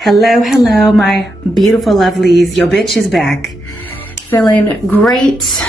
Hello, hello, my beautiful lovelies. Your bitch is back. Feeling great,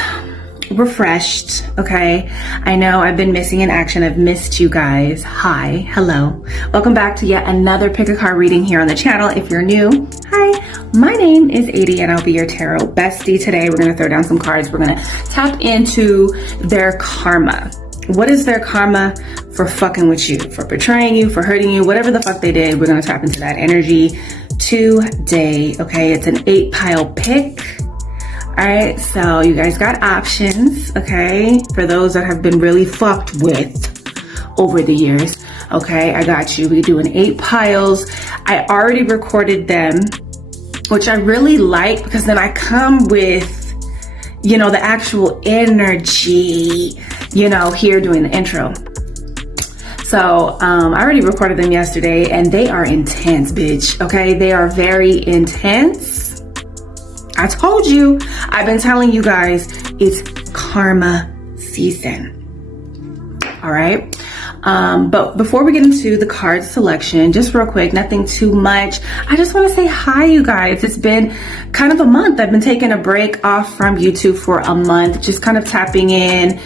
refreshed, okay? I know I've been missing in action. I've missed you guys. Hi, hello. Welcome back to yet another pick a card reading here on the channel. If you're new, hi, my name is ADIE and I'll be your tarot bestie. Today we're gonna throw down some cards. We're gonna tap into their karma. What is their karma for fucking with you, for betraying you, for hurting you, whatever the fuck they did? We're gonna tap into that energy today, okay? It's an 8-pile pick. All right, so you guys got options, okay? For those that have been really fucked with over the years, okay? I got you. We do an 8 piles. I already recorded them, which I really like because then I come with, you know, the actual energy, you know, here doing the intro. So I already recorded them yesterday and they are intense, bitch. Okay, they are very intense. I told you, I've been telling you guys, it's karma season. All right. But before we get into the card selection, just real quick, nothing too much. I just want to say hi, you guys. It's been kind of a month. I've been taking a break off from YouTube for a month, just kind of tapping in,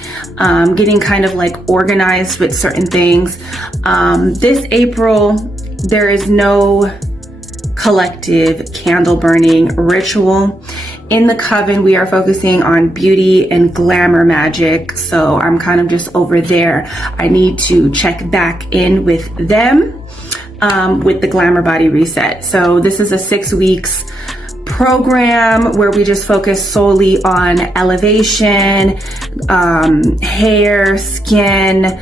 getting kind of like organized with certain things. This April, there is no collective candle burning ritual. In the coven, we are focusing on beauty and glamour magic. So I'm kind of just over there. I need to check back in with them with the Glamour Body Reset. So this is a 6 weeks program where we just focus solely on elevation, hair, skin,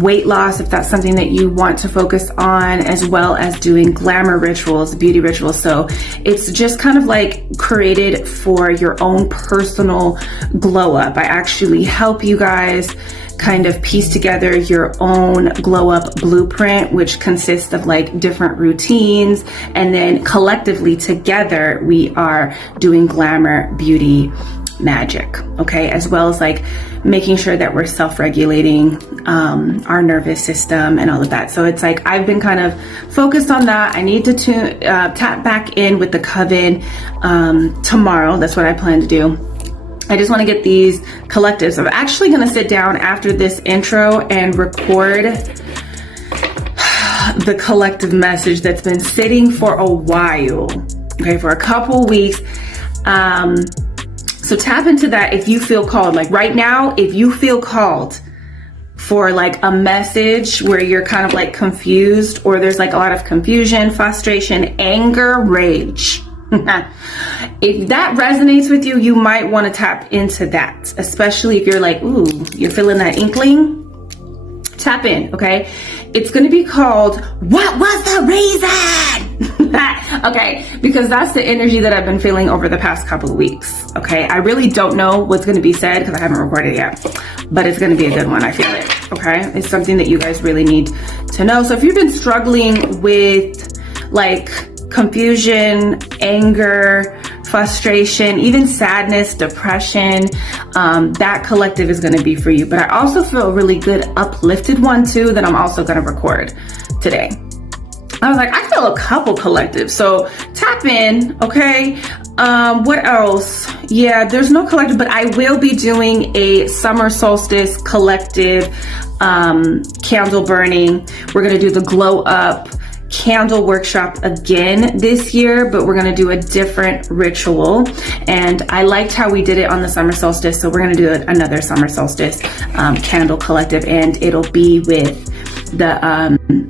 weight loss, if that's something that you want to focus on, as well as doing glamour rituals, beauty rituals. So it's just kind of like created for your own personal glow up. I actually help you guys kind of piece together your own glow up blueprint, which consists of like different routines. And then collectively together, we are doing glamour, beauty, magic, okay? As well as like making sure that we're self-regulating our nervous system and all of that. So it's like I've been kind of focused on that. I need to tap back in with the coven tomorrow. That's what I plan to do. I just want to get these collectives. I'm actually going to sit down after this intro and record the collective message that's been sitting for a while, okay, for a couple weeks. So tap into that if you feel called. Like right now, if you feel called for like a message where you're kind of like confused, or there's like a lot of confusion, frustration, anger, rage. If that resonates with you, you might want to tap into that, especially if you're like, ooh, you're feeling that inkling. Tap in, okay? It's going to be called, what was the reason? Okay, because that's the energy that I've been feeling over the past couple of weeks, okay? I really don't know what's going to be said because I haven't recorded it yet, but it's going to be a good one. I feel it, okay? It's something that you guys really need to know. So if you've been struggling with like confusion, anger, frustration, even sadness, depression, that collective is going to be for you. But I also feel a really good uplifted one too that I'm also going to record today. I was like, I feel a couple collectives, so tap in, okay? What else? Yeah, there's no collective, but I will be doing a summer solstice collective candle burning. We're going to do the glow up candle workshop again this year, but we're going to do a different ritual. And I liked how we did it on the summer solstice, so we're going to do another summer solstice candle collective, and it'll be with the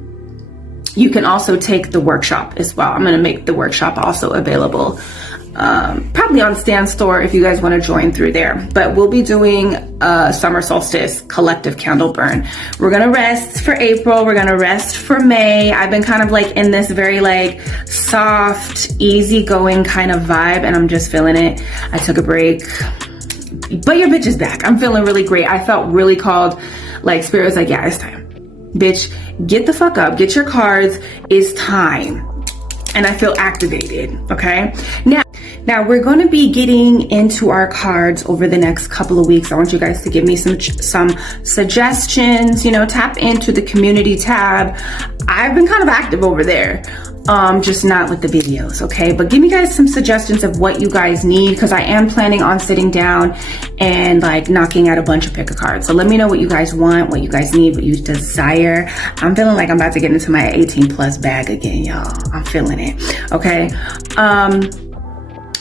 you can also take the workshop as well. I'm going to make the workshop also available probably on Stan Store if you guys want to join through there. But we'll be doing a summer solstice collective candle burn. We're going to rest for April. We're going to rest for May. I've been kind of like in this very like soft, easygoing kind of vibe, and I'm just feeling it. I took a break, but your bitch is back. I'm feeling really great. I felt really called. Like Spirit was like, yeah, it's time. Bitch, get the fuck up. Get your cards. It's time. And I feel activated, okay? Now, Now we're going to be getting into our cards over the next couple of weeks. I want you guys to give me some suggestions, you know, tap into the community tab. I've been kind of active over there, just not with the videos, okay? But give me guys some suggestions of what you guys need, because I am planning on sitting down and like knocking out a bunch of pick a cards. So let me know what you guys want, what you guys need, what you desire. I'm feeling like I'm about to get into my 18+ bag again, y'all. I'm feeling it, okay?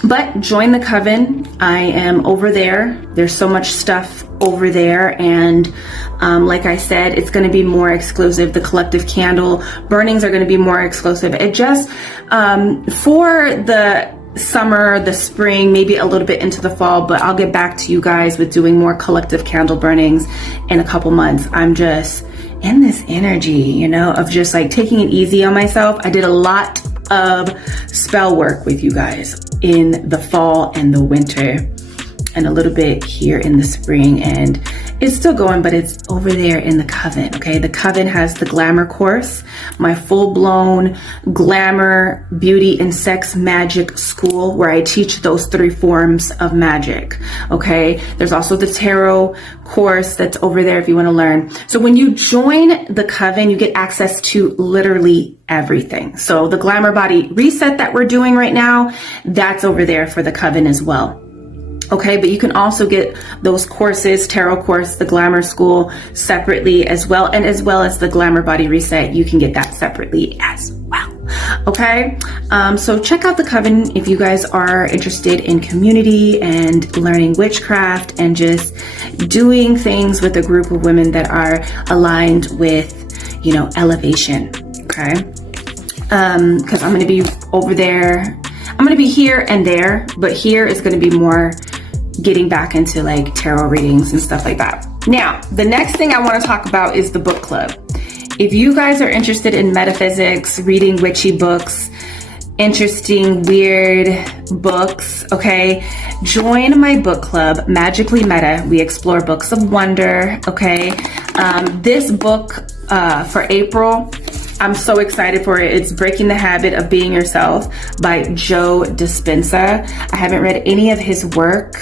But join the coven. I am over there. There's so much stuff over there, and like I said, it's going to be more exclusive. The collective candle burnings are going to be more exclusive. It just for the summer, the spring, maybe a little bit into the fall, but I'll get back to you guys with doing more collective candle burnings in a couple months. I'm just in this energy, you know, of just like taking it easy on myself. I did a lot of spell work with you guys in the fall and the winter, and a little bit here in the spring, and it's still going, but it's over there in the coven, okay? The coven has the glamour course, my full-blown glamour, beauty, and sex magic school, where I teach those 3 forms of magic, okay? There's also the tarot course that's over there if you want to learn. So when you join the coven, you get access to literally everything. So the glamour body reset that we're doing right now, that's over there for the coven as well. Okay, but you can also get those courses, tarot course, the glamour school separately as well, and as well as the glamour body reset, you can get that separately as well. Okay, so check out the coven if you guys are interested in community and learning witchcraft and just doing things with a group of women that are aligned with, you know, elevation. Okay, because I'm going to be over there. I'm going to be here and there, but here is going to be more getting back into like tarot readings and stuff like that. Now, the next thing I want to talk about is the book club. If you guys are interested in metaphysics, reading witchy books, interesting, weird books, okay, join my book club, Magically Meta. We explore books of wonder, okay? This book for April, I'm so excited for it. It's Breaking the Habit of Being Yourself by Joe Dispenza. I haven't read any of his work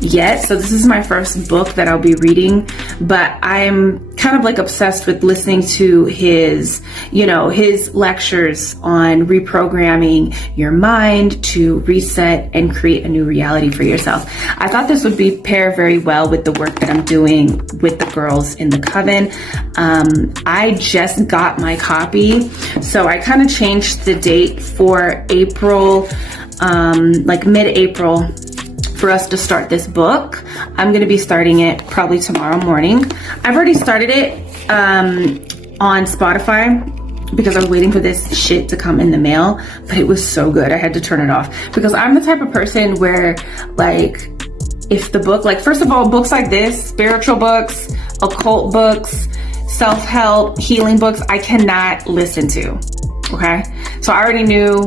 yet, so this is my first book that I'll be reading, but I'm kind of like obsessed with listening to his, you know, his lectures on reprogramming your mind to reset and create a new reality for yourself. I thought this would pair very well with the work that I'm doing with the girls in the coven. I just got my copy, so I kind of changed the date for April, like mid-April, for us to start this book. I'm going to be starting it probably tomorrow morning. I've already started it on Spotify because I was waiting for this shit to come in the mail, but it was so good I had to turn it off, because I'm the type of person where, like, if the book, like, first of all, books like this, spiritual books, occult books, self-help, healing books, I cannot listen to, okay? So I already knew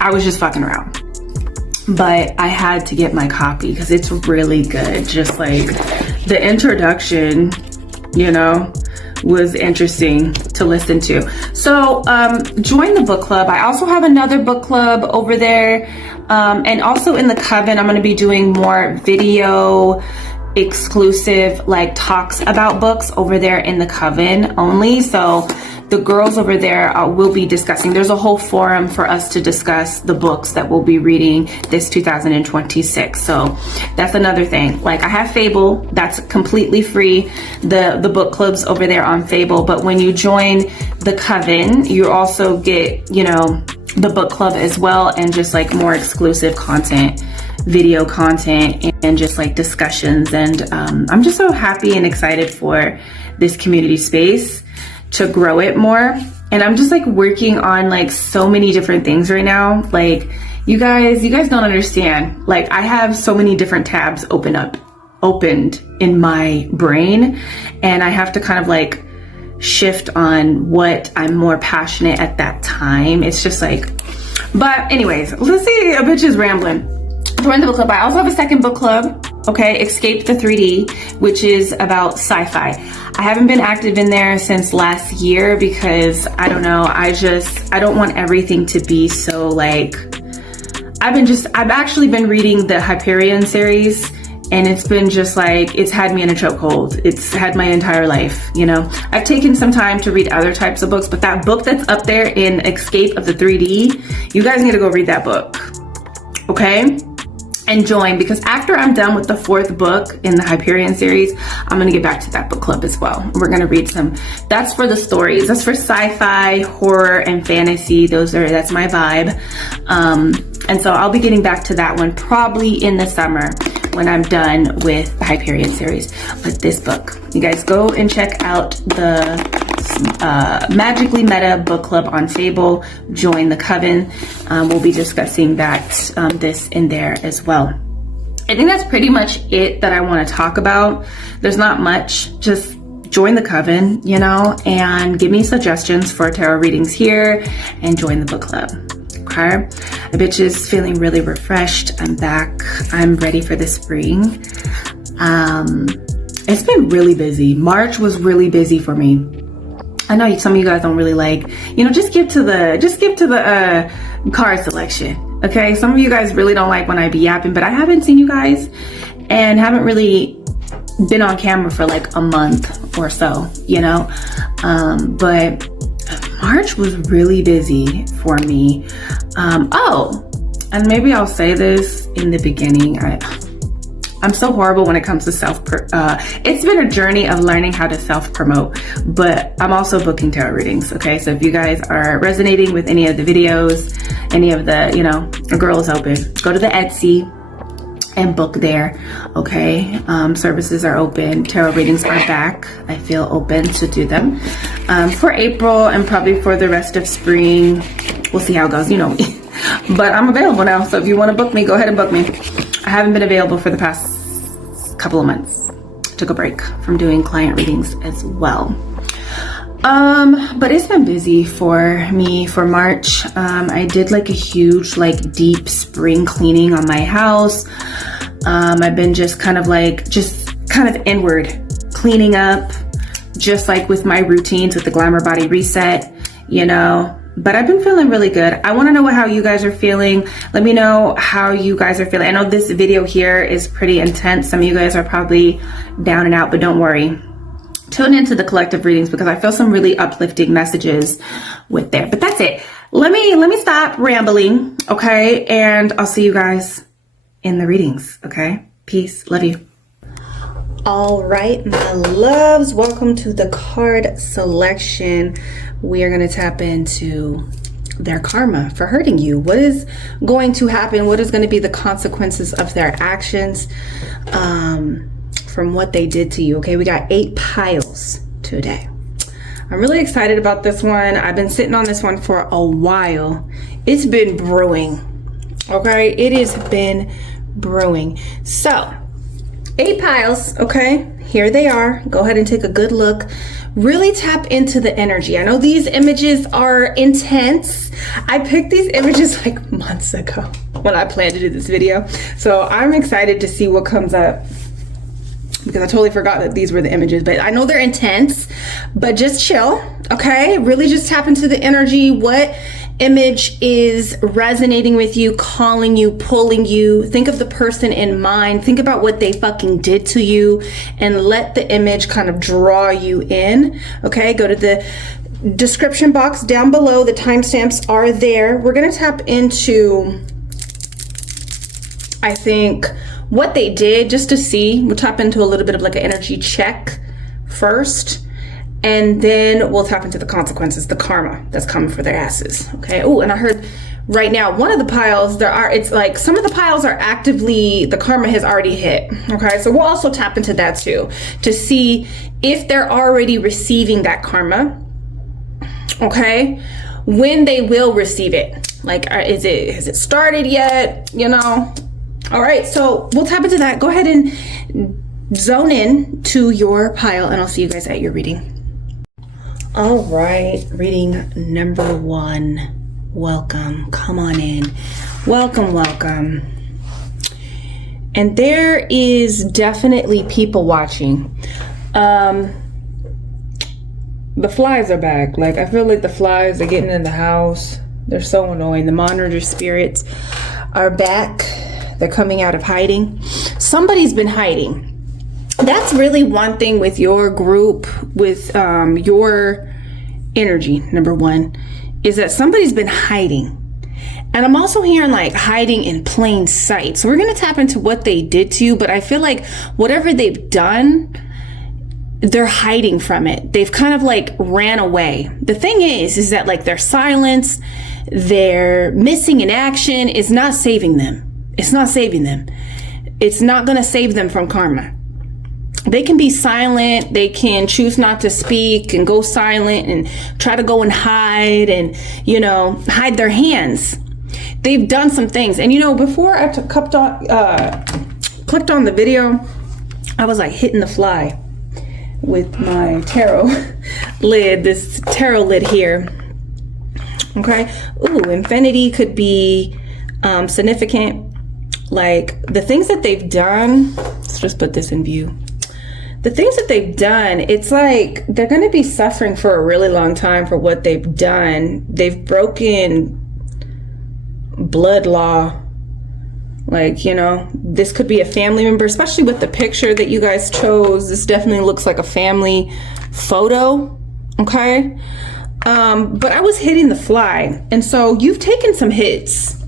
I was just fucking around. But I had to get my copy because it's really good. Just like the introduction, you know, was interesting to listen to. So join the book club. I also have another book club over there. And also in the coven, I'm going to be doing more video exclusive like talks about books over there in the coven only. So the girls over there will be discussing. There's a whole forum for us to discuss the books that we'll be reading this 2026. So that's another thing. Like, I have Fable, that's completely free. The book club's over there on Fable. But when you join the coven, you also get, you know, the book club as well, and just like more exclusive content, video content, and just like discussions. And I'm just so happy and excited for this community space to grow it more. And I'm just like working on like so many different things right now. Like, you guys don't understand. Like, I have so many different tabs opened in my brain, and I have to kind of like shift on what I'm more passionate at that time. It's just like, but anyways, let's see, a bitch is rambling. Join the book club. I also have a second book club, okay, Escape the 3D, which is about sci-fi. I haven't been active in there since last year because I don't know, I don't want everything to be so like, I've actually been reading the Hyperion series, and it's been just like, it's had me in a chokehold. It's had my entire life, you know. I've taken some time to read other types of books, but that book that's up there in Escape of the 3D, you guys need to go read that book, okay? And join, because after I'm done with the 4th book in the Hyperion series, I'm gonna get back to that book club as well. We're gonna read some, that's for the stories. That's for sci-fi, horror, and fantasy. That's my vibe. And so I'll be getting back to that one probably in the summer when I'm done with the Hyperion series. But this book, you guys go and check out the Magically Meta book club on Table. Join the coven. We'll be discussing that this in there as well. I think that's pretty much it that I want to talk about. There's not much. Just join the coven, you know, and give me suggestions for tarot readings here, and join the book club. Okay, the bitch is feeling really refreshed. I'm back. I'm ready for the spring. It's been really busy. March was really busy for me. I know some of you guys don't really like, you know, just skip to the card selection. Okay, some of you guys really don't like when I be yapping, but I haven't seen you guys and haven't really been on camera for like a month or so, you know. But March was really busy for me. Oh, and maybe I'll say this in the beginning. I'm so horrible when it comes to it's been a journey of learning how to self-promote, but I'm also booking tarot readings, okay? So if you guys are resonating with any of the videos, any of the, you know, a girl is open, go to the Etsy and book there, okay? Services are open, tarot readings are back. I feel open to do them for April and probably for the rest of spring. We'll see how it goes, you know me. But I'm available now, so if you want to book me, go ahead and book me. I haven't been available for the past couple of months. Took a break from doing client readings as well. But it's been busy for me for March. I did like a huge, like deep spring cleaning on my house. I've been just kind of inward cleaning up, just like with my routines with the Glamour Body Reset, you know. But I've been feeling really good. I want to know how you guys are feeling. Let me know how you guys are feeling. I know this video here is pretty intense. Some of you guys are probably down and out, but don't worry. Tune into the collective readings because I feel some really uplifting messages with there. But that's it. Let me stop rambling, okay? And I'll see you guys in the readings, okay? Peace. Love you. All right, my loves, welcome to the card selection. We are going to tap into their karma for hurting you. What is going to happen? What is going to be the consequences of their actions from what they did to you? Okay, we got 8 piles today. I'm really excited about this one. I've been sitting on this one for a while. It's been brewing. Okay, it has been brewing. So 8 piles, okay, here they are. Go ahead and take a good look. Really tap into the energy. I know these images are intense. I picked these images like months ago when I planned to do this video. So I'm excited to see what comes up because I totally forgot that these were the images, but I know they're intense, but just chill, okay? Really just tap into the energy. What image is resonating with you, calling you, pulling you? Think of the person in mind. Think about what they fucking did to you and let the image kind of draw you in. Okay, go to the description box down below. The timestamps are there. We're gonna tap into, I think, what they did just to see. We'll tap into a little bit of like an energy check first. And then we'll tap into the consequences, the karma that's coming for their asses, okay? Oh, and I heard right now, one of the piles, it's like some of the piles are actively, the karma has already hit, okay? So we'll also tap into that too, to see if they're already receiving that karma, okay? When they will receive it. Like, has it started yet, you know? All right, so we'll tap into that. Go ahead and zone in to your pile and I'll see you guys at your reading. All right, reading number 1. Welcome, come on in. Welcome, welcome. And there is definitely people watching. The flies are back. Like, I feel like the flies are getting in the house. They're so annoying. The monitor spirits are back. They're coming out of hiding. Somebody's been hiding. That's really one thing with your group, with your energy, number one, is that somebody's been hiding. And I'm also hearing like hiding in plain sight. So we're going to tap into what they did to you, but I feel like whatever they've done, they're hiding from it. They've kind of like ran away. The thing is that like their silence, their missing in action is not saving them. It's not saving them. It's not going to save them from karma. They can be silent. They can choose not to speak and go silent and try to go and hide and, you know, hide their hands. They've done some things. And, you know, before I clicked on the video, I was like hitting the fly with my tarot lid, this tarot lid here. Okay. Ooh, infinity could be significant. Like the things that they've done. Let's just put this in view. The things that they've done, it's like they're going to be suffering for a really long time for what they've done. They've broken blood law. Like, you know, this could be a family member, especially with the picture that you guys chose. This definitely looks like a family photo. Okay. But I was hitting the fly. And so you've taken some hits.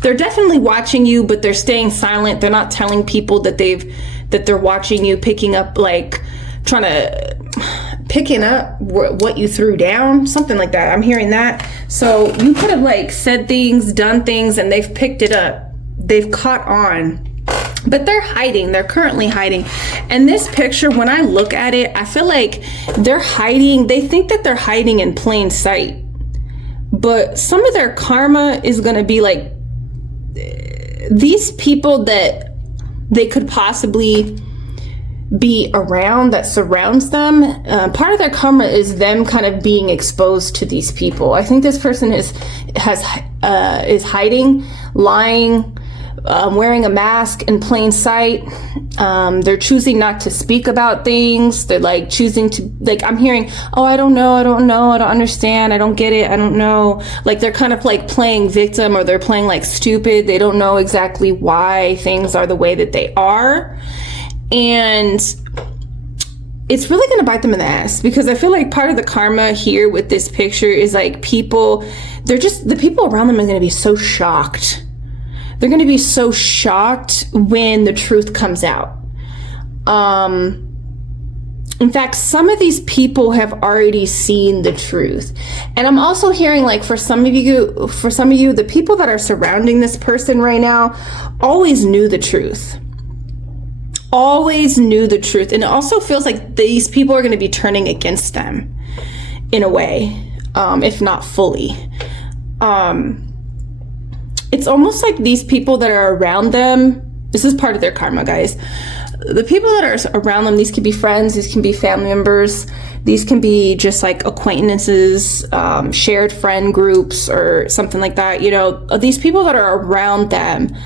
They're definitely watching you, but they're staying silent. They're not telling people that they're watching you, picking up, like picking up what you threw down, something like that. I'm hearing that. So you could have like said things, done things, and they've picked it up. They've caught on, but they're hiding. They're currently hiding. And this picture, when I look at it, I feel like they're hiding. They think that they're hiding in plain sight, but some of their karma is going to be like these people that they could possibly be around, that surrounds them. Part of their karma is them kind of being exposed to these people. I think this person is hiding, lying, wearing a mask in plain sight. They're choosing not to speak about things. They're like choosing to, like, I'm hearing, oh, I don't know, I don't understand, I don't get it, I don't know. Like they're kind of like playing victim, or they're playing like stupid. They don't know exactly why things are the way that they are. And it's really going to bite them in the ass, because I feel like part of the karma here with this picture is like people, the people around them are going to be so shocked. They're going to be so shocked when the truth comes out. In fact, some of these people have already seen the truth. And I'm also hearing like for some of you, the people that are surrounding this person right now always knew the truth. Always knew the truth. And it also feels like these people are going to be turning against them in a way, if not fully. It's almost like these people that are around them, this is part of their karma, guys. The people that are around them, these can be friends, these can be family members, these can be just like acquaintances, shared friend groups or something like that. You know, these people that are around them,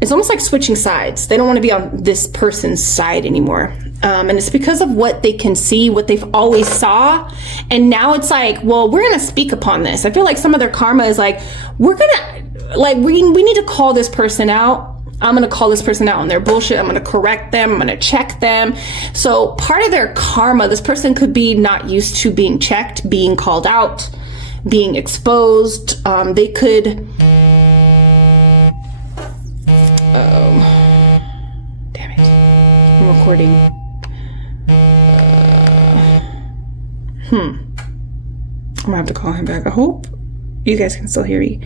it's almost like switching sides. They don't want to be on this person's side anymore. And it's because of what they can see, what they've always saw. And now it's like, well, we're going to speak upon this. I feel like some of their karma is like, we're going to, like, we need to call this person out. I'm going to call this person out on their bullshit. I'm going to correct them. I'm going to check them. So part of their karma, this person could be not used to being checked, being called out, being exposed. They could... damn it. I'm recording. I'm gonna have to call him back. I hope you guys can still hear me.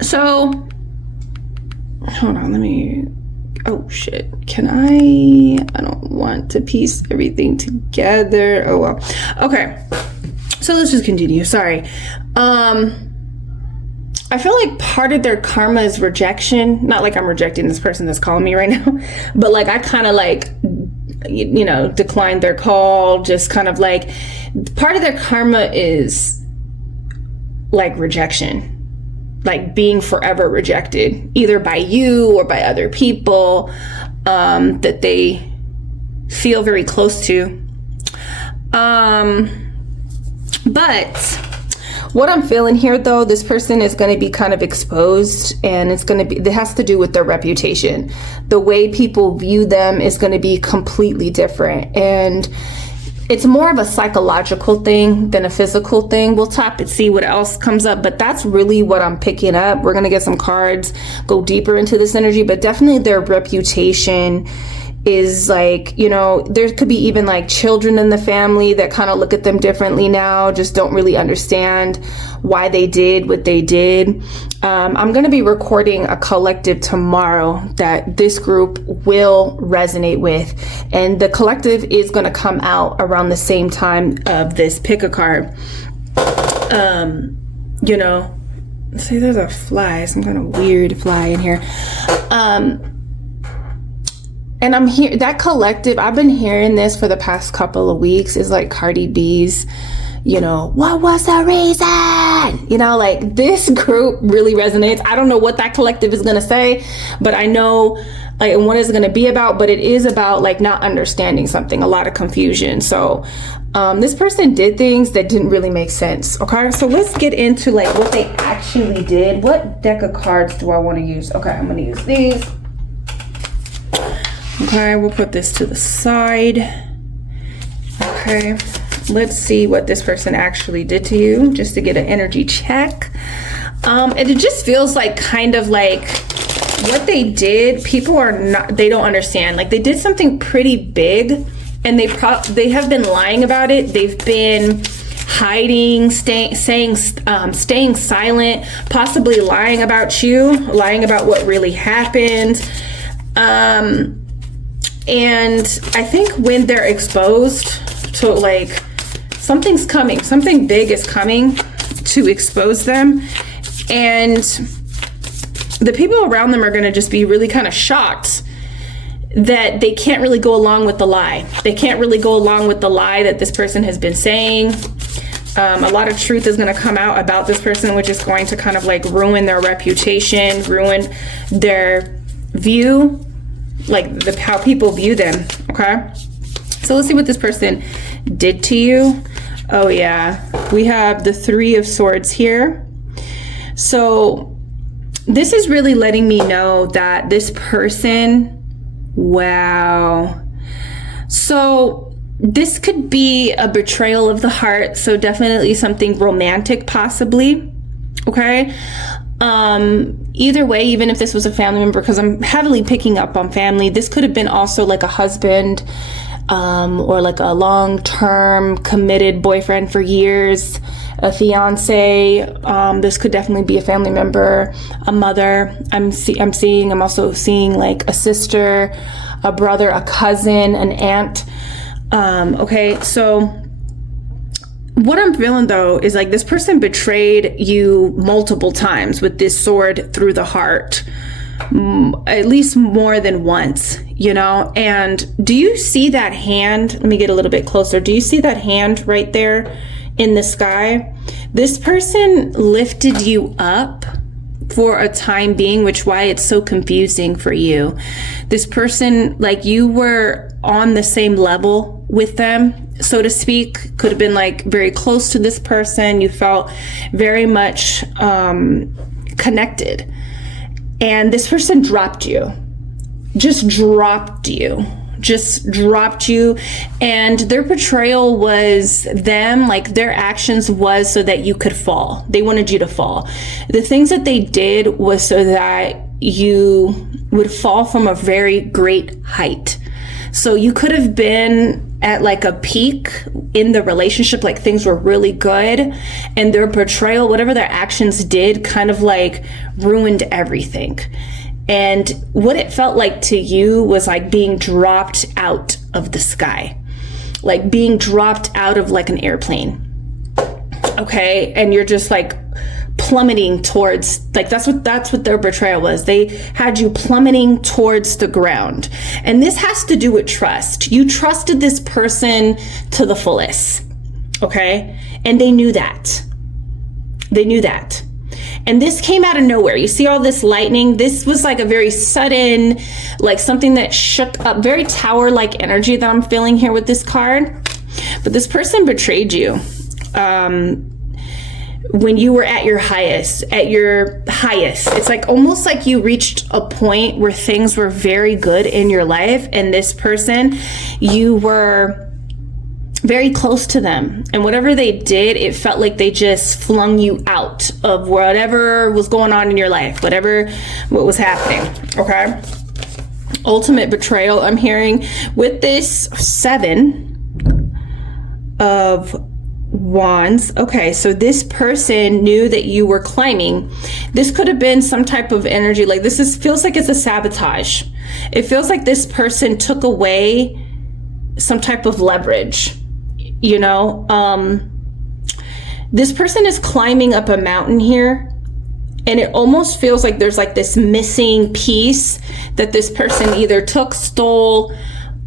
So hold on, let me, oh shit, I don't want to piece everything together. Oh well. Okay, so let's just continue. Sorry. I feel like part of their karma is rejection. Not like I'm rejecting this person that's calling me right now, but like I kind of like, you know, declined their call. Just kind of like, part of their karma is like rejection, like being forever rejected, either by you or by other people that they feel very close to. But What I'm feeling here though, this person is going to be kind of exposed, and it has to do with their reputation. The way people view them is going to be completely different, and it's more of a psychological thing than a physical thing. We'll tap and see what else comes up, but that's really what I'm picking up. We're going to get some cards, go deeper into this energy, but definitely their reputation is like, you know, there could be even like children in the family that kind of look at them differently now, just don't really understand why they did what they did. I'm going to be recording a collective tomorrow that this group will resonate with, and the collective is going to come out around the same time of this pick a card. You know, see, there's a fly, some kind of weird fly in here. And I'm here, that collective, I've been hearing this for the past couple of weeks, is like Cardi B's, you know, what was the reason? You know, like this group really resonates. I don't know what that collective is going to say, but I know like what it's going to be about, but it is about like not understanding something, a lot of confusion. So this person did things that didn't really make sense. Okay, so let's get into like what they actually did. What deck of cards do I want to use? Okay, I'm going to use these. Okay, we'll put this to the side. Okay, let's see what this person actually did to you, just to get an energy check. And it just feels like kind of like what they did, people are not, they don't understand. Like they did something pretty big, and they have been lying about it. They've been hiding, staying silent, possibly lying about you, lying about what really happened. And I think when they're exposed to like something's coming, something big is coming to expose them, and the people around them are going to just be really kind of shocked that they can't really go along with the lie. They can't really go along with the lie that this person has been saying. A lot of truth is going to come out about this person, which is going to kind of like ruin their reputation, ruin their view, like how people view them. Okay, so let's see what this person did to you. Oh yeah, we have the Three of Swords here. So this is really letting me know that this person, wow. So this could be a betrayal of the heart. So definitely something romantic, possibly. Okay. Either way, even if this was a family member, because I'm heavily picking up on family, this could have been also like a husband, or like a long-term committed boyfriend for years, a fiance. This could definitely be a family member, a mother. I'm also seeing like a sister, a brother, a cousin, an aunt. Okay, so what I'm feeling though is like this person betrayed you multiple times with this sword through the heart, at least more than once, you know. And do you see that hand? Let me get a little bit closer. Do you see that hand right there in the sky? This person lifted you up for a time being, which why it's so confusing for you. This person, like you were on the same level with them, so to speak, could have been like very close to this person. You felt very much connected, and this person dropped you, just dropped you, and their betrayal was them, like their actions was so that you could fall. They wanted you to fall. The things that they did was so that you would fall from a very great height. So you could have been at like a peak in the relationship, like things were really good, and their betrayal, whatever their actions did, kind of like ruined everything. And what it felt like to you was like being dropped out of the sky, like being dropped out of like an airplane. Okay, and you're just like plummeting towards, like that's what their betrayal was. They had you plummeting towards the ground. And this has to do with trust. You trusted this person to the fullest. Okay, and they knew that. And this came out of nowhere. You see all this lightning? This was like a very sudden, like something that shook up, very tower-like energy that I'm feeling here with this card. But this person betrayed you. when you were at your highest, It's like almost like you reached a point where things were very good in your life, and this person, you were very close to them, and whatever they did, it felt like they just flung you out of whatever was going on in your life, what was happening. Okay, ultimate betrayal I'm hearing with this 7 of Wands. Okay, so this person knew that you were climbing. This could have been some type of energy, like feels like it's a sabotage. It feels like this person took away some type of leverage. You know, this person is climbing up a mountain here, and it almost feels like there's like this missing piece that this person either took, stole.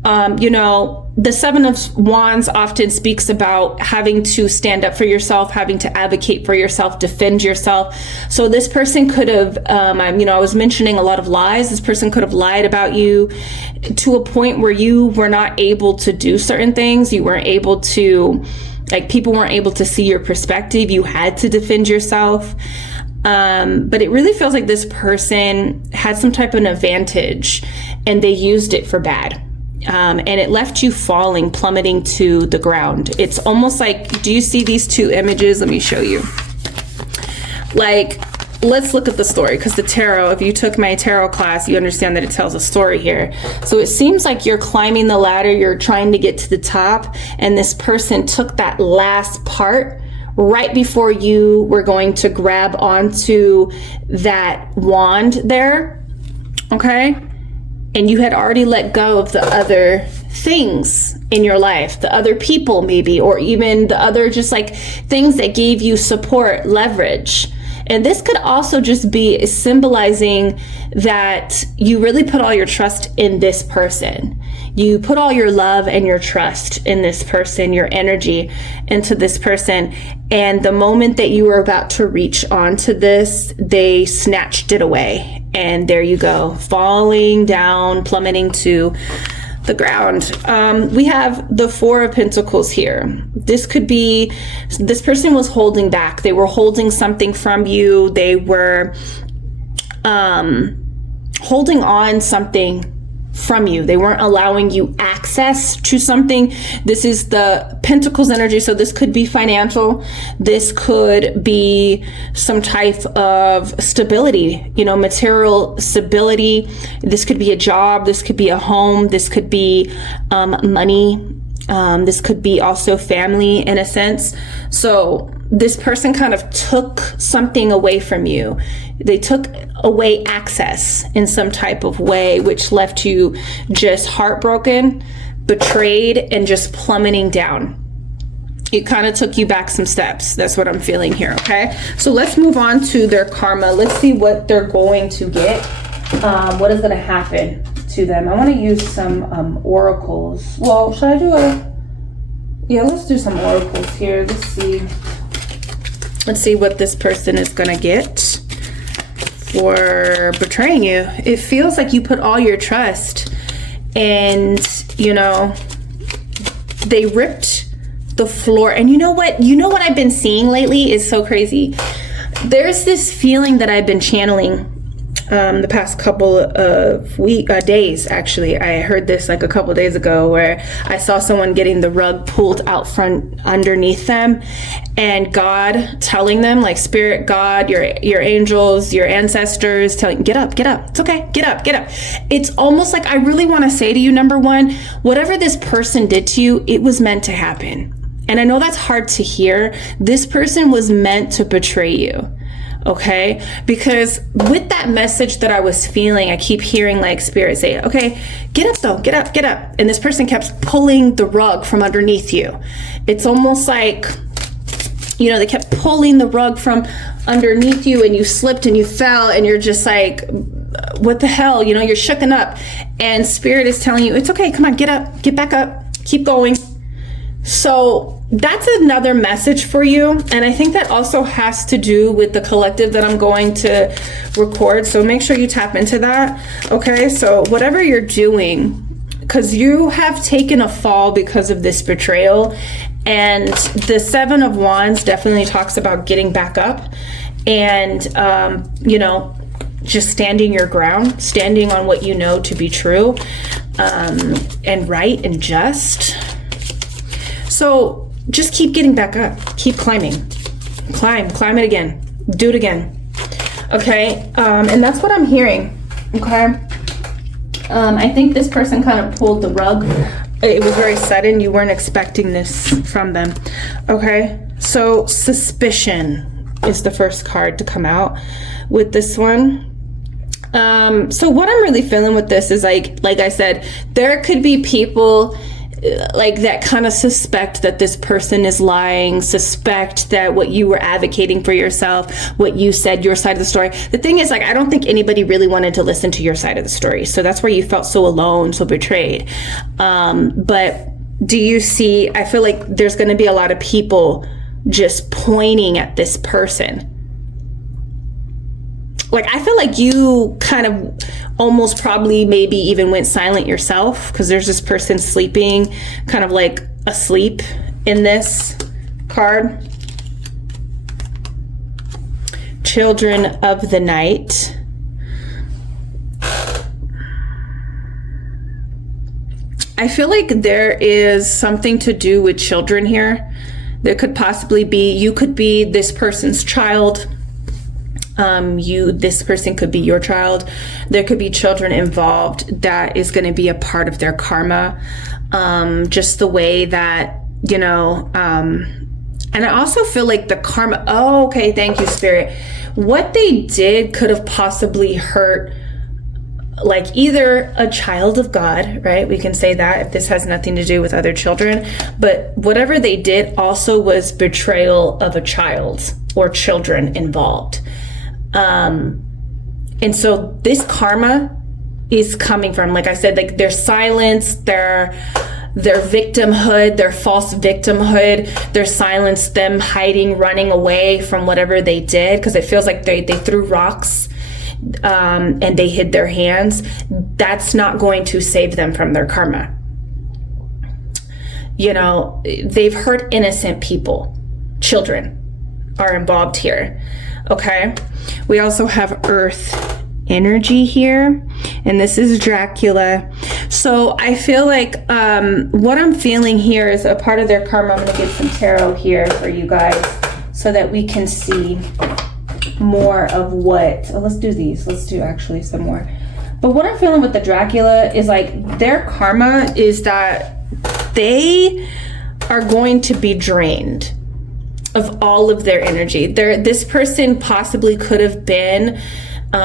You know, the 7 of Wands often speaks about having to stand up for yourself, having to advocate for yourself, defend yourself. So this person could have, you know, I was mentioning a lot of lies. This person could have lied about you to a point where you were not able to do certain things. You weren't able to, like, people weren't able to see your perspective. You had to defend yourself. But it really feels like this person had some type of an advantage, and they used it for bad. And it left you falling, plummeting to the ground. It's almost like, do you see these 2 images? Let me show you. Like, let's look at the story, because the tarot, if you took my tarot class, you understand that it tells a story here. So it seems like you're climbing the ladder, you're trying to get to the top, and this person took that last part right before you were going to grab onto that wand there. Okay? And you had already let go of the other things in your life, the other people maybe, or even the other just like things that gave you support, leverage. And this could also just be symbolizing that you really put all your trust in this person. You put all your love and your trust in this person, your energy into this person. And the moment that you were about to reach onto this, they snatched it away. And there you go, falling down, plummeting to the ground. We have the 4 of Pentacles here. This could be, this person was holding back. They were holding something from you. They were holding on something from you. They weren't allowing you access to something. This is the Pentacles energy. So this could be financial. This could be some type of stability, you know, material stability. This could be a job. This could be a home. This could be money. This could be also family in a sense. So this person kind of took something away from you. They took away access in some type of way, which left you just heartbroken, betrayed, and just plummeting down. It kind of took you back some steps. That's what I'm feeling here, okay? So let's move on to their karma. Let's see what they're going to get. What is going to happen to them? I want to use some oracles. Well, should I do yeah, let's do some oracles here. Let's see what this person is going to get for betraying you. It feels like you put all your trust, and you know, they ripped the floor. And you know what I've been seeing lately is so crazy. There's this feeling that I've been channeling the past couple of days. Actually, I heard this like a couple days ago, where I saw someone getting the rug pulled out from underneath them, and God telling them, like Spirit, God, your angels, your ancestors telling, get up, it's okay, get up. It's almost like I really want to say to you, number one, whatever this person did to you, it was meant to happen. And I know that's hard to hear. This person was meant to betray you. Okay, because with that message that I was feeling, I keep hearing like Spirit say, okay, get up though, get up. And this person kept pulling the rug from underneath you. It's almost like, you know, they kept pulling the rug from underneath you, and you slipped and you fell, and you're just like, what the hell? You know, you're shooken up, and Spirit is telling you, it's okay, come on, get up, get back up, keep going. So that's another message for you. And I think that also has to do with the collective that I'm going to record. So make sure you tap into that. Okay, so whatever you're doing, because you have taken a fall because of this betrayal, And the Seven of Wands definitely talks about getting back up and, you know, just standing your ground, standing on what you know to be true, and right and just. So just keep getting back up, keep climbing, climb it again, do it again. Okay, and that's what I'm hearing. Okay, I think this person kind of pulled the rug. It was very sudden. You weren't expecting this from them. Okay, so suspicion is the first card to come out with this one. So what I'm really feeling with this is like I said, there could be people like that kind of suspect that this person is lying, suspect that what you were advocating for yourself, what you said, your side of the story. The thing is, like, I don't think anybody really wanted to listen to your side of the story. So that's where you felt so alone, so betrayed. But do you see, I feel like there's going to be a lot of people just pointing at this person. Like, I feel like you kind of almost probably maybe even went silent yourself, because there's this person sleeping, kind of like asleep in this card. Children of the Night. I feel like there is something to do with children here. There could possibly be, you could be this person's child. This person could be your child. There could be children involved that is going to be a part of their karma. Just the way that, you know, and I also feel like the karma, oh, okay, thank you, Spirit. What they did could have possibly hurt, like, either a child of God, right? We can say that if this has nothing to do with other children, but whatever they did also was betrayal of a child or children involved. And so this karma is coming from, like I said, like their silence, their victimhood, their false victimhood, their silence, them hiding, running away from whatever they did, because it feels like they threw rocks, and they hid their hands. That's not going to save them from their karma. You know, they've hurt innocent people. Children are involved here. Okay, we also have Earth energy here, and this is Dracula. So I feel like what I'm feeling here is a part of their karma. I'm going to get some tarot here for you guys so that we can see more of what, let's do these. Let's do actually some more. But what I'm feeling with the Dracula is like their karma is that they are going to be drained of all of their energy. This person possibly could have been,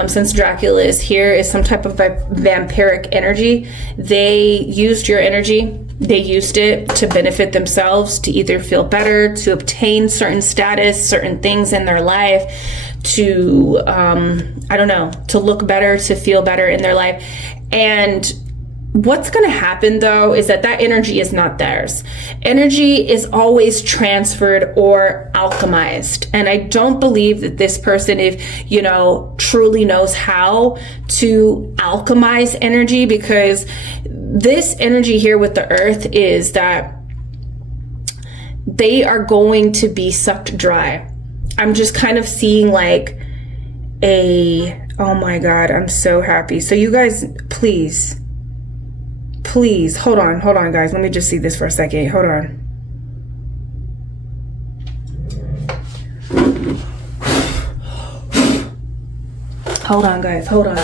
since Dracula is here, is some type of vampiric energy. They used your energy. They used it to benefit themselves, to either feel better, to obtain certain status, certain things in their life, to, I don't know, to look better, to feel better in their life. And what's going to happen, though, is that energy is not theirs. Energy is always transferred or alchemized. And I don't believe that this person, if, you know, truly knows how to alchemize energy, because this energy here with the Earth is that they are going to be sucked dry. I'm just kind of seeing like oh my God, I'm so happy. So you guys, please, hold on, guys. Let me just see this for a second. Hold on. Hold on, guys. Hold on.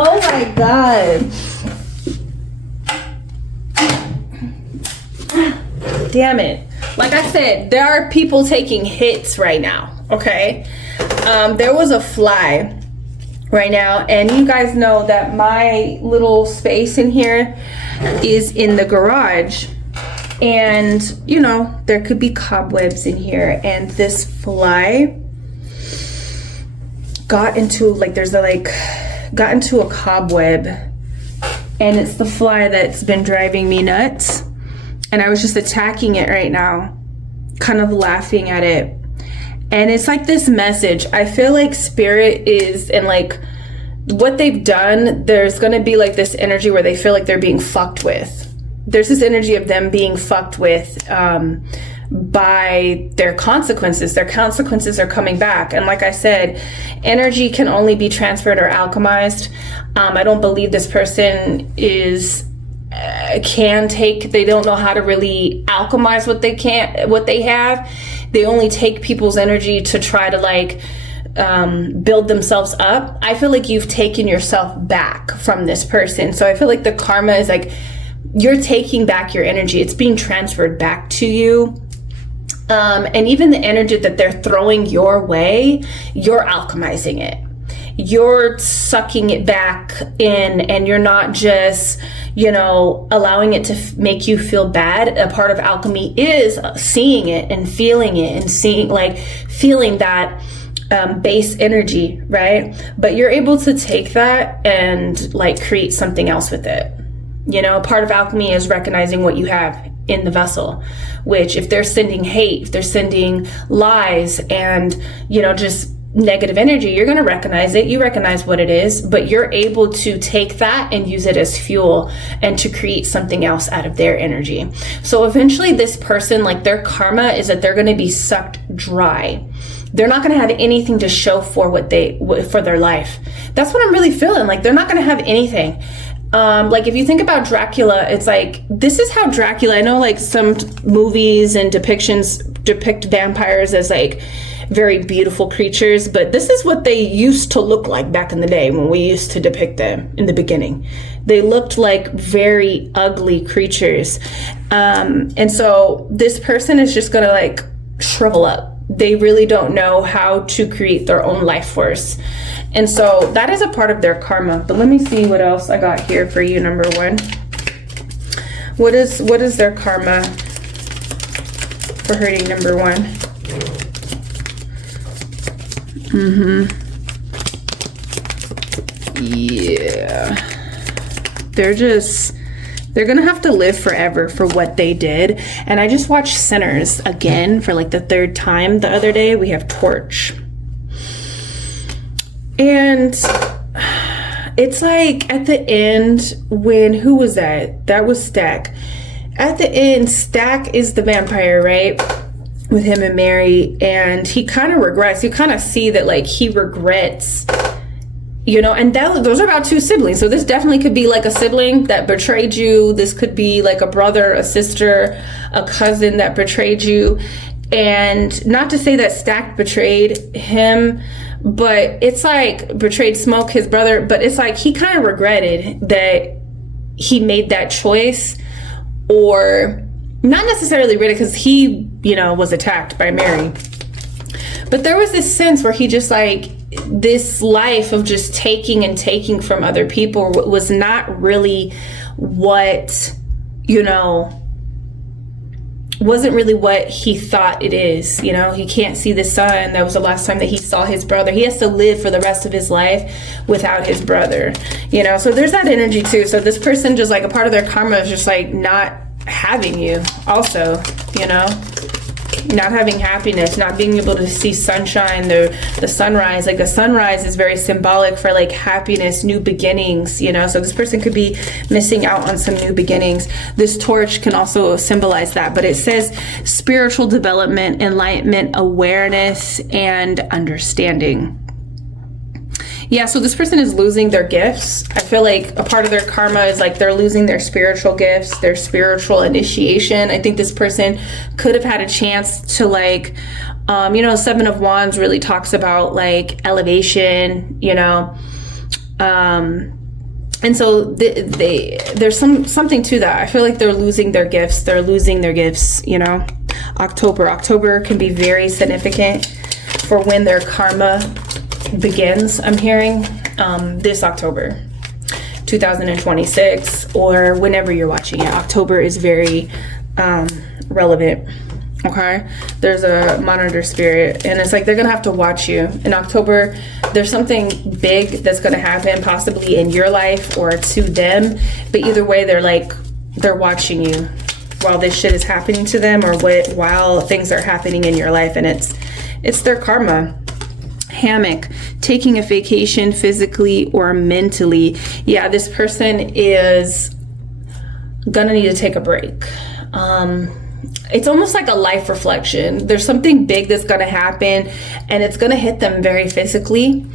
Oh my God. Damn it. Like I said, there are people taking hits right now, okay? There was a fly right now, and you guys know that my little space in here is in the garage, and, you know, there could be cobwebs in here, and this fly got into, got into a cobweb, and it's the fly that's been driving me nuts. And I was just attacking it right now, kind of laughing at it. And it's like this message. I feel like spirit is, and like what they've done, there's going to be like this energy where they feel like they're being fucked with. There's this energy of them being fucked with by their consequences. Their consequences are coming back. And like I said, energy can only be transferred or alchemized. I don't believe this person they don't know how to really alchemize what they have. They only take people's energy to try to like build themselves up. I feel like you've taken yourself back from this person. So I feel like the karma is like, you're taking back your energy. It's being transferred back to you. And even the energy that they're throwing your way, you're alchemizing it. You're sucking it back in, and you're not just, allowing it to make you feel bad. A part of alchemy is seeing it and feeling it and feeling that base energy, right? But you're able to take that and like create something else with it. Part of alchemy is recognizing what you have in the vessel, which if they're sending hate, if they're sending lies and, just negative energy, you're going to recognize it. You recognize what it is, but you're able to take that and use it as fuel and to create something else out of their energy. So eventually this person, like their karma is that they're going to be sucked dry. They're not going to have anything to show for for their life. That's what I'm really feeling. Like they're not going to have anything. Like if you think about Dracula, it's like, this is how Dracula, I know like some movies and depictions depict vampires as like very beautiful creatures, but this is what they used to look like back in the day when we used to depict them in the beginning. They looked like very ugly creatures. And so this person is just gonna like shrivel up. They really don't know how to create their own life force. And so that is a part of their karma. But let me see what else I got here for you, number one. What is their karma for hurting number one? Yeah. They're gonna have to live forever for what they did. And I just watched Sinners again for like the third time the other day. We have Torch. And it's like at the end who was that? That was Stack. At the end, Stack is the vampire, right? With him and Mary, and he kind of regrets. You kind of see that like he regrets, and those are about two siblings. So this definitely could be like a sibling that betrayed you. This could be like a brother, a sister, a cousin that betrayed you. And not to say that Stack betrayed him, but it's like betrayed Smoke, his brother, but it's like he kind of regretted that he made that choice, or not necessarily really, because he, was attacked by Mary. But there was this sense where he just like, this life of just taking and taking from other people was not really what, wasn't really what he thought it is. He can't see the sun. That was the last time that he saw his brother. He has to live for the rest of his life without his brother, so there's that energy too. So this person, just like a part of their karma is just like not having you also, not having happiness, not being able to see sunshine, the sunrise. Like the sunrise is very symbolic for like happiness, new beginnings, so this person could be missing out on some new beginnings. This torch can also symbolize that, but it says spiritual development, enlightenment, awareness, and understanding. Yeah, so this person is losing their gifts. I feel like a part of their karma is like they're losing their spiritual gifts, their spiritual initiation. I think this person could have had a chance to like, Seven of Wands really talks about like elevation, and so there's something to that. I feel like they're losing their gifts. They're losing their gifts, October can be very significant for when their karma begins. I'm hearing this October 2026, or whenever you're watching it. October is very relevant. Okay, there's a monitor spirit, and it's like they're gonna have to watch you in October. There's something big that's gonna happen, possibly in your life or to them, but either way they're watching you. while this shit is happening to them, or while things are happening in your life, and it's their karma. Hammock, taking a vacation physically or mentally. Yeah, this person is gonna need to take a break. It's almost like a life reflection. There's something big that's gonna happen, and it's gonna hit them very physically.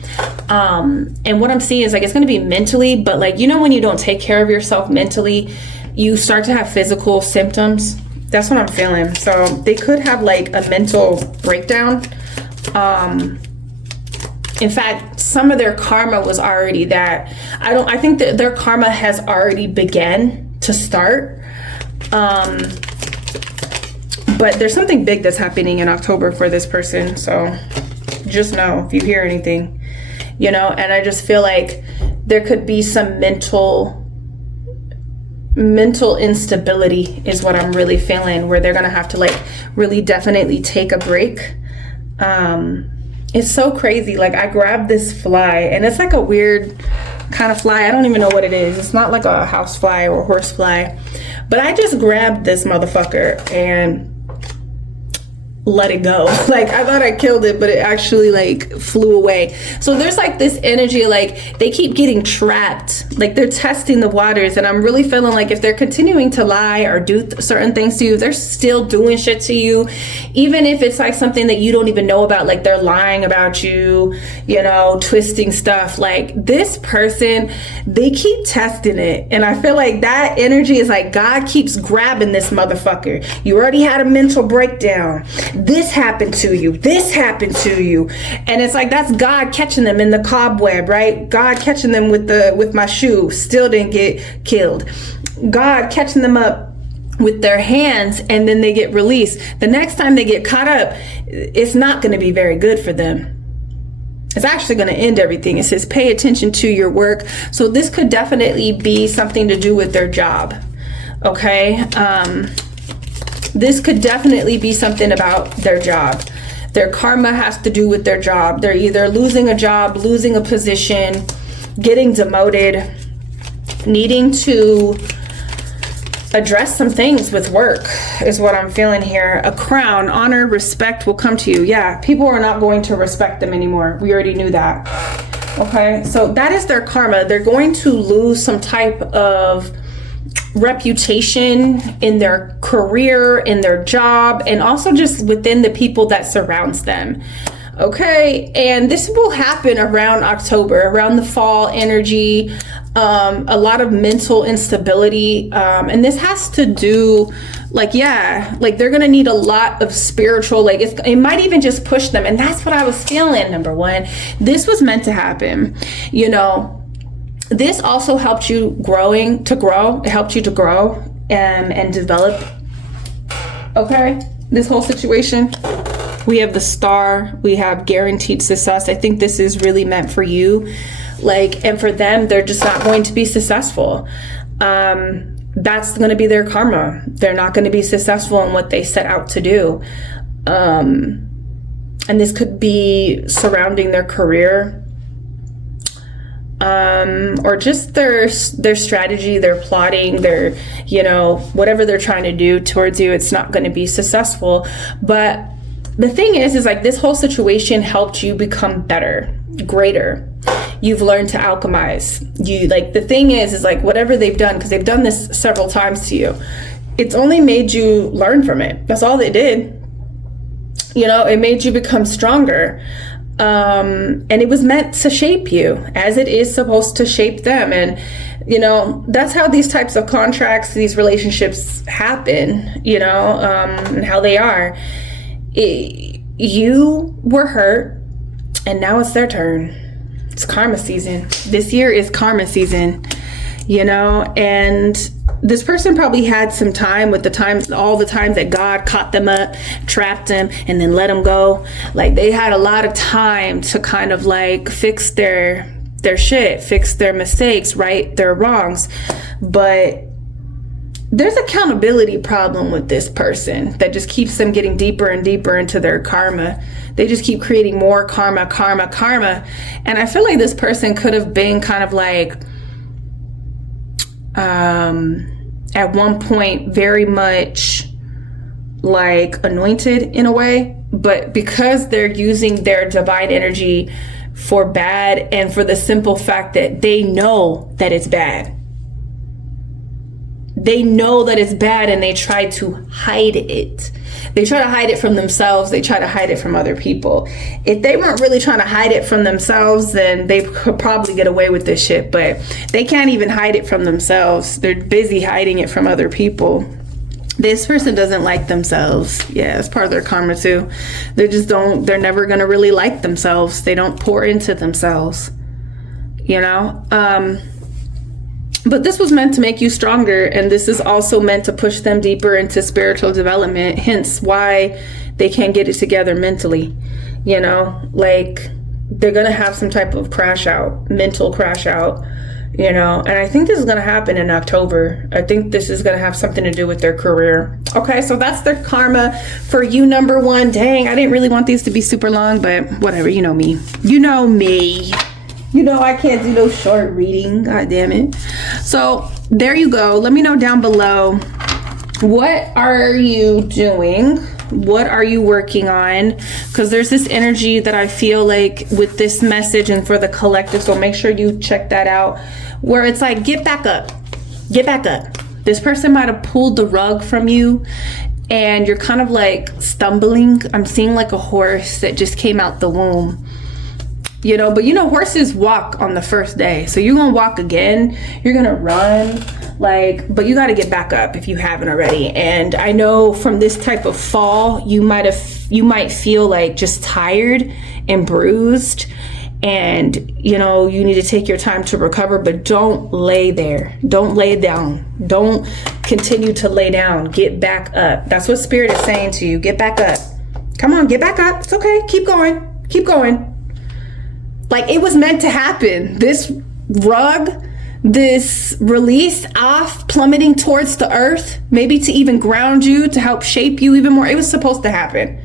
And what I'm seeing is like it's gonna be mentally, but like, you know, when you don't take care of yourself mentally, you start to have physical symptoms. That's what I'm feeling. So they could have like a mental breakdown. In fact, some of their karma was already that. I think that their karma has already began to start. But there's something big that's happening in October for this person. So just know if you hear anything, you know, and I just feel like there could be some mental instability is what I'm really feeling, where they're going to have to like really definitely take a break. It's so crazy. Like I grabbed this fly, and it's like a weird kind of fly. I don't even know what it is. It's not like a house fly or a horse fly, but I just grabbed this motherfucker and let it go. Like I thought I killed it, but it actually like flew away. So there's like this energy, like they keep getting trapped, like they're testing the waters. And I'm really feeling like if they're continuing to lie or do certain things to you, they're still doing shit to you, even if it's like something that you don't even know about, like they're lying about you, you know, twisting stuff. Like this person, they keep testing it. And I feel like that energy is like God keeps grabbing this motherfucker. You already had a mental breakdown. This happened to you. This happened to you. And it's like, that's God catching them in the cobweb, right? God catching them with my shoe, still didn't get killed. God catching them up with their hands, and then they get released. The next time they get caught up, it's not going to be very good for them. It's actually going to end everything. It says, pay attention to your work. So this could definitely be something to do with their job. Okay. This could definitely be something about their job. Their karma has to do with their job. They're either losing a job, losing a position, getting demoted, needing to address some things with work is what I'm feeling here. A crown, honor, respect will come to you. Yeah, people are not going to respect them anymore. We already knew that. Okay, so that is their karma. They're going to lose some type of reputation in their career, in their job, and also just within the people that surrounds them. Okay, and this will happen around October, around the fall energy, a lot of mental instability, and this has to do, like, yeah, like they're gonna need a lot of spiritual, like it might even just push them, and that's what I was feeling. Number one, this was meant to happen, you know. This also helped you It helped you to grow and develop. Okay, this whole situation. We have the star, we have guaranteed success. I think this is really meant for you. Like, and for them, they're just not going to be successful. That's going to be their karma. They're not going to be successful in what they set out to do. And this could be surrounding their career, or just their strategy, their plotting, their, you know, whatever they're trying to do towards you. It's not going to be successful. But the thing is like this whole situation helped you become better, greater. You've learned to alchemize. You, like, the thing is like whatever they've done, because they've done this several times to you, it's only made you learn from it. That's all they did. You know, it made you become stronger. And it was meant to shape you as it is supposed to shape them. And, you know, that's how these types of contracts, these relationships happen, you know, and how they are. You were hurt, and now it's their turn. It's karma season. This year is karma season, you know, and this person probably had some time with all the times that God caught them up, trapped them, and then let them go. Like, they had a lot of time to kind of like fix their shit, fix their mistakes, right their wrongs. But there's accountability problem with this person that just keeps them getting deeper and deeper into their karma. They just keep creating more karma. And I feel like this person could have been kind of like, at one point very much like anointed in a way, but because they're using their divine energy for bad and for the simple fact that they know that it's bad. They know that it's bad and they try to hide it. They try to hide it from themselves. They try to hide it from other people. If they weren't really trying to hide it from themselves, then they could probably get away with this shit. But they can't even hide it from themselves. They're busy hiding it from other people. This person doesn't like themselves. Yeah, it's part of their karma too. They're never going to really like themselves. They don't pour into themselves, you know? But this was meant to make you stronger, and this is also meant to push them deeper into spiritual development, hence why they can't get it together mentally, you know? Like, they're going to have some type of crash out, mental crash out, you know? And I think this is going to happen in October. I think this is going to have something to do with their career. Okay, so that's their karma for you, number one. Dang, I didn't really want these to be super long, but whatever, you know me. You know me. You know I can't do no short reading. God damn it. So there you go. Let me know down below. What are you doing? What are you working on? Because there's this energy that I feel like with this message and for the collective. So make sure you check that out. Where it's like, get back up. Get back up. This person might have pulled the rug from you and you're kind of like stumbling. I'm seeing like a horse that just came out the womb. You know, but you know, horses walk on the first day. So you're going to walk again. You're going to run. Like, but you got to get back up if you haven't already. And I know from this type of fall, you might feel like just tired and bruised. And, you know, you need to take your time to recover, but don't lay there. Don't lay down. Don't continue to lay down. Get back up. That's what Spirit is saying to you. Get back up. Come on, get back up. It's okay. Keep going. Keep going. Like, it was meant to happen. This rug, this release off, plummeting towards the earth, maybe to even ground you, to help shape you even more. It was supposed to happen.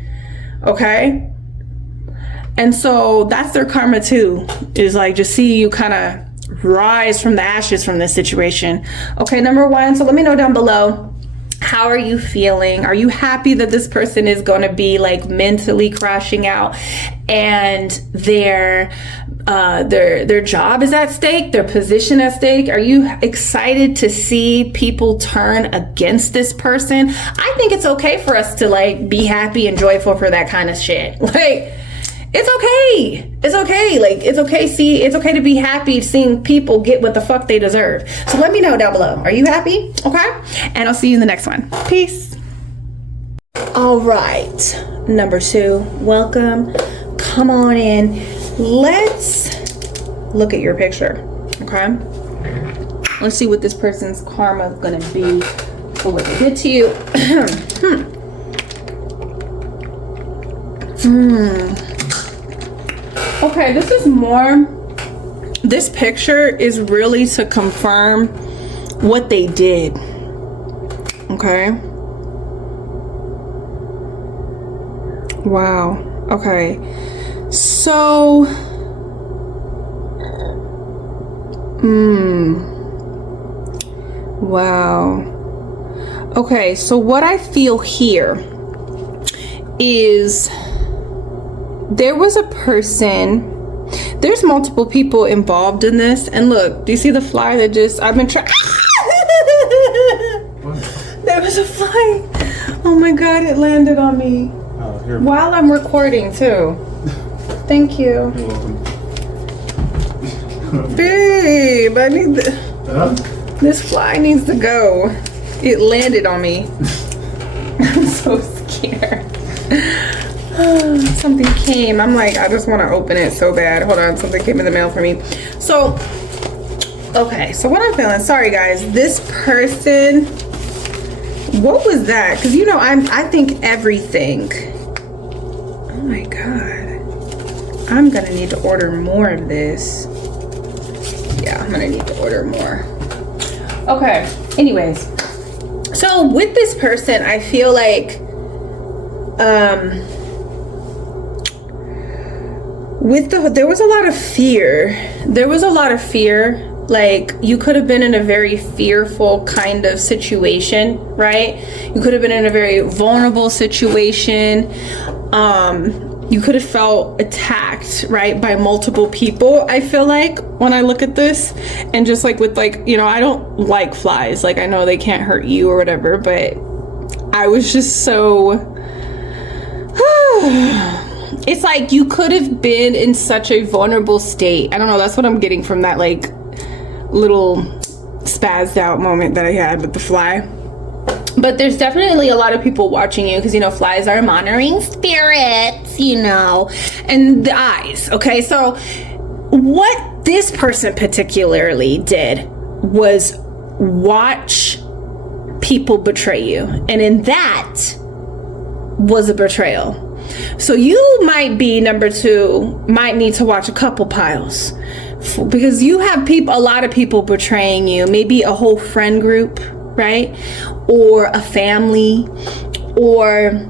Okay? And so that's their karma too, is like just see you kind of rise from the ashes from this situation. Okay, number one. So let me know down below. How are you feeling? Are you happy that this person is going to be like mentally crashing out and their job is at stake, their position at stake? Are you excited to see people turn against this person? I think it's okay for us to like be happy and joyful for that kind of shit. Like, it's okay. It's okay. Like, it's okay. See, it's okay to be happy seeing people get what the fuck they deserve. So let me know down below. Are you happy? Okay. And I'll see you in the next one. Peace. All right. Number two, welcome. Come on in. Let's look at your picture. Okay. Let's see what this person's karma is going to be for what they did to you. Okay, this picture is really to confirm what they did. Okay. Wow. Okay. So, wow. Okay, so what I feel here is there was a person, there's multiple people involved in this. And look, do you see the fly that just, I've been trying. There was a fly. Oh my God, it landed on me. While I'm recording too. Thank you. You're welcome. Babe, I need this fly needs to go. It landed on me. I'm so scared. Something came. I'm like, I just want to open it so bad. Hold on, something came in the mail for me. So, okay, so what I'm feeling, sorry guys, this person, what was that? Because you know, I think everything. Oh my God. I'm gonna need to order more of this. Yeah, I'm gonna need to order more. Okay, anyways. So with this person, I feel like there was a lot of fear. There was a lot of fear Like, you could have been in a very fearful kind of situation, right? You could have been in a very vulnerable situation. You could have felt attacked, right, by multiple people, I feel like, when I look at this. And just like with, like, you know, I don't like flies. Like, I know they can't hurt you or whatever, but I was just so... It's like you could have been in such a vulnerable state. I don't know, that's what I'm getting from that, like, little spazzed out moment that I had with the fly. But there's definitely a lot of people watching you, because, you know, flies are monitoring spirits, you know, and the eyes. Okay, so what this person particularly did was watch people betray you, and in that was a betrayal. So you might be, number two, might need to watch a couple piles, because you have a lot of people betraying you. Maybe a whole friend group, right? Or a family, or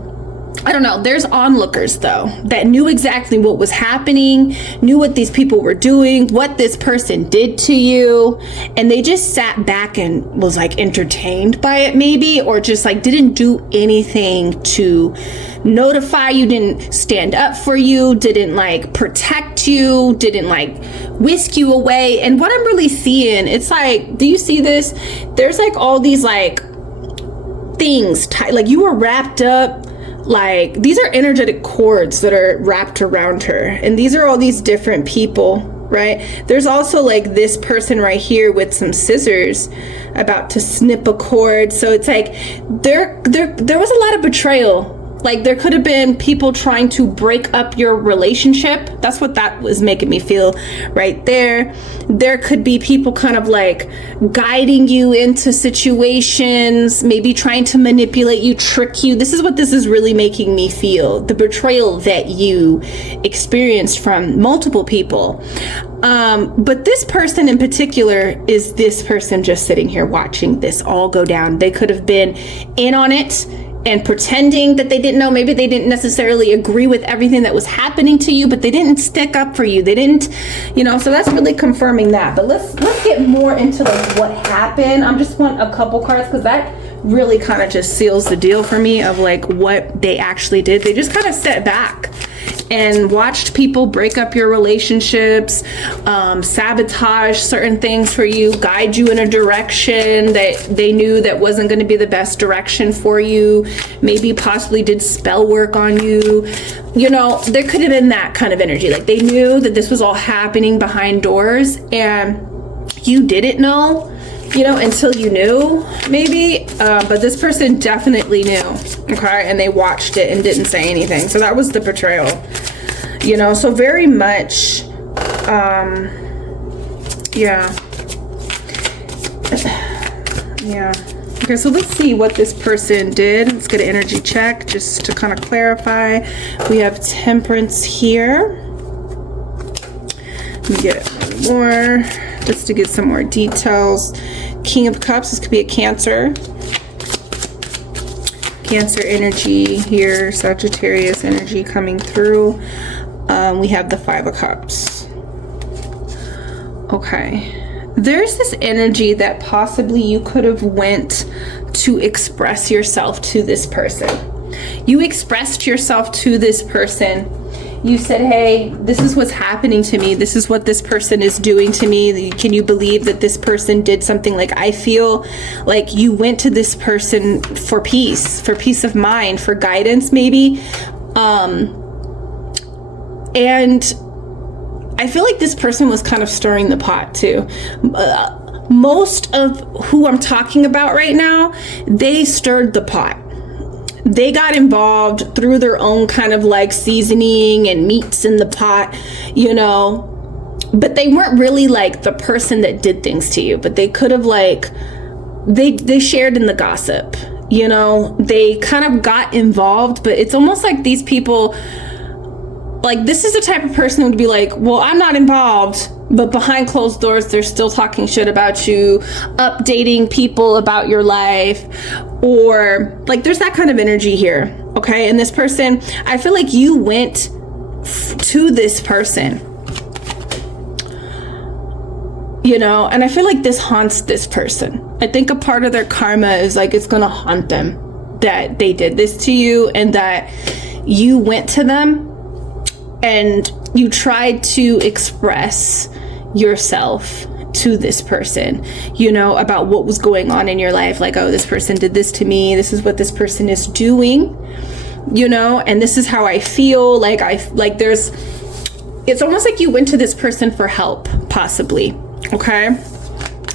I don't know. There's onlookers, though, that knew exactly what was happening, knew what these people were doing, what this person did to you, and they just sat back and was like entertained by it, maybe, or just like didn't do anything to notify you, didn't stand up for you, didn't like protect you, didn't like whisk you away. And what I'm really seeing, it's like, do you see this? There's like all these like things, like you were wrapped up. Like, these are energetic cords that are wrapped around her. And these are all these different people, right? There's also like this person right here with some scissors about to snip a cord. So it's like there was a lot of betrayal. Like, there could have been people trying to break up your relationship. That's what that was making me feel right there. There could be people kind of like guiding you into situations, maybe trying to manipulate you, trick you. This is what this is really making me feel. The betrayal that you experienced from multiple people. But this person in particular is this person just sitting here watching this all go down. They could have been in on it and pretending that they didn't know. Maybe they didn't necessarily agree with everything that was happening to you, but they didn't stick up for you. They didn't, you know, so that's really confirming that. But let's get more into like what happened. I'm just want a couple cards, because that really kind of just seals the deal for me of like what they actually did. They just kind of sat back and watched people break up your relationships, sabotage certain things for you, guide you in a direction that they knew that wasn't going to be the best direction for you, maybe possibly did spell work on you. You know, there could have been that kind of energy. Like, they knew that this was all happening behind doors and you didn't know, you know, until you knew, maybe. But this person definitely knew, okay? And they watched it and didn't say anything. So that was the betrayal, you know? So very much, yeah. Yeah. Okay, so let's see what this person did. Let's get an energy check just to kind of clarify. We have Temperance here. Let me get more, just to get some more details. King of Cups, this could be a Cancer. Cancer energy here, Sagittarius energy coming through. We have the Five of Cups. Okay. There's this energy that possibly you could have went to express yourself to this person. You expressed yourself to this person. You said, hey, this is what's happening to me. This is what this person is doing to me. Can you believe that this person did something? Like, I feel like you went to this person for peace of mind, for guidance, maybe. And I feel like this person was kind of stirring the pot too. Most of who I'm talking about right now, they stirred the pot. They got involved through their own kind of like seasoning and meats in the pot, you know, but they weren't really like the person that did things to you, but they could have like, they shared in the gossip, you know, they kind of got involved. But it's almost like these people, like, this is the type of person who would be like, well, I'm not involved, but behind closed doors, they're still talking shit about you, updating people about your life, or like, there's that kind of energy here, okay? And this person, I feel like you went to this person. you know, and I feel like this haunts this person. I think a part of their karma is like, it's gonna haunt them that they did this to you, and that you went to them and you tried to express yourself to this person, you know, about what was going on in your life. Like, oh, this person did this to me. This is what this person is doing, you know, and this is how I feel. Like, it's almost like you went to this person for help, possibly. Okay.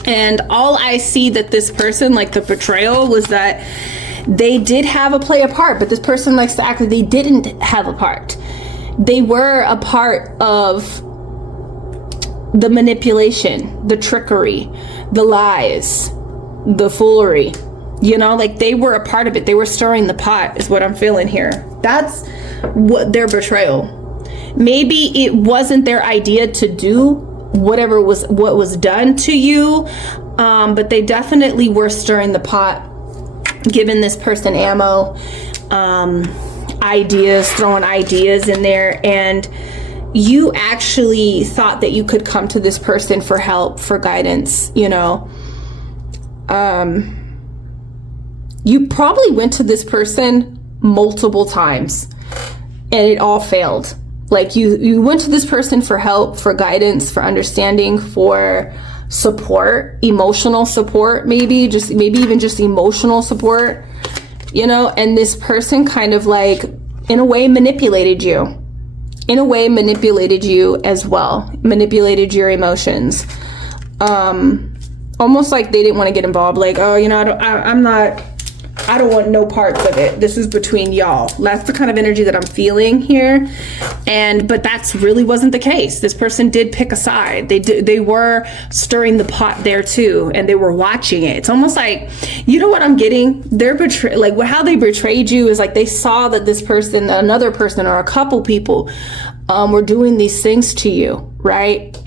And all I see that this person, like the betrayal, was that they did have a part, but this person likes to act like they didn't have a part. They were a part of the manipulation, the trickery, the lies, the foolery, you know, like they were a part of it. They were stirring the pot is what I'm feeling here. That's what their betrayal. Maybe it wasn't their idea to do what was done to you, but they definitely were stirring the pot, giving this person ammo, ideas, throwing ideas in there, and you actually thought that you could come to this person for help, for guidance, you know. You probably went to this person multiple times and it all failed. Like you went to this person for help, for guidance, for understanding, for support, emotional support, maybe even just emotional support, you know, and this person kind of like, in a way, manipulated you. In a way, manipulated you as well, manipulated your emotions. Almost like they didn't want to get involved. Like, oh, you know, I don't want no parts of it. This is between y'all. That's the kind of energy that I'm feeling here. But that's really wasn't the case. This person did pick a side. They were stirring the pot there too, and they were watching it. It's almost like, you know what I'm getting? They're like how they betrayed you is like they saw that this person, another person, or a couple people were doing these things to you, right?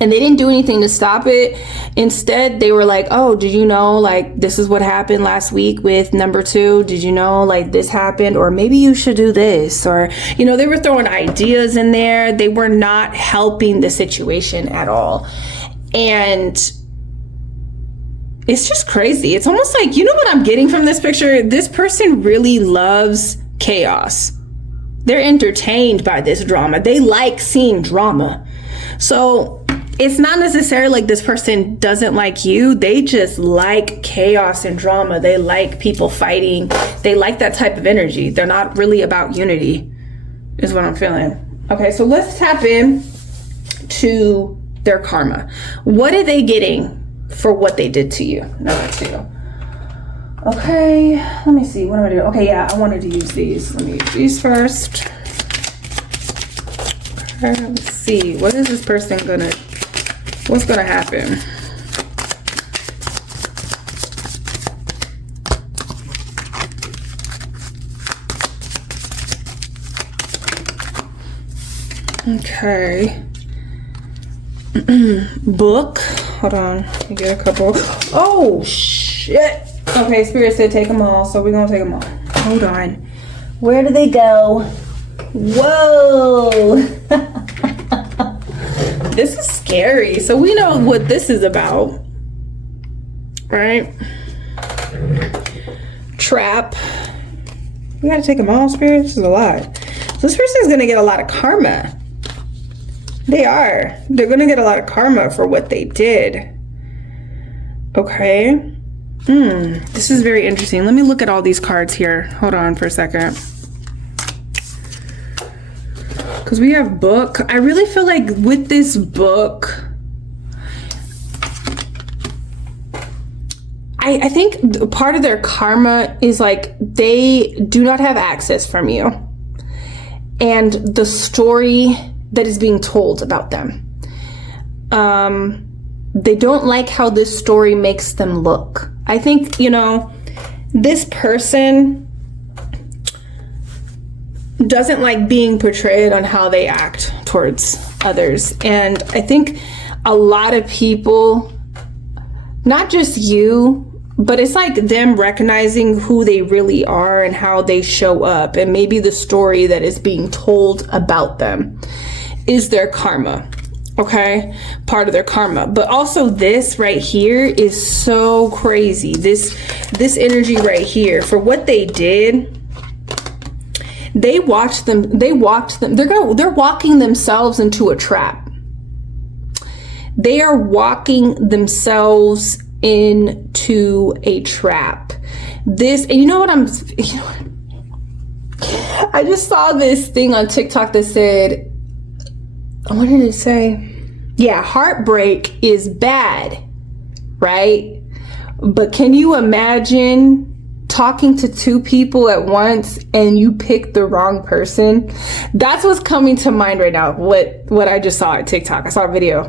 And they didn't do anything to stop it. Instead, they were like, oh, did you know, like, this is what happened last week with number 2? Did you know, like, this happened? Or maybe you should do this. Or, you know, they were throwing ideas in there. They were not helping the situation at all. And it's just crazy. It's almost like, you know what I'm getting from this picture? This person really loves chaos. They're entertained by this drama. They like seeing drama. So it's not necessarily like this person doesn't like you. They just like chaos and drama. They like people fighting. They like that type of energy. They're not really about unity, is what I'm feeling. Okay, so let's tap in to their karma. What are they getting for what they did to you? Number 2. Okay, let me see. What am I doing? Okay, yeah, I wanted to use these. Let me use these first. Okay, let's see. What is this person what's gonna happen? Okay. Book. Hold on. You get a couple. Oh, shit. Okay, Spirit said take them all, so we're gonna take them all. Hold on. Where do they go? Whoa. This is scary. So we know what this is about, right? Trap. We gotta take them all, Spirit. This is a lot. So this person is gonna get a lot of karma. They are. They're gonna get a lot of karma for what they did. Okay. This is very interesting. Let me look at all these cards here. Hold on for a second. Because we have book. I really feel like with this book, I think part of their karma is like they do not have access from you. And the story that is being told about them. They don't like how this story makes them look. I think, you know, this person doesn't like being portrayed on how they act towards others. And I think a lot of people, not just you, but it's like them recognizing who they really are and how they show up, and maybe the story that is being told about them is their karma. Okay, part of their karma. But also this right here is so crazy. This energy right here, for what they did, they're walking themselves into a trap. They are walking themselves into a trap. And you know what I just saw this thing on TikTok that said, what did it say? Yeah, heartbreak is bad, right? But can you imagine talking to two people at once and you pick the wrong person? That's what's coming to mind right now. What I just saw at TikTok. I saw a video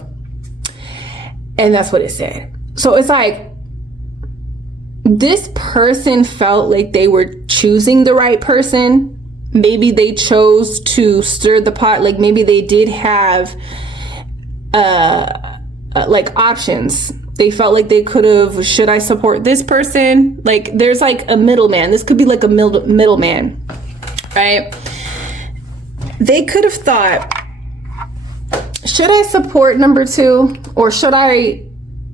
and that's what it said. So it's like, this person felt like they were choosing the right person. Maybe they chose to stir the pot. Like maybe they did have like options. They felt like they could have, should I support this person? Like there's like a middleman. This could be like a middleman, right? They could have thought, should I support number two, or should I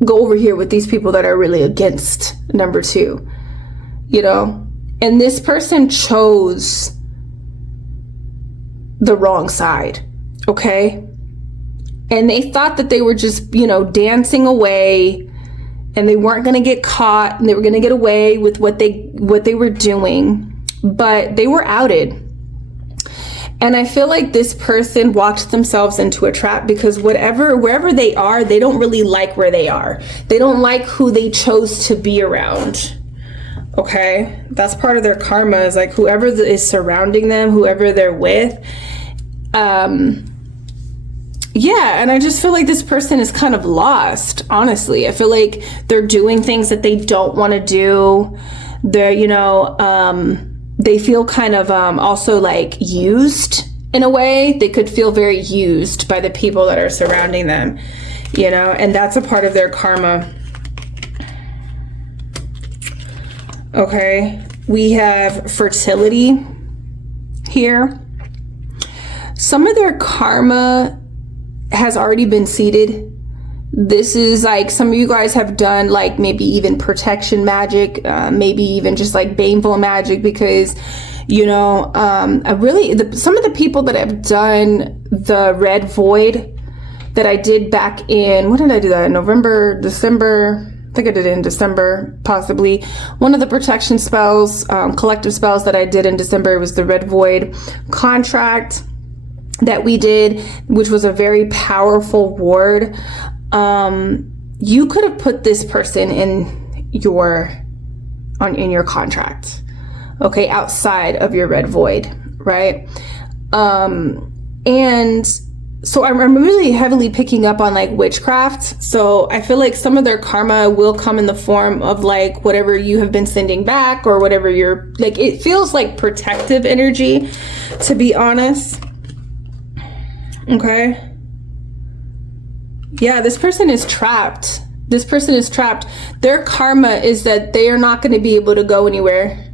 go over here with these people that are really against number two, you know? And this person chose the wrong side, okay? And they thought that they were just, you know, dancing away and they weren't going to get caught and they were going to get away with what they were doing, but they were outed. And I feel like this person walked themselves into a trap because wherever they are, they don't really like where they are. They don't like who they chose to be around. Okay, that's part of their karma, is like whoever is surrounding them, whoever they're with. Yeah, and I just feel like this person is kind of lost, honestly. I feel like they're doing things that they don't want to do. They're, you know, they feel kind of also like used in a way. They could feel very used by the people that are surrounding them, you know, and that's a part of their karma. Okay, we have fertility here. Some of their karma has already been seeded. This is like, some of you guys have done like maybe even protection magic, maybe even just like baneful magic, because, you know, some of the people that have done the red void that I did back in, what did I do that in? November, December? I think I did it in December, possibly. One of the protection spells, collective spells that I did in December was the red void contract that we did, which was a very powerful ward. You could have put this person in your contract, okay, outside of your red void, right? And so I'm really heavily picking up on like witchcraft. So I feel like some of their karma will come in the form of like whatever you have been sending back, or whatever you're like, it feels like protective energy, to be honest. Okay. Yeah, this person is trapped. This person is trapped. Their karma is that they are not going to be able to go anywhere.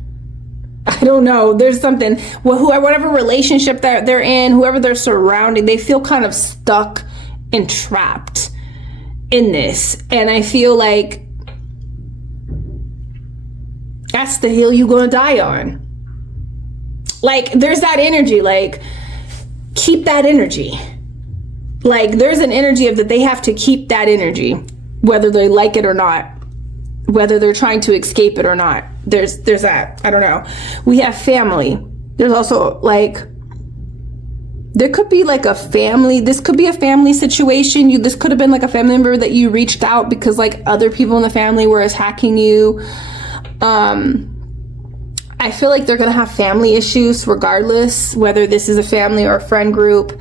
I don't know. There's something. Well, whatever relationship that they're in, whoever they're surrounding, they feel kind of stuck and trapped in this. And I feel like that's the hill you're going to die on. Like, there's that energy. Like, keep that energy. Like, there's an energy of that they have to keep that energy, whether they like it or not, whether they're trying to escape it or not. There's that. I don't know. We have family. There's also like, there could be like a family. This could be a family situation. This could have been like a family member that you reached out because like other people in the family were attacking you. I feel like they're going to have family issues regardless, whether this is a family or a friend group,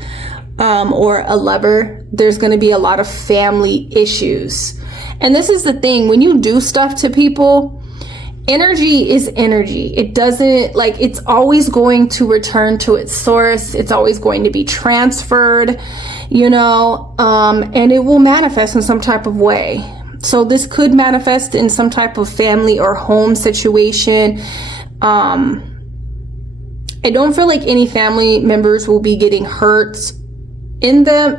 or a lover. There's going to be a lot of family issues. And this is the thing, when you do stuff to people, energy is energy. It doesn't, like, it's always going to return to its source. It's always going to be transferred, you know, and it will manifest in some type of way. So this could manifest in some type of family or home situation. I don't feel like any family members will be getting hurt in there,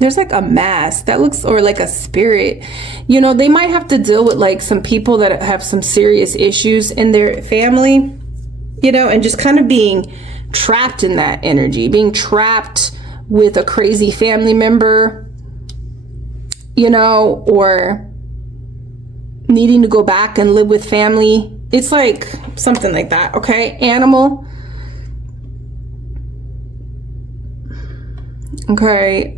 There's like a mask that looks, or like a spirit. You know, they might have to deal with like some people that have some serious issues in their family, you know, and just kind of being trapped in that energy, being trapped with a crazy family member, you know, or needing to go back and live with family. It's like something like that, okay? Animal. Okay,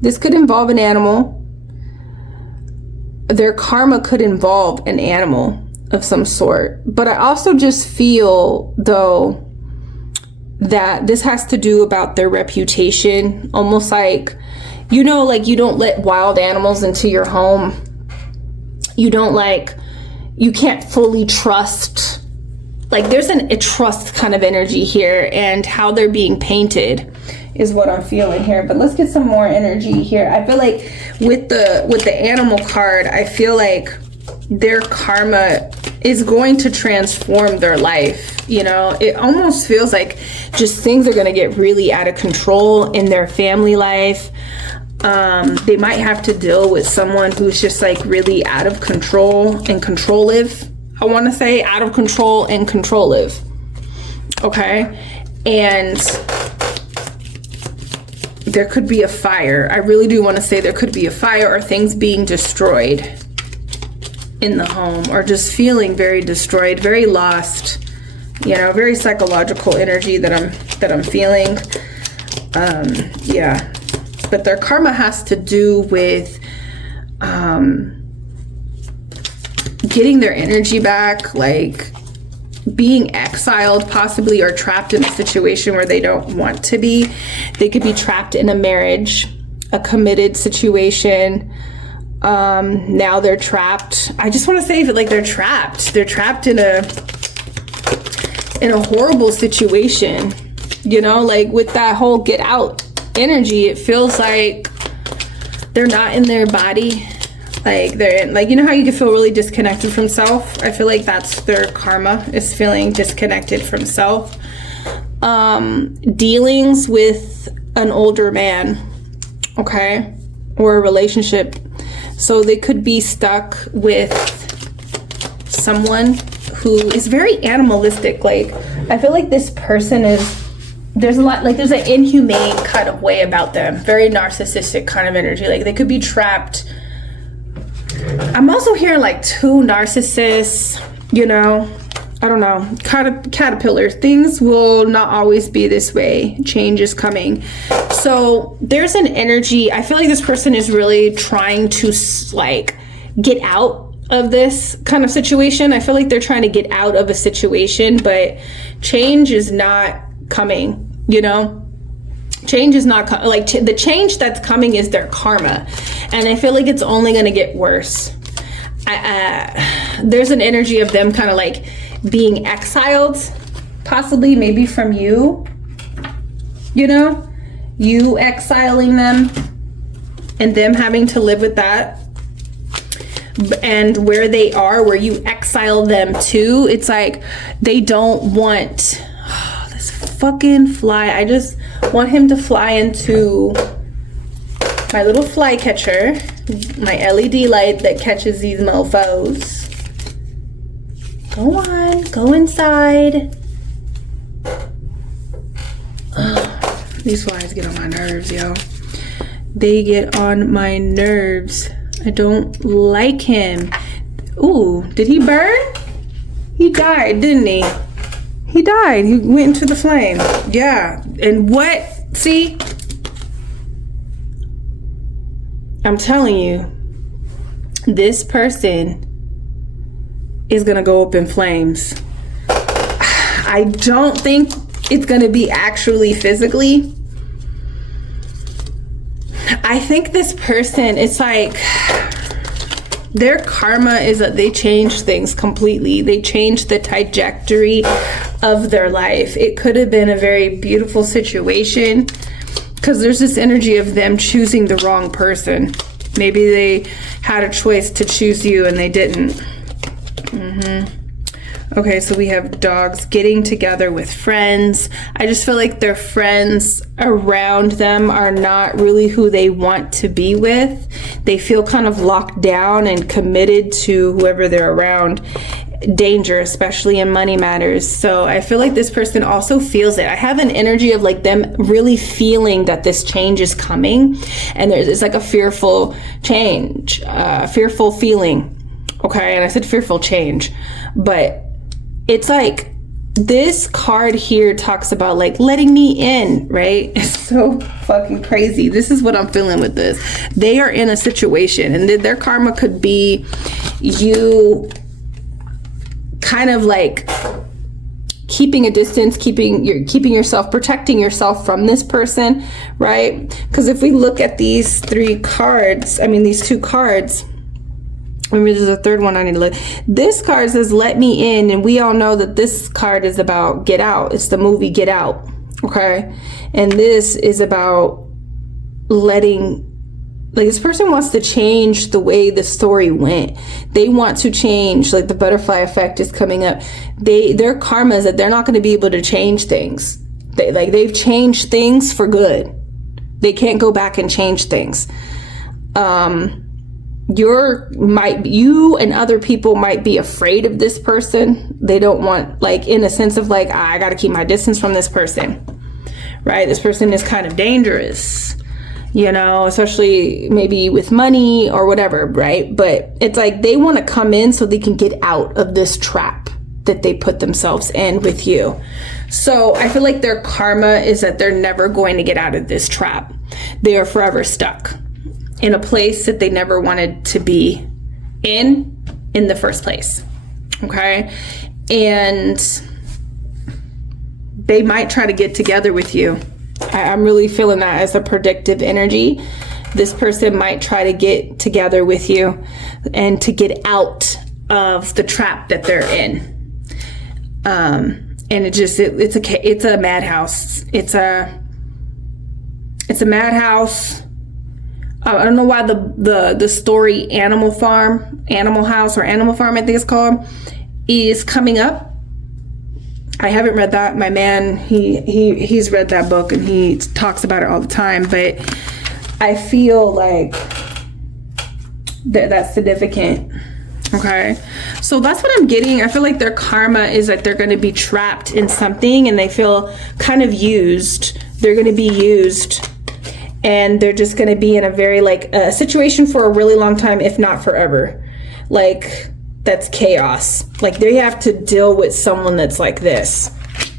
this could involve an animal. Their karma could involve an animal of some sort. But I also just feel, though, that this has to do about their reputation. Almost like, you know, like you don't let wild animals into your home. You don't like, you can't fully trust. Like there's a trust kind of energy here, and how they're being painted is what I'm feeling here. But let's get some more energy here. I feel like with the animal card, I feel like their karma is going to transform their life. You know, it almost feels like just things are going to get really out of control in their family life. They might have to deal with someone who's just like really out of control and controllive. I want to say out of control and controllive. Okay. And there could be a fire. I really do want to say there could be a fire, or things being destroyed in the home, or just feeling very destroyed, very lost, you know, very psychological energy that I'm feeling. Yeah. But their karma has to do with getting their energy back, like being exiled possibly, or trapped in a situation where they don't want to be. They could be trapped in a marriage, a committed situation. Now they're trapped. I just want to say that like they're trapped. They're trapped in a horrible situation, you know, like with that whole get out energy. It feels like they're not in their body. Like they're in, like, you know how you can feel really disconnected from self? I feel like that's their karma, is feeling disconnected from self. Dealings with an older man, okay, or a relationship. So they could be stuck with someone who is very animalistic. Like I feel like this person is, there's a lot, like there's an inhumane kind of way about them, very narcissistic kind of energy. Like they could be trapped. I'm also hearing like two narcissists, you know, I don't know, caterpillar. Things will not always be this way. Change is coming. So there's an energy. I feel like this person is really trying to like get out of this kind of situation. I feel like they're trying to get out of a situation, but change is not coming, you know? Change is not like the change that's coming is their karma, and I feel like it's only going to get worse. There's an energy of them kind of like being exiled, possibly maybe from you, you know, you exiling them and them having to live with that. And where they are, where you exile them to, it's like they don't want this fucking fly. I just want him to fly into my little fly catcher, my LED light that catches these mofos. Go on, go inside. Ugh, these flies get on my nerves, yo. They get on my nerves. I don't like him. Ooh, did he burn? He died, didn't he? He died. He went into the flame. Yeah. And what? See? I'm telling you, this person is going to go up in flames. I don't think it's going to be actually physically. I think this person, it's like their karma is that they changed things completely. They changed the trajectory of their life. It could have been a very beautiful situation, because there's this energy of them choosing the wrong person. Maybe they had a choice to choose you and they didn't. Okay, so we have dogs getting together with friends. I just feel like their friends around them are not really who they want to be with. They feel kind of locked down and committed to whoever they're around. Danger, especially in money matters. So I feel like this person also feels it. I have an energy of like them really feeling that this change is coming, and it's like a fearful change, fearful feeling. Okay, and I said fearful change, but it's like this card here talks about like letting me in, right? It's so fucking crazy. This is what I'm feeling with this. They are in a situation, and their karma could be you kind of like keeping a distance, keeping yourself, protecting yourself from this person, right? Because if we look at these these two cards, maybe there's a third one I need to look. This card says let me in, and we all know that this card is about Get Out. It's the movie Get Out, okay? And this is about letting, like, this person wants to change the way the story went. They want to change, like the butterfly effect is coming up. Their karma is that they're not going to be able to change things. They've changed things for good. They can't go back and change things. You and other people might be afraid of this person. They don't want, like, in a sense of like, I got to keep my distance from this person, right? This person is kind of dangerous, you know, especially maybe with money or whatever, right? But it's like they want to come in so they can get out of this trap that they put themselves in with you. So I feel like their karma is that they're never going to get out of this trap. They are forever stuck in a place that they never wanted to be in the first place, okay? And they might try to get together with you. I'm really feeling that as a predictive energy. This person might try to get together with you and to get out of the trap that they're in. And it's a madhouse. It's a madhouse. I don't know why the story Animal House, I think it's called, is coming up. I haven't read that. My man, he's read that book and he talks about it all the time, but I feel like that's significant. Okay, so that's what I'm getting. I feel like their karma is that they're going to be trapped in something and they feel kind of used. They're going to be used, and they're just going to be in a very, like, a situation for a really long time, if not forever. Like, that's chaos. Like, they have to deal with someone that's like this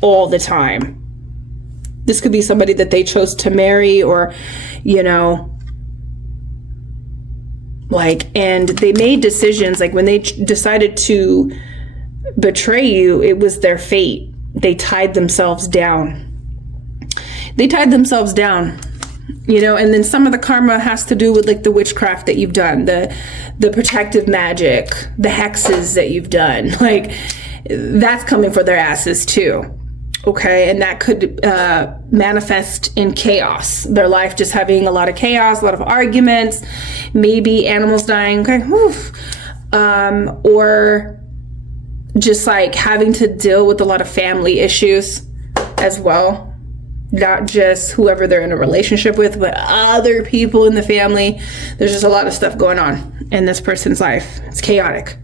all the time. This could be somebody that they chose to marry, or, you know, like, and they made decisions, like when they decided to betray you, it was their fate. They tied themselves down. You know, and then some of the karma has to do with, like, the witchcraft that you've done, the protective magic, the hexes that you've done. Like, that's coming for their asses too. Okay, and that could manifest in chaos. Their life just having a lot of chaos, a lot of arguments, maybe animals dying, okay, or just like having to deal with a lot of family issues as well. Not just whoever they're in a relationship with, but other people in the family. There's just a lot of stuff going on in this person's life. It's chaotic.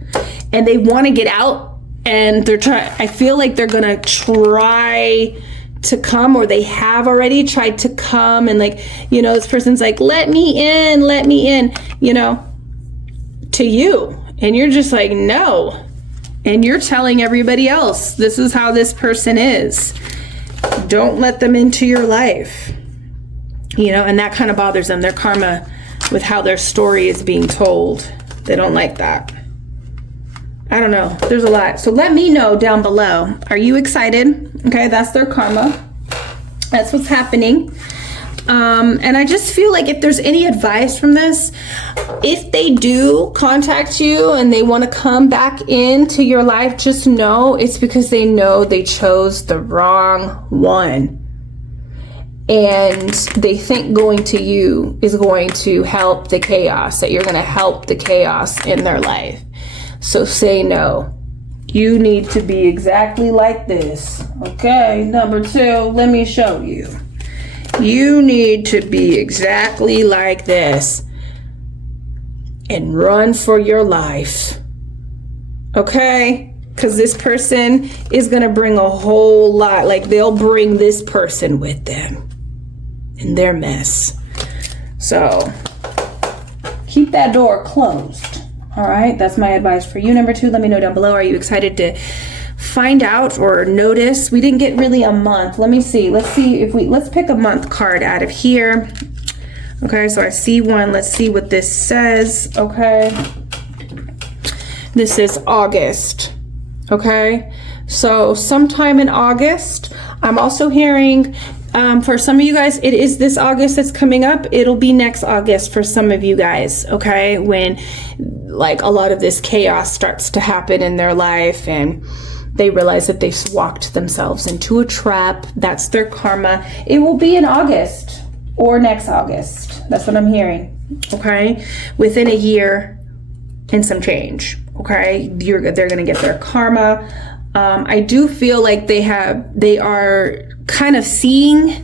And they want to get out, and I feel like they're gonna try to come, or they have already tried to come, and, like, you know, this person's like, let me in, you know, to you. And you're just like, no. And you're telling everybody else, this is how this person is. Don't let them into your life, you know, and that kind of bothers them. Their karma with how their story is being told. They don't like that. I don't know. There's a lot. So let me know down below. Are you excited? Okay, that's their karma. That's what's happening. And I just feel like if there's any advice from this, if they do contact you and they want to come back into your life, just know it's because they know they chose the wrong one. And they think going to you is going to help the chaos, that you're going to help the chaos in their life. So say no. You need to be exactly like this. Okay, number 2, let me show you. You need to be exactly like this and run for your life. Okay? Because this person is going to bring a whole lot. Like, they'll bring this person with them in their mess. So, keep that door closed. All right? That's my advice for you. Number 2, let me know down below. Are you excited to find out or notice? We didn't get really a month. Let me see. Let's pick a month card out of here. Okay, so I see one. Let's see what this says. Okay. This is August. Okay, so sometime in August. I'm also hearing for some of you guys, it is this August that's coming up. It'll be next August for some of you guys, okay, when like a lot of this chaos starts to happen in their life and they realize that they've walked themselves into a trap. That's their karma. It will be in August or next August. That's what I'm hearing, okay, within a year and some change. Okay, they're gonna get their karma. I do feel like they are kind of seeing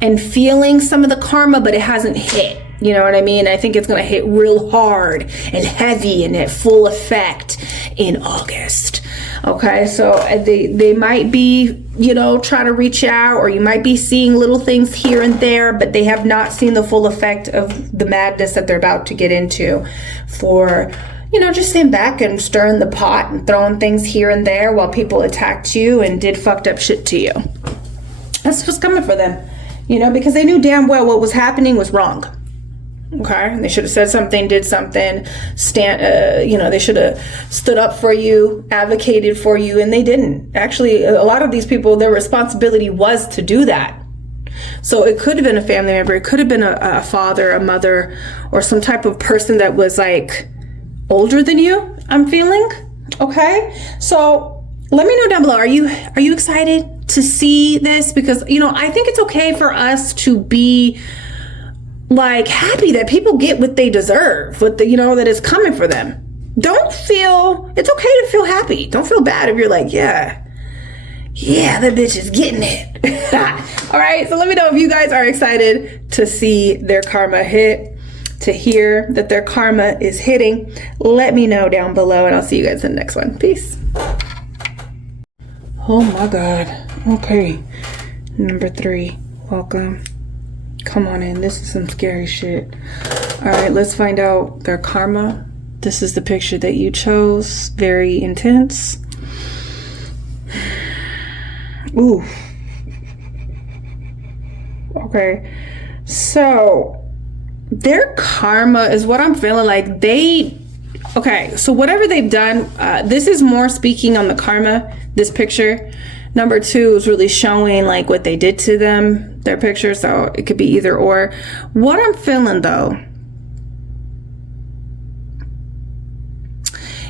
and feeling some of the karma, but it hasn't hit. You know what I mean? I think it's gonna hit real hard and heavy and at full effect in August. Okay, so they might be, you know, trying to reach out, or you might be seeing little things here and there, but they have not seen the full effect of the madness that they're about to get into for, you know, just sitting back and stirring the pot and throwing things here and there while people attacked you and did fucked up shit to you. That's what's coming for them, you know, because they knew damn well what was happening was wrong. Okay, and they should have said something, did something, you know, they should have stood up for you, advocated for you, and they didn't. Actually, a lot of these people, their responsibility was to do that. So it could have been a family member, it could have been a father, a mother, or some type of person that was like older than you, I'm feeling. Okay, so let me know down below, are you excited to see this? Because, you know, I think it's okay for us to be like happy that people get what they deserve, what the, you know, that is coming for them. It's okay to feel happy. Don't feel bad if you're like, yeah, that bitch is getting it. All right, so let me know if you guys are excited to see their karma hit, to hear that their karma is hitting. Let me know down below, and I'll see you guys in the next one. Peace. Oh my God. Okay, number 3, welcome. Come on in. This is some scary shit. All right, let's find out their karma. This is the picture that you chose. Very intense. Ooh. Okay. So their karma is what I'm feeling like. Okay, so whatever they've done, this is more speaking on the karma, this picture. Number 2 is really showing like what they did to them, their picture. So it could be either or. What I'm feeling though,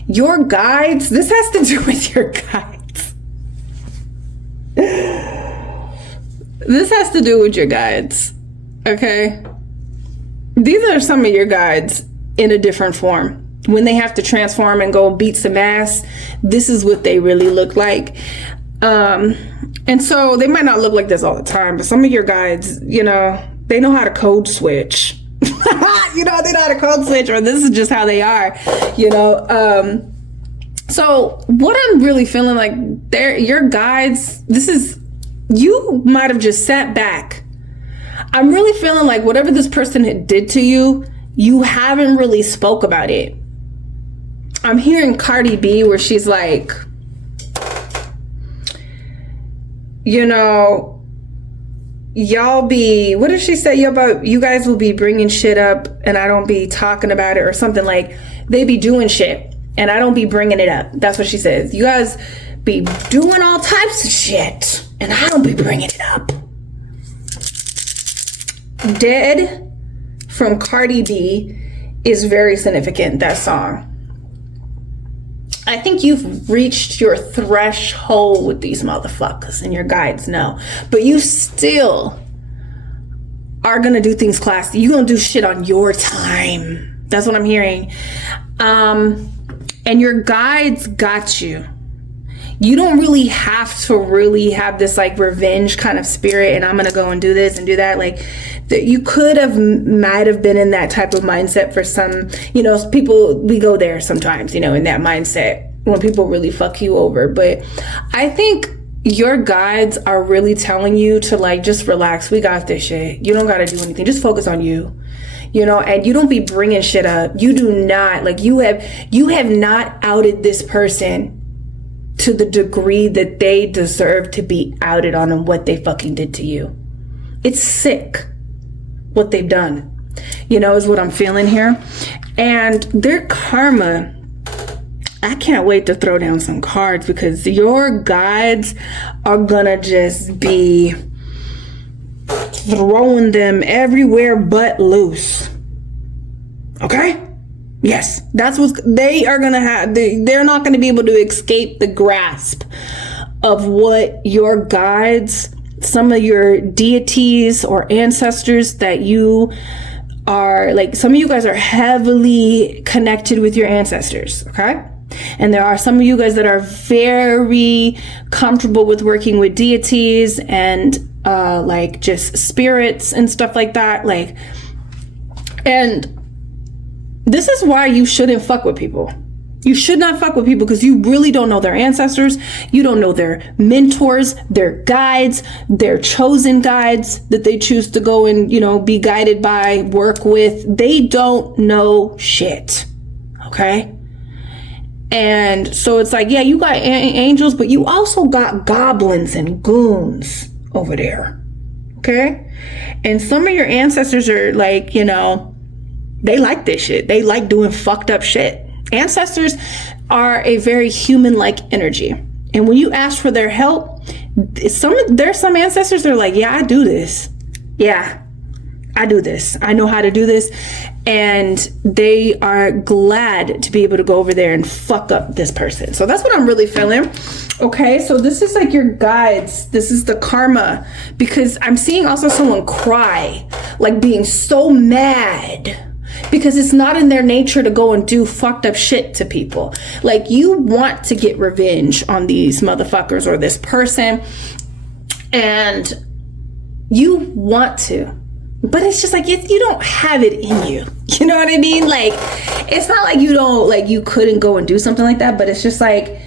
your guides, this has to do with your guides. This has to do with your guides, okay? These are some of your guides in a different form. When they have to transform and go beat some ass, this is what they really look like. And so they might not look like this all the time, but some of your guides, you know, they know how to code switch. You know, they know how to code switch, or this is just how they are, you know. So what I'm really feeling like, your guides, you might have just sat back. I'm really feeling like whatever this person did to you, you haven't really spoke about it. I'm hearing Cardi B where she's like, you know, what did she say about you guys will be bringing shit up and I don't be talking about it, or something like they be doing shit and I don't be bringing it up. That's what she says. You guys be doing all types of shit and I don't be bringing it up. Dead from Cardi B is very significant, that song. I think you've reached your threshold with these motherfuckers, and your guides know. But you still are gonna do things classy. You're gonna do shit on your time. That's what I'm hearing. And your guides got you. you don't really have to really have this like revenge kind of spirit and I'm gonna go and do this and do that. Like you might have been in that type of mindset for some, you know, people, we go there sometimes, you know, in that mindset when people really fuck you over. But I think your guides are really telling you to like, just relax. We got this shit. You don't got to do anything. Just focus on you, you know, and you don't be bringing shit up. You do not, like, you have not outed this person to the degree that they deserve to be outed on and what they fucking did to you. It's sick what they've done, you know, is what I'm feeling here. And their karma, I can't wait to throw down some cards because your guides are gonna just be throwing them everywhere but loose. Okay? Yes, that's what they are gonna have. They're not gonna be able to escape the grasp of what your guides, some of your deities or ancestors that you are, like, some of you guys are heavily connected with your ancestors, okay? And there are some of you guys that are very comfortable with working with deities and like just spirits and stuff like that. Like, and this is why you shouldn't fuck with people. You should not fuck with people because you really don't know their ancestors. You don't know their mentors, their guides, their chosen guides that they choose to go and, you know, be guided by, work with. They don't know shit. Okay? And so it's like, yeah, you got angels, but you also got goblins and goons over there. Okay? And some of your ancestors are like, you know, they like this shit. They like doing fucked up shit. Ancestors are a very human-like energy. And when you ask for their help, there's some ancestors that are like, yeah, I do this. Yeah, I do this. I know how to do this. And they are glad to be able to go over there and fuck up this person. So that's what I'm really feeling. Okay, so this is like your guides. This is the karma. Because I'm seeing also someone cry, like being so mad. Because it's not in their nature to go and do fucked up shit to people. Like, you want to get revenge on these motherfuckers or this person. And you want to. But it's just like, you don't have it in you. You know what I mean? Like, it's not like you don't, like, you couldn't go and do something like that. But it's just like,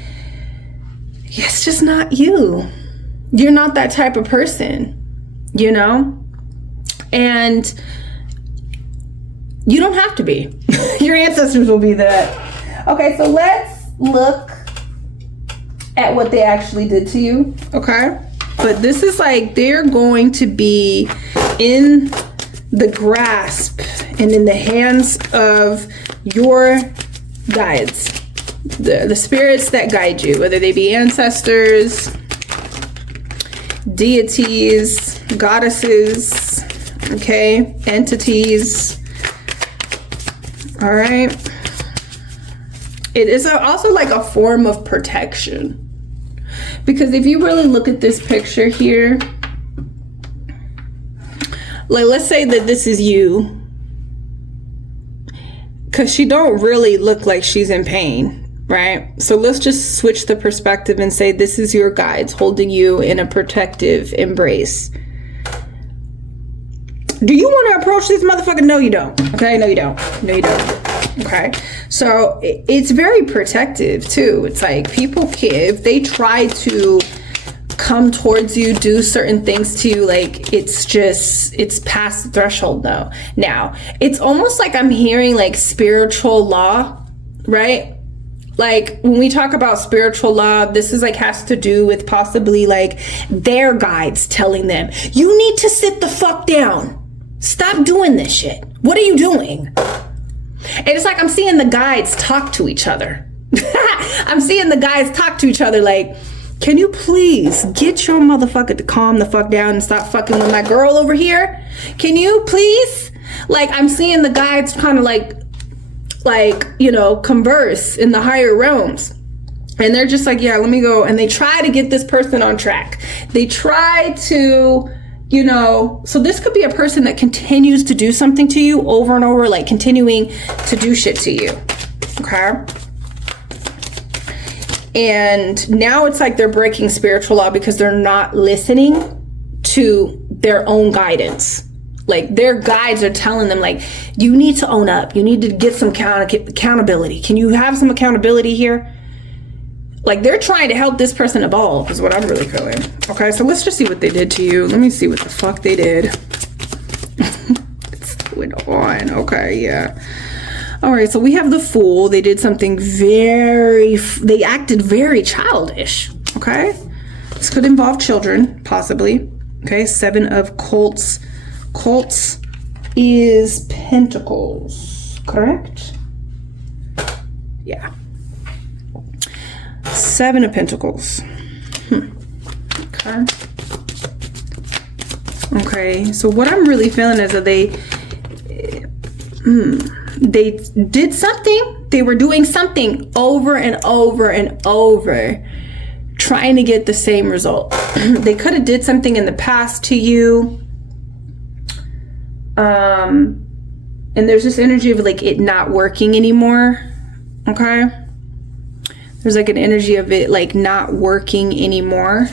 it's just not you. You're not that type of person. You know? And you don't have to be. Your ancestors will be that. Okay, so let's look at what they actually did to you. Okay? But this is like, they're going to be in the grasp and in the hands of your guides. The spirits that guide you, whether they be ancestors, deities, goddesses, okay, entities. All right. It is also like a form of protection. Because if you really look at this picture here, like, let's say that this is you. Because she don't really look like she's in pain, right? So let's just switch the perspective and say this is your guides holding you in a protective embrace. Do you want to approach this motherfucker? No, you don't. Okay, no, you don't. No, you don't. Okay, so it's very protective too. It's like, people can, if they try to come towards you, do certain things to you, like, it's past the threshold now. Now, it's almost like I'm hearing like spiritual law, right? Like, when we talk about spiritual law, this is like, has to do with possibly like their guides telling them, you need to sit the fuck down. Stop doing this shit. What are you doing? And it's like, I'm seeing the guides talk to each other. I'm seeing the guides talk to each other like, can you please get your motherfucker to calm the fuck down and stop fucking with my girl over here? Can you please? Like, I'm seeing the guides kind of like, you know, converse in the higher realms. And they're just like, yeah, let me go. And they try to get this person on track. They try to, you know, so this could be a person that continues to do something to you over and over, like continuing to do shit to you. Okay. And now it's like they're breaking spiritual law because they're not listening to their own guidance. Like their guides are telling them, like, you need to own up. You need to get some accountability. Can you have some accountability here? Like they're trying to help this person evolve is what I'm really feeling. Okay, so let's just see what they did to you. Let me see what the fuck they did. What's going on? Okay, yeah. All right, so we have the Fool. They did something they acted very childish. Okay, this could involve children, possibly. Okay, 7 of Cups. Cups is Pentacles, correct? Yeah. 7 of Pentacles. Okay. Okay, so what I'm really feeling is that they did something. They were doing something over and over and over, trying to get the same result. They could have did something in the past to you. And there's this energy of like it not working anymore. Okay. There's like an energy of it like not working anymore.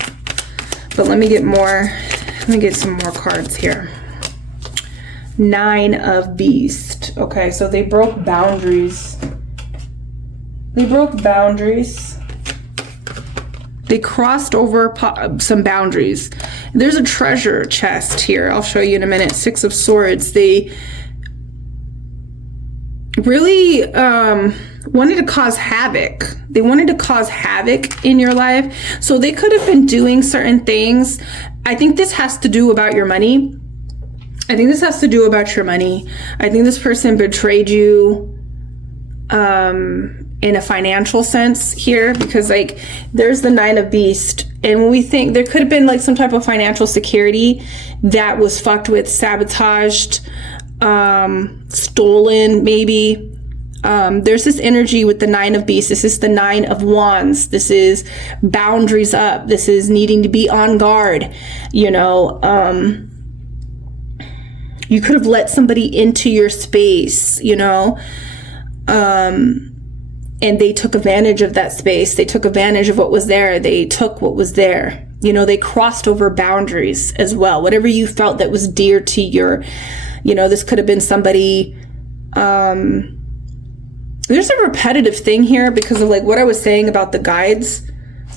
But let me get some more cards here. 9 of Beast. Okay, so they broke boundaries. They broke boundaries. They crossed over some boundaries. There's a treasure chest here. I'll show you in a minute. 6 of Swords. They really wanted to cause havoc. They wanted to cause havoc in your life. So they could have been doing certain things. I think this has to do about your money. I think this has to do about your money. I think this person betrayed you in a financial sense here, because like there's the 9 of Beast. And when we think there could have been like some type of financial security that was fucked with, sabotaged, stolen, maybe. There's this energy with the 9 of Beasts. This is the 9 of Wands. This is boundaries up. This is needing to be on guard. You know, you could have let somebody into your space, you know, and they took advantage of that space. They took advantage of what was there. They took what was there. You know, they crossed over boundaries as well. Whatever you felt that was dear to your, you know, this could have been somebody, there's a repetitive thing here because of like what I was saying about the guides,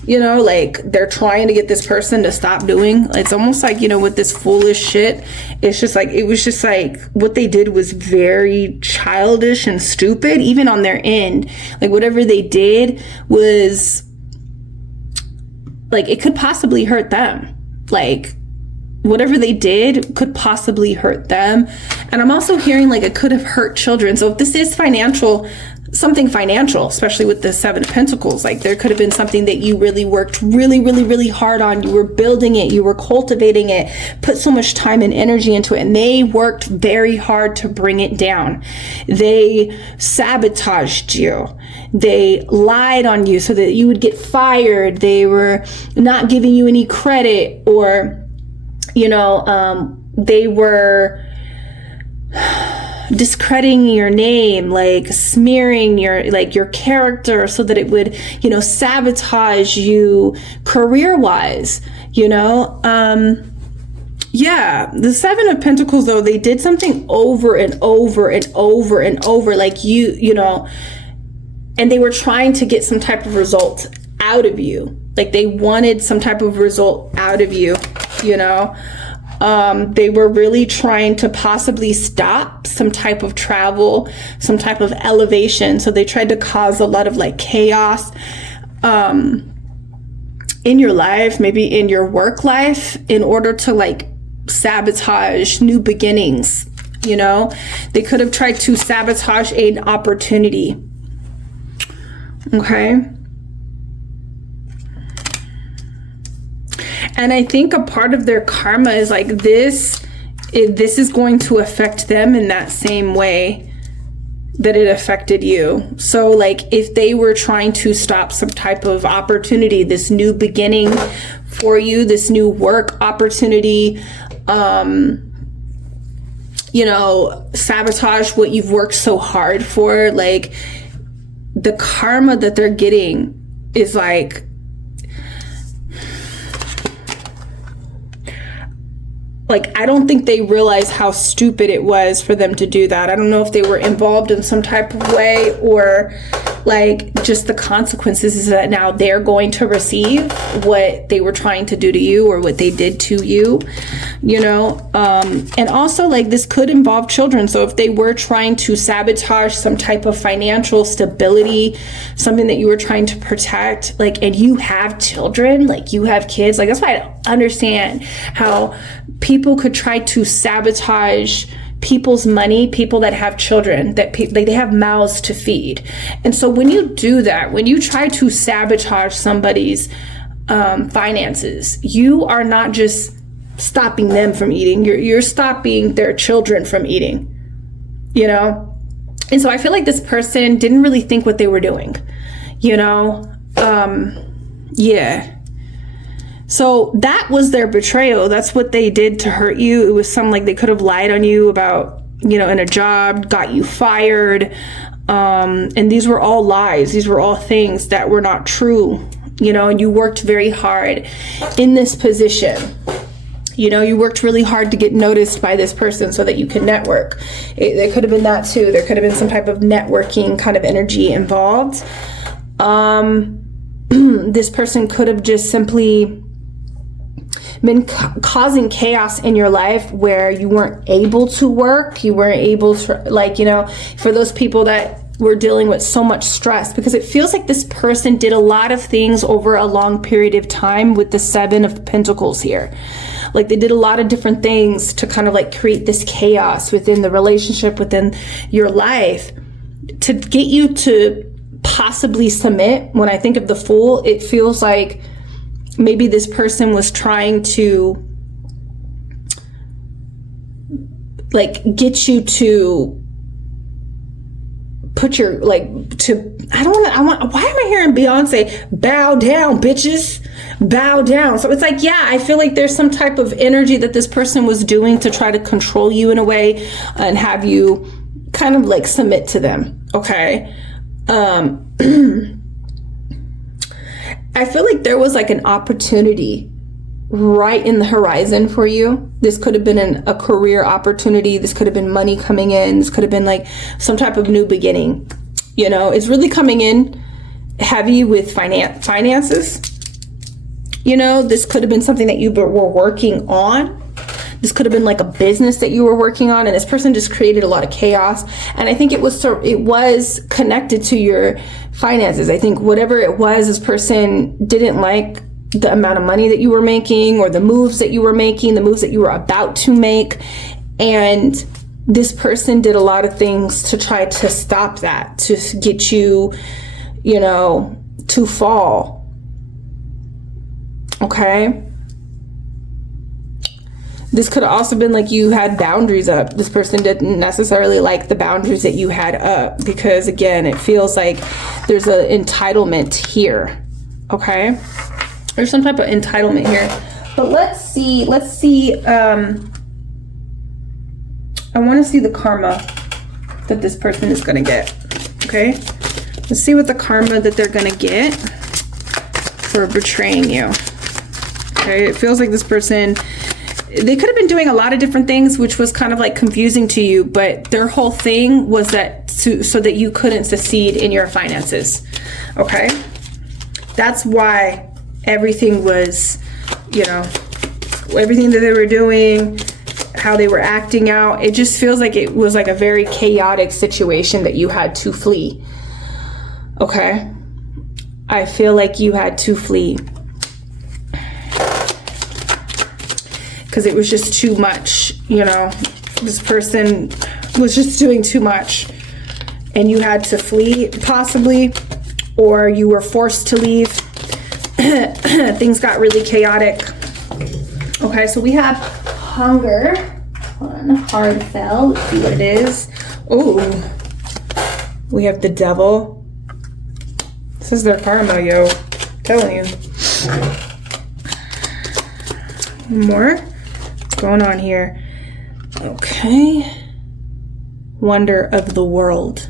you know, like they're trying to get this person to stop doing. It's almost like, you know, with this foolish shit, it's just like, it was just like what they did was very childish and stupid, even on their end. Like whatever they did was like, it could possibly hurt them. Like whatever they did could possibly hurt them. And I'm also hearing like it could have hurt children. So if this is financial, something financial, especially with the 7 of Pentacles, like there could have been something that you really worked really hard on. You were building it, you were cultivating it, put so much time and energy into it, and they worked very hard to bring it down. They sabotaged you. They lied on you so that you would get fired. They were not giving you any credit, or you know, they were discrediting your name, like smearing your character so that it would, you know, sabotage you career-wise, you know. Yeah, the 7 of Pentacles though, they did something over and over and over and over, like you know, and they were trying to get some type of result out of you. Like they wanted some type of result out of you, you know. They were really trying to possibly stop some type of travel, some type of elevation. So they tried to cause a lot of like chaos in your life, maybe in your work life, in order to like sabotage new beginnings. You know, they could have tried to sabotage an opportunity. Okay. And I think a part of their karma is like this is going to affect them in that same way that it affected you. So like if they were trying to stop some type of opportunity, this new beginning for you, this new work opportunity, you know, sabotage what you've worked so hard for, like the karma that they're getting is like, I don't think they realize how stupid it was for them to do that. I don't know if they were involved in some type of way, or like just the consequences is that now they're going to receive what they were trying to do to you, or what they did to you, you know. And also, like, this could involve children. So if they were trying to sabotage some type of financial stability, something that you were trying to protect, like, and you have children, like you have kids, like, that's why I don't understand how people could try to sabotage people's money, people that have children, that like they have mouths to feed. And so when you do that, when you try to sabotage somebody's finances, you are not just stopping them from eating, you're stopping their children from eating, you know. And so I feel like this person didn't really think what they were doing, you know. Yeah. So that was their betrayal. That's what they did to hurt you. It was something like they could have lied on you about, you know, in a job, got you fired. And these were all lies. These were all things that were not true, you know, and you worked very hard in this position. You know, you worked really hard to get noticed by this person so that you could network. There could have been that too. There could have been some type of networking kind of energy involved. This person could have just simply been causing chaos in your life where you weren't able to work. You weren't able to, like, you know, for those people that were dealing with so much stress, because it feels like this person did a lot of things over a long period of time with the 7 of Pentacles here. Like, they did a lot of different things to kind of like create this chaos within the relationship, within your life, to get you to possibly submit. When I think of the Fool, it feels like maybe this person was trying to like get you to put your, like, to, why am I hearing Beyonce, bow down, bitches, bow down? So it's like, yeah, I feel like there's some type of energy that this person was doing to try to control you in a way and have you kind of like submit to them. Okay. I feel like there was like an opportunity right in the horizon for you. This could have been a career opportunity. This could have been money coming in. This could have been like some type of new beginning. You know, it's really coming in heavy with finances. You know, this could have been something that you were working on. This could have been like a business that you were working on, and this person just created a lot of chaos. And I think it was connected to your finances. I think whatever it was, this person didn't like the amount of money that you were making, or the moves that you were making, the moves that you were about to make. And this person did a lot of things to try to stop that, to get you, you know, to fall. Okay. This could have also been like you had boundaries up. This person didn't necessarily like the boundaries that you had up, because again, it feels like there's an entitlement here. Okay. There's some type of entitlement here. But let's see. I want to see the karma that this person is going to get. Okay. Let's see what the karma that they're going to get for betraying you. Okay. It feels like this person, they could have been doing a lot of different things, which was kind of like confusing to you, but their whole thing was that so that you couldn't succeed in your finances. Okay. That's why everything was, you know, everything that they were doing, how they were acting out, it just feels like it was like a very chaotic situation that you had to flee. Okay. I feel like you had to flee because it was just too much, you know. This person was just doing too much and you had to flee, possibly, or you were forced to leave. Things got really chaotic. Okay, so we have hunger on hard sell. Let's see what it is. Oh, we have the devil. This is their karma, yo. I'm telling you. More. What's going on here? Okay. Wonder of the world.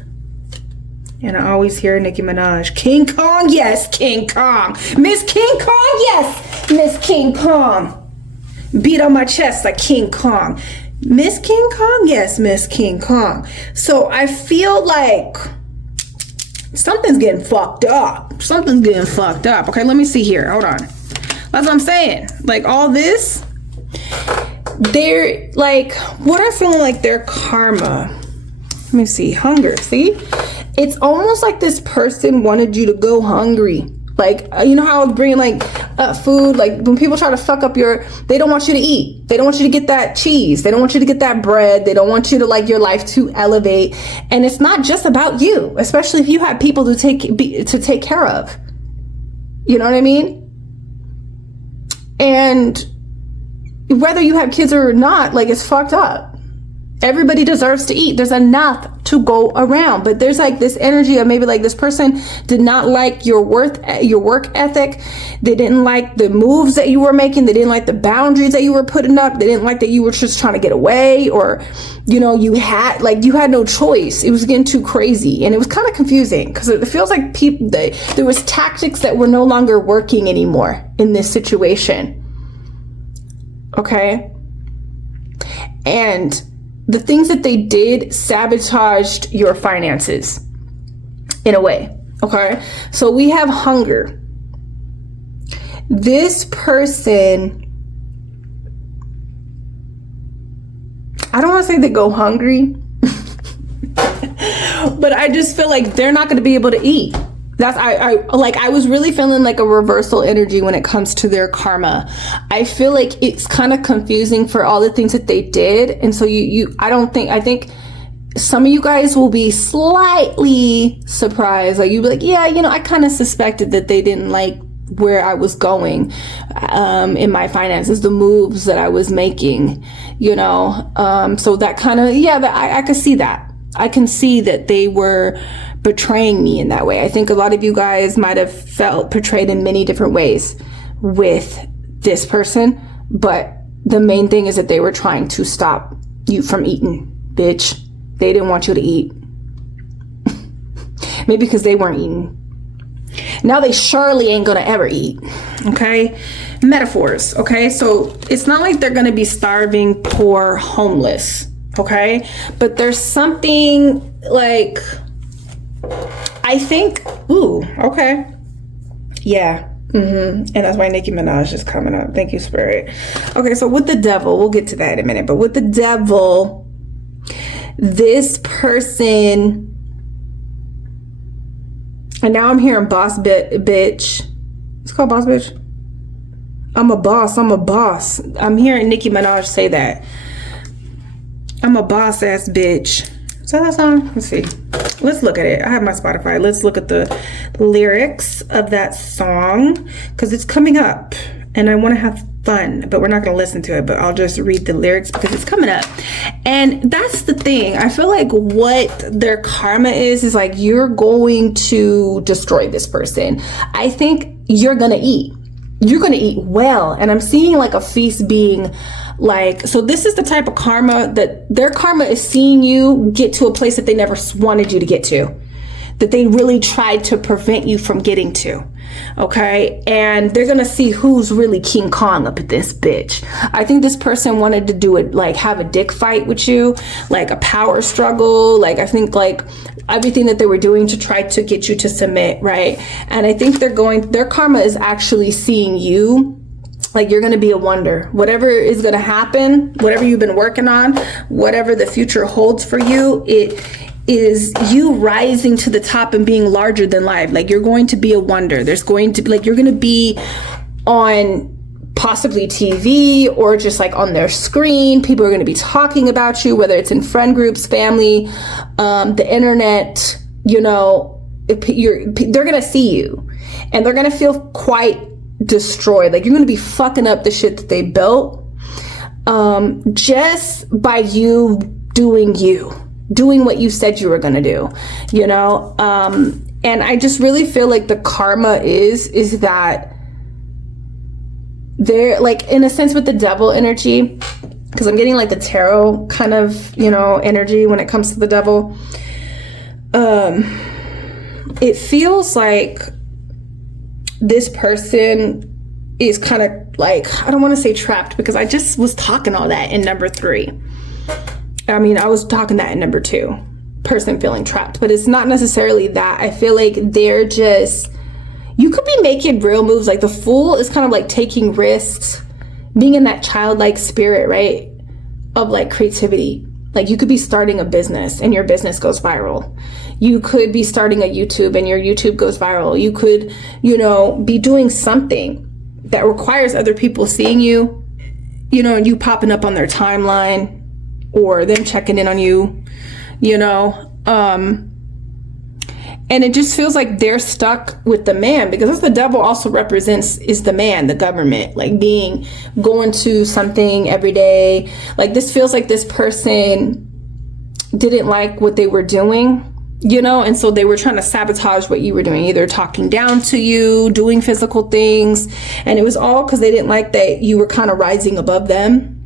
And I always hear Nicki Minaj, King Kong, yes, King Kong. Miss King Kong, yes, Miss King Kong. Beat on my chest like King Kong. Miss King Kong, yes, Miss King Kong. So I feel like something's getting fucked up. Something's getting fucked up. Okay, let me see here. Hold on. That's what I'm saying. Like all this, they're like, what I'm feeling like their karma. Let me see. Hunger. See? It's almost like this person wanted you to go hungry. Like, you know how I was bringing like food, like when people try to fuck up they don't want you to eat. They don't want you to get that cheese. They don't want you to get that bread. They don't want you to like your life to elevate. And it's not just about you, especially if you have people to take care of. You know what I mean? And whether you have kids or not, like it's fucked up. Everybody deserves to eat. There's enough to go around, but there's like this energy of maybe like this person did not like your work ethic. They didn't like the moves that you were making. They didn't like the boundaries that you were putting up. They didn't like that you were just trying to get away, or, you know, you had no choice. It was getting too crazy, and it was kind of confusing because it feels like there was tactics that were no longer working anymore in this situation. Okay. And the things that they did sabotaged your finances in a way. Okay. So we have hunger. This person, I don't want to say they go hungry, but I just feel like they're not going to be able to eat. I was really feeling like a reversal energy when it comes to their karma. I feel like it's kind of confusing for all the things that they did. And so I think some of you guys will be slightly surprised. Like you'll be like, yeah, you know, I kind of suspected that they didn't like where I was going in my finances, the moves that I was making, you know. So that kind of, I could see that. I can see that they were betraying me in that way. I think a lot of you guys might have felt betrayed in many different ways with this person, but the main thing is that they were trying to stop you from eating, bitch. They didn't want you to eat. Maybe because they weren't eating. Now they surely ain't gonna ever eat. Okay? Metaphors. Okay? So it's not like they're gonna be starving, poor, homeless. Okay? But there's something like, I think, ooh, okay. Yeah. And that's why Nicki Minaj is coming up. Thank you, Spirit. Okay, so with the devil, we'll get to that in a minute. But with the devil, this person, and now I'm hearing boss bitch. It's called boss bitch. I'm a boss. I'm hearing Nicki Minaj say that. I'm a boss ass bitch. Is that song? Let's see. Let's look at it. I have my Spotify. Let's look at the lyrics of that song because it's coming up and I want to have fun, but we're not going to listen to it, but I'll just read the lyrics because it's coming up. And that's the thing. I feel like what their karma is like you're going to destroy this person. I think you're going to eat. You're going to eat well. And I'm seeing like a feast being like, so this is the type of karma that their karma is seeing you get to a place that they never wanted you to get to, that they really tried to prevent you from getting to. Okay. And they're going to see who's really King Kong up at this bitch. I think this person wanted to do it, like have a dick fight with you, like a power struggle. Like, I think like everything that they were doing to try to get you to submit. Right. And I think their karma is actually seeing you. Like you're going to be a wonder. Whatever is going to happen, whatever you've been working on, whatever the future holds for you, it is you rising to the top and being larger than life. Like you're going to be a wonder. There's going to be like, you're going to be on possibly TV or just like on their screen. People are going to be talking about you, whether it's in friend groups, family, the internet, you know, they're going to see you and they're going to feel quite destroyed. Like you're going to be fucking up the shit that they built just by you doing what you said you were going to do, you know. And I just really feel like the karma is that they're like, in a sense, with the devil energy, because I'm getting like the tarot kind of, you know, energy when it comes to the devil. it feels like this person is kind of like, I don't want to say trapped, because I just was talking all that in number 3. I mean, I was talking that in number 2, person feeling trapped, but it's not necessarily that. I feel like they're just, you could be making real moves. Like the Fool is kind of like taking risks, being in that childlike spirit, right? Of like creativity. Like you could be starting a business and your business goes viral. You could be starting a YouTube and your YouTube goes viral. You could, you know, be doing something that requires other people seeing you, you know, and you popping up on their timeline or them checking in on you, you know. And it just feels like they're stuck with the man, because that's the devil also represents, is the man, the government, like going to something every day. Like this feels like this person didn't like what they were doing, you know, and so they were trying to sabotage what you were doing, either talking down to you, doing physical things. And it was all because they didn't like that you were kind of rising above them.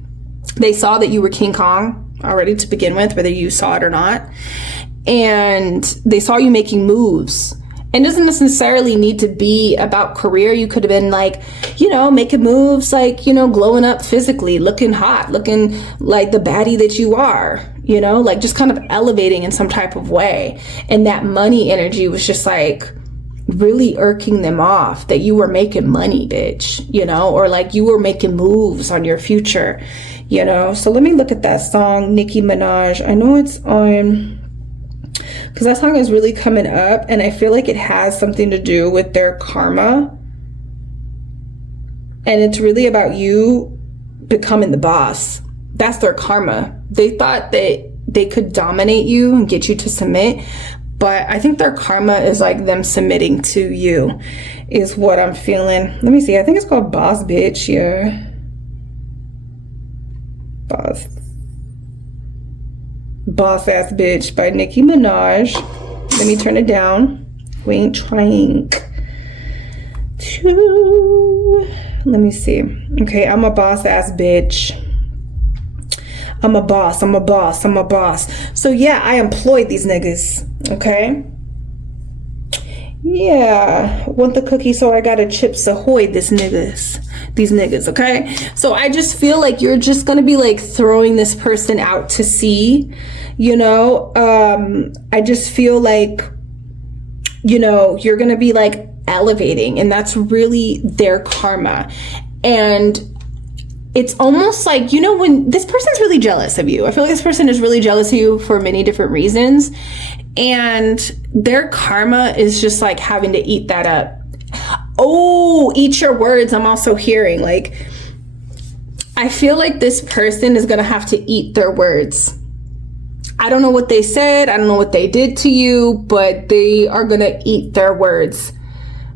They saw that you were King Kong already to begin with, whether you saw it or not. And they saw you making moves. And it doesn't necessarily need to be about career. You could have been like, you know, making moves, like, you know, glowing up physically, looking hot, looking like the baddie that you are, you know, like just kind of elevating in some type of way. And that money energy was just like really irking them off, that you were making money, bitch, you know, or like you were making moves on your future, you know. So let me look at that song, Nicki Minaj. I know it's on, because that song is really coming up, and I feel like it has something to do with their karma. And it's really about you becoming the boss. That's their karma. They thought that they could dominate you and get you to submit, but I think their karma is like them submitting to you, is what I'm feeling. Let me see. I think it's called Boss Bitch here. Boss Ass Bitch by Nicki Minaj. Let me turn it down. We ain't trying to. Let me see. Okay, I'm a boss ass bitch. I'm a boss. I'm a boss. I'm a boss. So yeah, I employed these niggas. Okay. Yeah. Want the cookie, so I gotta Chips Ahoy these niggas, okay? So I just feel like you're just gonna be like throwing this person out to sea, you know. I just feel like, you know, you're gonna be like elevating, and that's really their karma. And it's almost like, you know, when this person's really jealous of you, I feel like this person is really jealous of you for many different reasons, and their karma is just like having to eat that up. Oh, eat your words. I'm also hearing, like, I feel like this person is going to have to eat their words. I don't know what they said. I don't know what they did to you, but they are going to eat their words.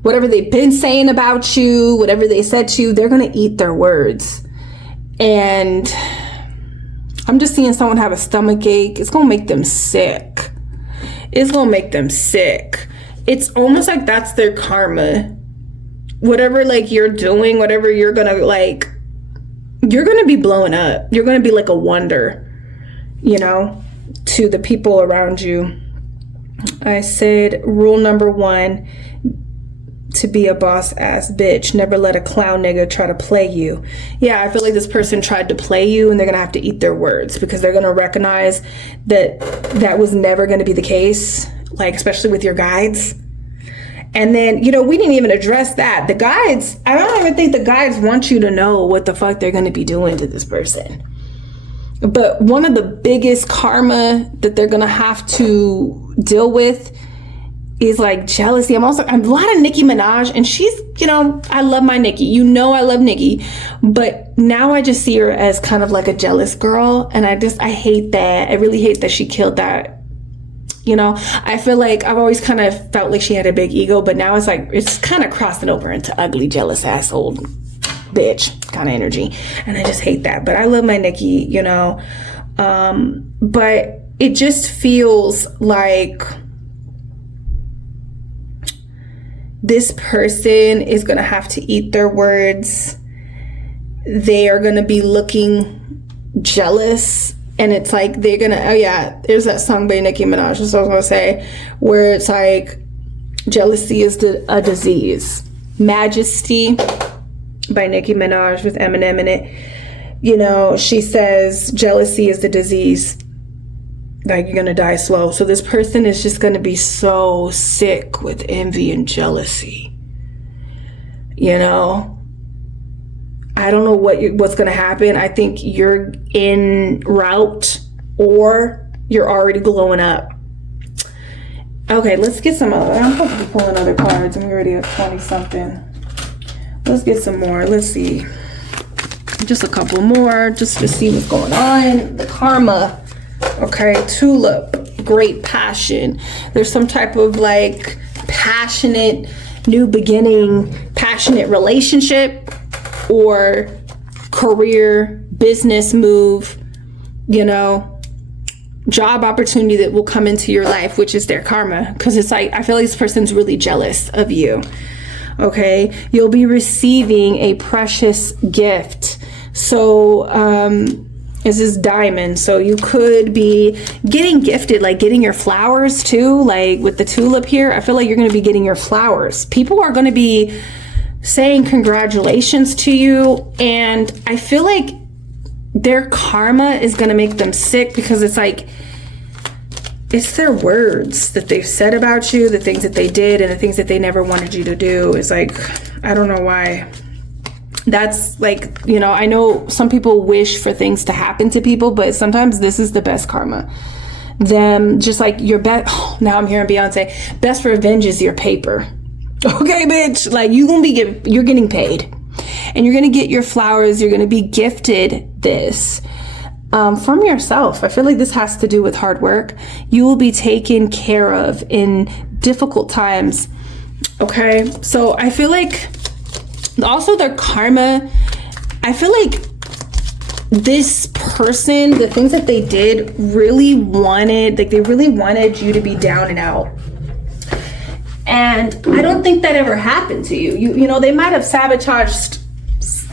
Whatever they've been saying about you, whatever they said to you, they're going to eat their words. And I'm just seeing someone have a stomach ache. It's going to make them sick. It's going to make them sick. It's almost like that's their karma. Whatever like you're doing, whatever you're gonna like, you're gonna be blowing up. You're gonna be like a wonder, you know, to the people around you. I said rule number 1, to be a boss ass bitch. Never let a clown nigga try to play you. Yeah, I feel like this person tried to play you, and they're gonna have to eat their words, because they're gonna recognize that that was never gonna be the case, like especially with your guides. And then, you know, we didn't even address that. The guides, I don't even think the guides want you to know what the fuck they're going to be doing to this person. But one of the biggest karma that they're going to have to deal with is like jealousy. I'm a lot of Nicki Minaj, and she's, you know, I love my Nicki. You know, I love Nicki. But now I just see her as kind of like a jealous girl. And I hate that. I really hate that she killed that. You know, I feel like I've always kind of felt like she had a big ego, but now it's like, it's kind of crossing over into ugly, jealous ass old bitch kind of energy. And I just hate that. But I love my Nicki, you know. But it just feels like this person is going to have to eat their words. They are going to be looking jealous. And it's like they're gonna, oh yeah, there's that song by Nicki Minaj, so I was gonna say, where it's like, Jealousy is a disease. Majesty by Nicki Minaj with Eminem in it. You know, she says jealousy is the disease. Like, you're gonna die slow. So this person is just gonna be so sick with envy and jealousy. You know, I don't know what's gonna happen. I think you're en route or you're already glowing up. Okay, let's get some other. I'm supposed to be pulling other cards and we already have 20 something. Let's get some more. Let's see. Just a couple more just to see what's going on. The karma. Okay, tulip. Great passion. There's some type of like passionate new beginning, passionate relationship or career, business move, you know, job opportunity that will come into your life, which is their karma. Because it's like, I feel like this person's really jealous of you. Okay, you'll be receiving a precious gift. So this is diamond. So you could be getting gifted, like getting your flowers too, like with the tulip here. I feel like you're going to be getting your flowers. People are going to be saying congratulations to you. And I feel like their karma is going to make them sick because it's like, it's their words that they've said about you, the things that they did and the things that they never wanted you to do. It's like, I don't know why. That's like, you know, I know some people wish for things to happen to people, but sometimes this is the best karma. Them just like your best, oh, now I'm hearing Beyonce, best revenge is your paper. Okay, bitch, like you're getting paid and you're going to get your flowers. You're going to be gifted this. From yourself. I feel like this has to do with hard work. You will be taken care of in difficult times. Okay. So I feel like also their karma, I feel like this person, the things that they did really wanted, like they really wanted you to be down and out. And I don't think that ever happened to you. You know, they might have sabotaged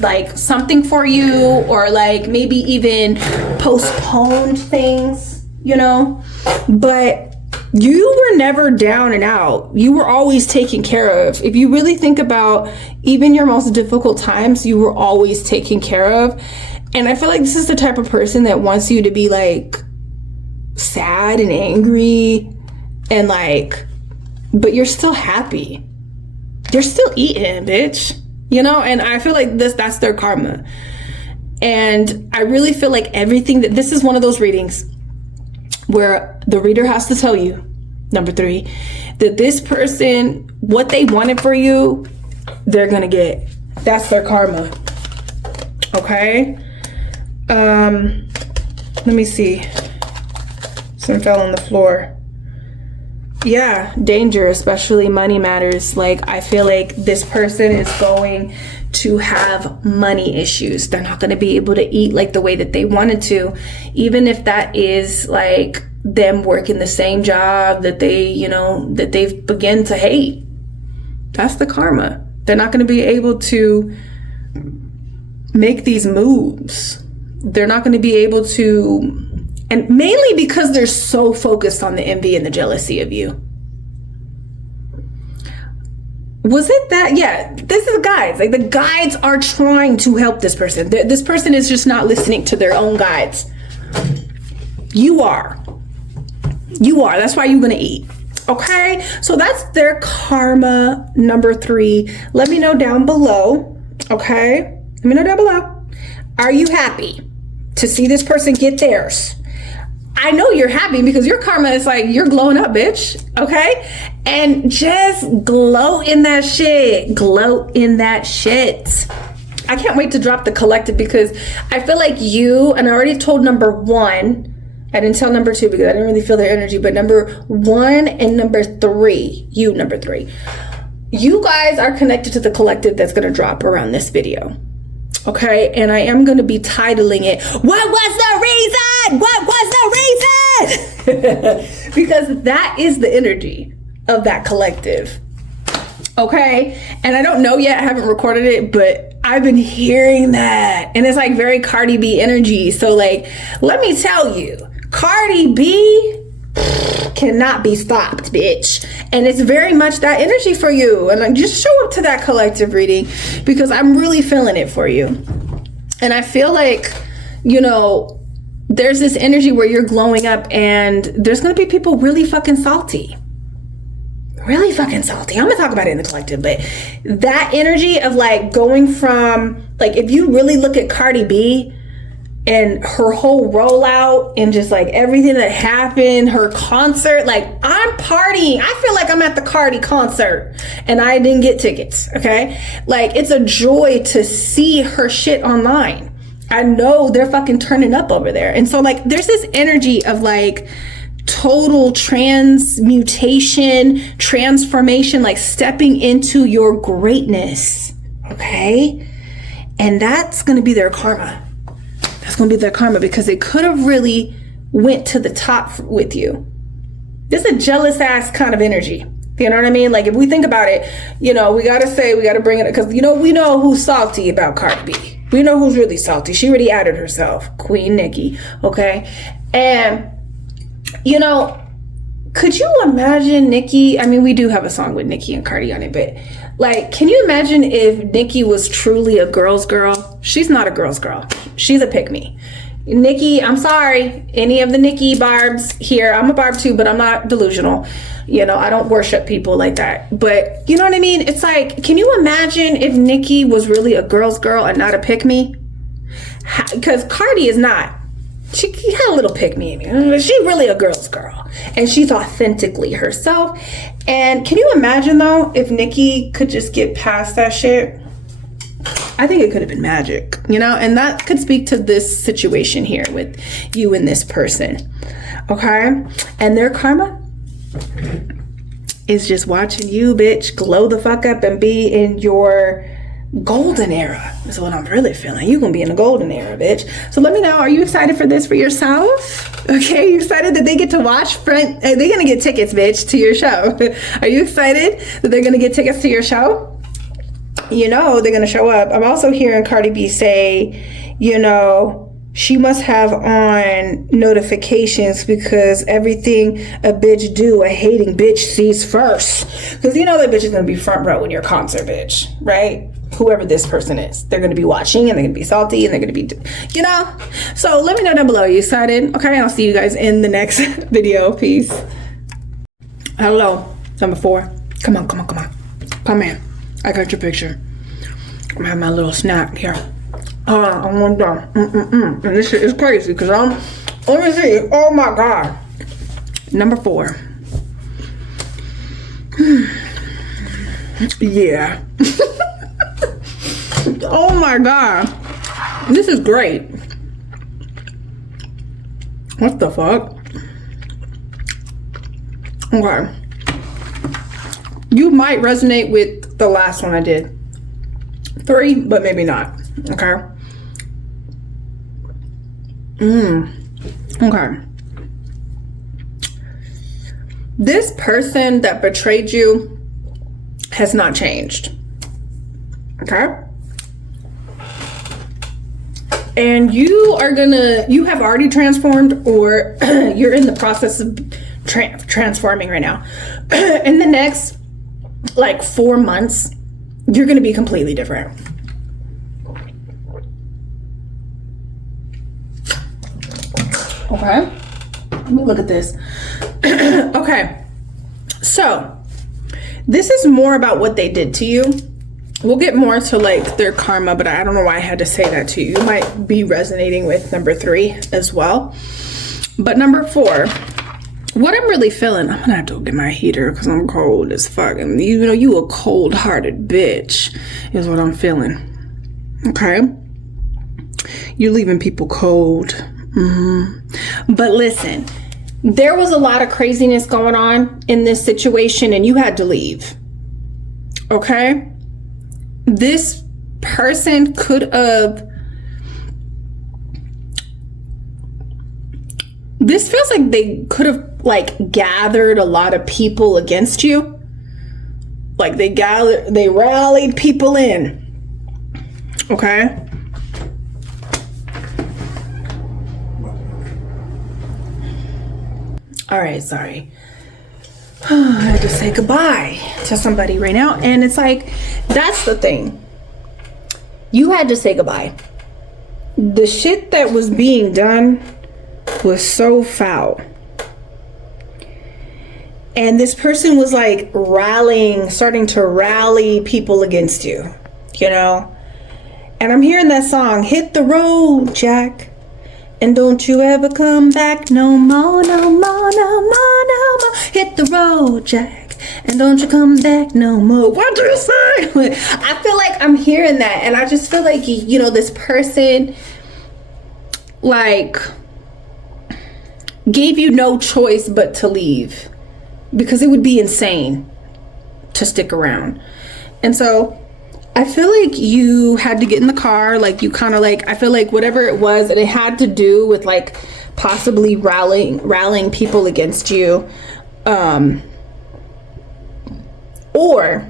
like something for you or like maybe even postponed things, you know, but you were never down and out. You were always taken care of. If you really think about even your most difficult times, you were always taken care of. And I feel like this is the type of person that wants you to be like sad and angry and like, but you're still happy. You're still eating, bitch. You know, and I feel like that's their karma. And I really feel like everything that this is one of those readings where the reader has to tell you, number 3, that this person, what they wanted for you, they're going to get. That's their karma. Okay. Let me see. Some fell on the floor. Yeah, danger, especially money matters. Like, I feel like this person is going to have money issues. They're not going to be able to eat like the way that they wanted to, even if that is like them working the same job that they, you know, that they've begun to hate. That's the karma. They're not going to be able to make these moves. They're not going to be able to. And mainly because they're so focused on the envy and the jealousy of you. Was it that? Yeah, this is guides. Like the guides are trying to help this person. This person is just not listening to their own guides. You are. You are. That's why you're going to eat. Okay? So that's their karma, number 3. Let me know down below. Okay? Let me know down below. Are you happy to see this person get theirs? I know you're happy because your karma is like, you're glowing up, bitch. Okay? And just glow in that shit. Glow in that shit. I can't wait to drop the collective because I feel like you, and I already told number 1. I didn't tell number 2 because I didn't really feel their energy, but number 1 and number 3, you number 3. You guys are connected to the collective that's going to drop around this video. Okay, and I am going to be titling it, What Was the Reason? What was the reason? Because that is the energy of that collective. Okay, and I don't know yet, I haven't recorded it, but I've been hearing that. And it's like very Cardi B energy. So like, let me tell you, Cardi B, cannot be stopped, bitch. And it's very much that energy for you. And just show up to that collective reading because I'm really feeling it for you. And I feel like, you know, there's this energy where you're glowing up and there's going to be people really fucking salty. Really fucking salty. I'm going to talk about it in the collective, but that energy of like going from, like, if you really look at Cardi B and her whole rollout and just like everything that happened, her concert, like I'm partying. I feel like I'm at the Cardi concert and I didn't get tickets. Okay. Like it's a joy to see her shit online. I know they're fucking turning up over there. And so like, there's this energy of like total transmutation, transformation, like stepping into your greatness. Okay. And that's going to be their karma. That's going to be their karma because they could have really went to the top with you. This is a jealous ass kind of energy. You know what I mean? Like if we think about it, you know, we got to bring it because, you know, we know who's salty about Cardi B. We know who's really salty. She already added herself, Queen Nicki. Okay. And, you know, could you imagine Nicki? I mean, we do have a song with Nicki and Cardi on it, but like, can you imagine if Nicki was truly a girl's girl? She's not a girl's girl. She's a pick-me. Nicki, I'm sorry. Any of the Nicki barbs here. I'm a barb too, but I'm not delusional. You know, I don't worship people like that. But you know what I mean? It's like, can you imagine if Nicki was really a girl's girl and not a pick-me? Because Cardi is not. She had a little pick-me in her. She's really a girl's girl. And she's authentically herself. And can you imagine, though, if Nicki could just get past that shit? I think it could have been magic, you know? And that could speak to this situation here with you and this person, okay? And their karma is just watching you, bitch, glow the fuck up and be in your golden era is what I'm really feeling. You're gonna be in the golden era, bitch. So let me know, are you excited for this for yourself? Okay, you excited that they get to watch they're gonna get tickets, bitch, to your show. Are you excited that they're gonna get tickets to your show? You know they're gonna show up. I'm also hearing Cardi B say, you know, she must have on notifications because everything a bitch do, a hating bitch sees first. Because you know that bitch is gonna be front row in your concert, bitch, right? Whoever this person is, they're going to be watching and they're going to be salty and they're going to be, you know. So let me know down below. Are you excited? Okay, I'll see you guys in the next video. Peace. Hello, number 4. Come on. Come in. I got your picture. I'm gonna have my little snack here. Hold on, I'm one done. And this shit is crazy because let me see. Oh my God. Number 4. Yeah. Oh my God. This is great. What the fuck? Okay. You might resonate with the last one I did. 3, but maybe not. Okay. Okay. This person that betrayed you has not changed. Okay? And you have already transformed, or you're in the process of transforming right now. In the next like 4 months, you're going to be completely different. Okay. Let me look at this. Okay. So this is more about what they did to you. We'll get more to like their karma, but I don't know why I had to say that to you. You might be resonating with number 3 as well. But number 4, what I'm really feeling, I'm gonna have to go get my heater because I'm cold as fuck. And you know, you a cold-hearted bitch is what I'm feeling. Okay? You're leaving people cold. But listen, there was a lot of craziness going on in this situation and you had to leave. Okay? This person could have, this feels like they could have like gathered a lot of people against you. Like they rallied people in. Okay? All right, sorry. I had to say goodbye to somebody right now. And it's like, that's the thing. You had to say goodbye. The shit that was being done was so foul. And this person was like starting to rally people against you, you know? And I'm hearing that song, Hit the Road, Jack. And don't you ever come back no more, no more, no more, no more. Hit the road, Jack. And don't you come back no more. What do you say? I feel like I'm hearing that. And I just feel like, you know, this person, like, gave you no choice but to leave. Because it would be insane to stick around. And so I feel like you had to get in the car, like you kind of like, I feel like whatever it was, and it had to do with like possibly rallying people against you. Or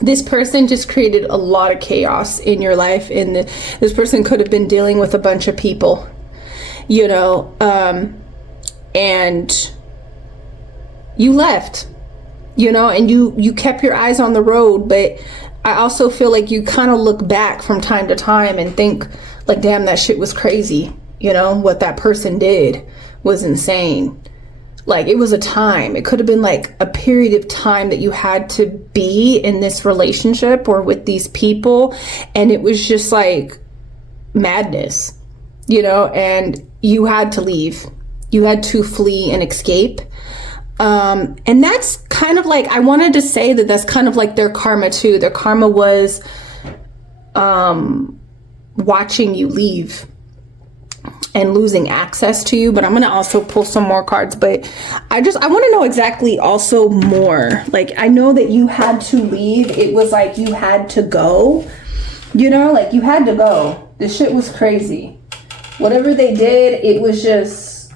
this person just created a lot of chaos in your life, and this person could have been dealing with a bunch of people, you know, and you left, you know, and you kept your eyes on the road. But I also feel like you kind of look back from time to time and think like, damn, that shit was crazy. You know, what that person did was insane. Like, it was a time. It could have been like a period of time that you had to be in this relationship or with these people. And it was just like madness, you know, and you had to leave. You had to flee and escape. And that's kind of like, I wanted to say that that's kind of like their karma too. Their karma was watching you leave and losing access to you. But I'm going to also pull some more cards. But I want to know exactly also more. Like, I know that you had to leave. It was like you had to go, you know, like you had to go. This shit was crazy. Whatever they did, it was just,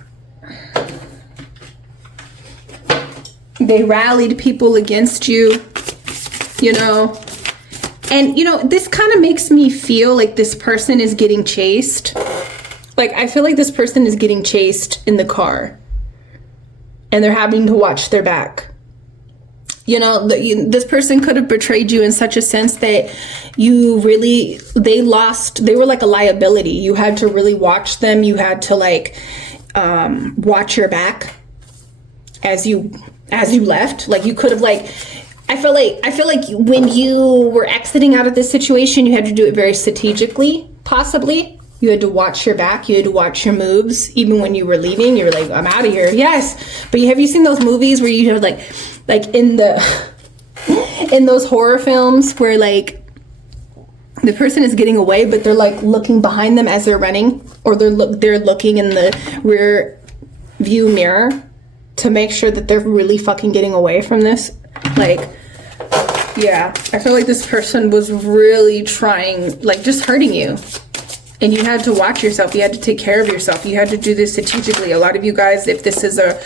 they rallied people against you, you know. And, you know, this kind of makes me feel like this person is getting chased. Like, I feel like this person is getting chased in the car. And they're having to watch their back. You know, this person could have betrayed you in such a sense that they were like a liability. You had to really watch them. You had to, like, watch your back as you left. Like, you could have, like, I feel like when you were exiting out of this situation, you had to do it very strategically, possibly. You had to watch your back. You had to watch your moves. Even when you were leaving, you were like, I'm out of here. Yes. But have you seen those movies where you have like in those horror films where like the person is getting away, but they're like looking behind them as they're running, or they're looking in the rear view mirror to make sure that they're really fucking getting away from this. Like, yeah, I feel like this person was really trying, like, just hurting you. And you had to watch yourself. You had to take care of yourself. You had to do this strategically. A lot of you guys, if this is a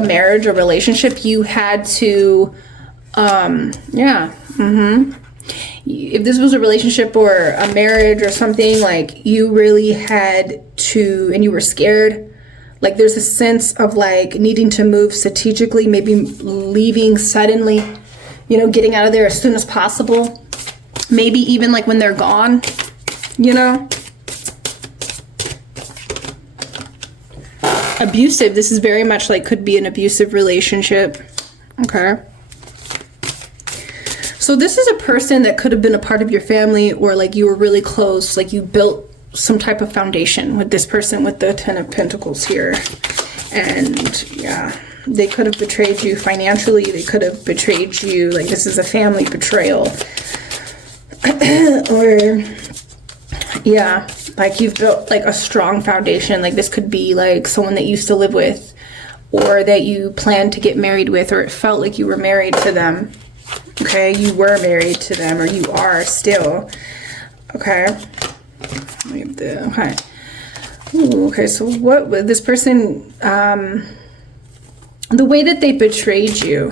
marriage or relationship, you had to, if this was a relationship or a marriage or something, like, you really had to, and you were scared. Like, there's a sense of like needing to move strategically, maybe leaving suddenly, you know, getting out of there as soon as possible. Maybe even like when they're gone, you know. Abusive. This is very much like could be an abusive relationship. Okay. So this is a person that could have been a part of your family, or like you were really close, like you built some type of foundation with this person with the Ten of Pentacles here. And yeah, they could have betrayed you financially. They could have betrayed you. Like, this is a family betrayal. Or yeah, like you've built like a strong foundation. Like, this could be like someone that you used to live with, or that you planned to get married with, or it felt like you were married to them. Okay, you were married to them, or you are still. Okay. Okay. Ooh, okay, so what this person, the way that they betrayed you.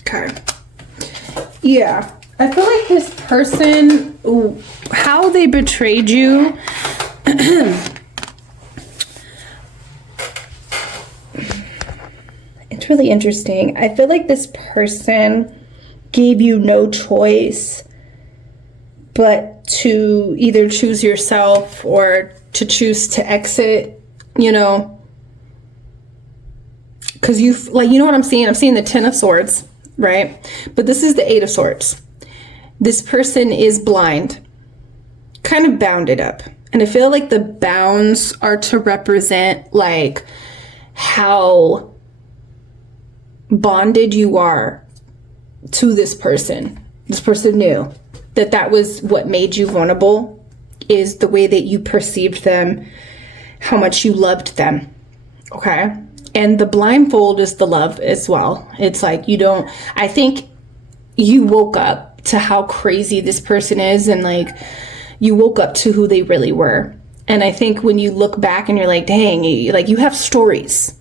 Okay. Yeah, I feel like this person, how they betrayed you, it's really interesting. I feel like this person gave you no choice but to either choose yourself or to choose to exit, you know, because you know what I'm seeing? I'm seeing the Ten of Swords, right? But this is the Eight of Swords. This person is blind, kind of bounded up. And I feel like the bounds are to represent like how bonded you are to this person. This person knew that that was what made you vulnerable, is the way that you perceived them, how much you loved them. Okay. And the blindfold is the love as well. It's like I think you woke up to how crazy this person is, and like you woke up to who they really were. And I think when you look back and you're like, dang, you have stories.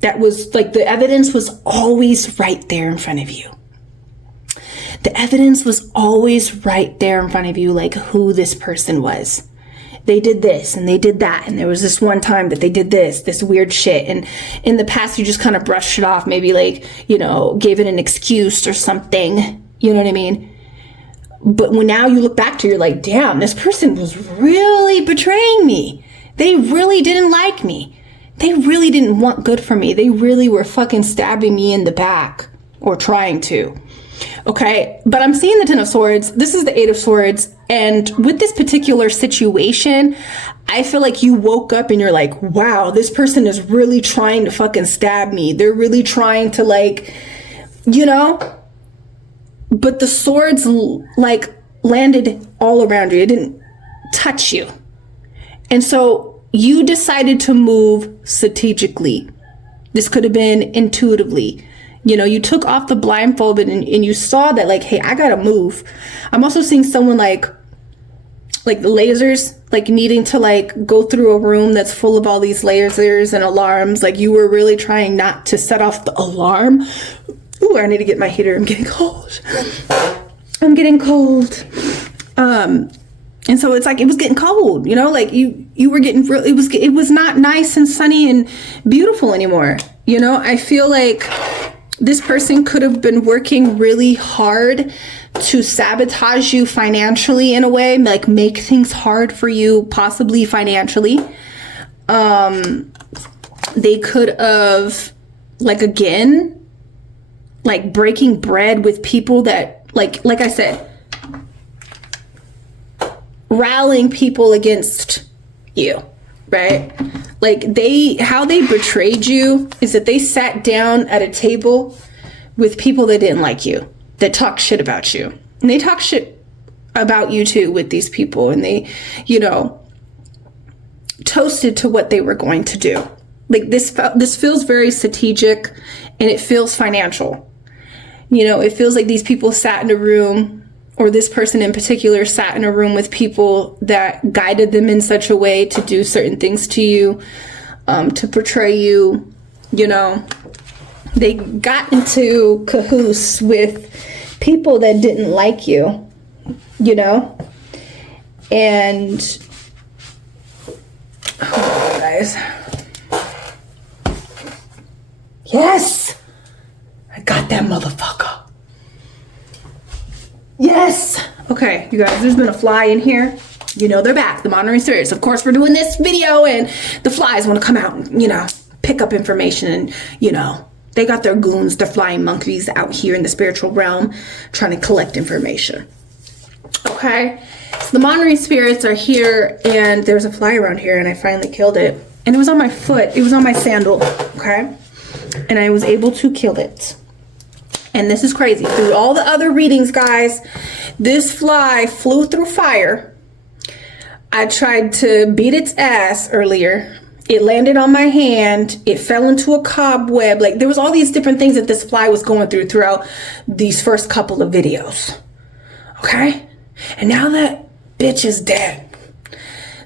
That was like, the evidence was always right there in front of you. The evidence was always right there in front of you, like who this person was. They did this and they did that. And there was this one time that they did this weird shit. And in the past, you just kind of brushed it off, maybe like, gave it an excuse or something. You know what I mean? But when now you look back to, you're like, damn, this person was really betraying me. They really didn't like me. They really didn't want good for me. They really were fucking stabbing me in the back, or trying to. Okay, but I'm seeing the Ten of Swords. This is the Eight of Swords. And with this particular situation, I feel like you woke up and you're like, wow, this person is really trying to fucking stab me. They're really trying to but the swords landed all around you. It didn't touch you. And so you decided to move strategically. This could have been intuitively. You took off the blindfold and you saw that, like, hey, I gotta move. I'm also seeing someone like the lasers, like needing to go through a room that's full of all these lasers and alarms. Like you were really trying not to set off the alarm. Ooh, I need to get my heater. I'm getting cold. I'm getting cold. And so it's like, it was getting cold, you were getting real. It was not nice and sunny and beautiful anymore. I feel like this person could have been working really hard to sabotage you financially in a way, like make things hard for you, possibly financially. They could have, breaking bread with people that, like I said, rallying people against you, right? How they betrayed you is that they sat down at a table with people that didn't like you, that talk shit about you. And they talk shit about you too with these people. And they, toasted to what they were going to do. This feels very strategic, and it feels financial. It feels like these people sat in a room, or this person in particular sat in a room with people that guided them in such a way to do certain things to you, to portray you. They got into cahoots with people that didn't like you, and oh, guys. Yes, I got that motherfucker. Yes. Okay, you guys, there's been a fly in here. They're back. The monitoring spirits. Of course, we're doing this video and the flies want to come out and, pick up information. And, they got their goons, their flying monkeys out here in the spiritual realm trying to collect information. Okay. So the monitoring spirits are here, and there's a fly around here, and I finally killed it. And it was on my foot. It was on my sandal. Okay. And I was able to kill it. And this is crazy. Through all the other readings, guys, this fly flew through fire. I tried to beat its ass earlier. It landed on my hand. It fell into a cobweb. There was all these different things that this fly was going through throughout these first couple of videos. Okay? And now that bitch is dead.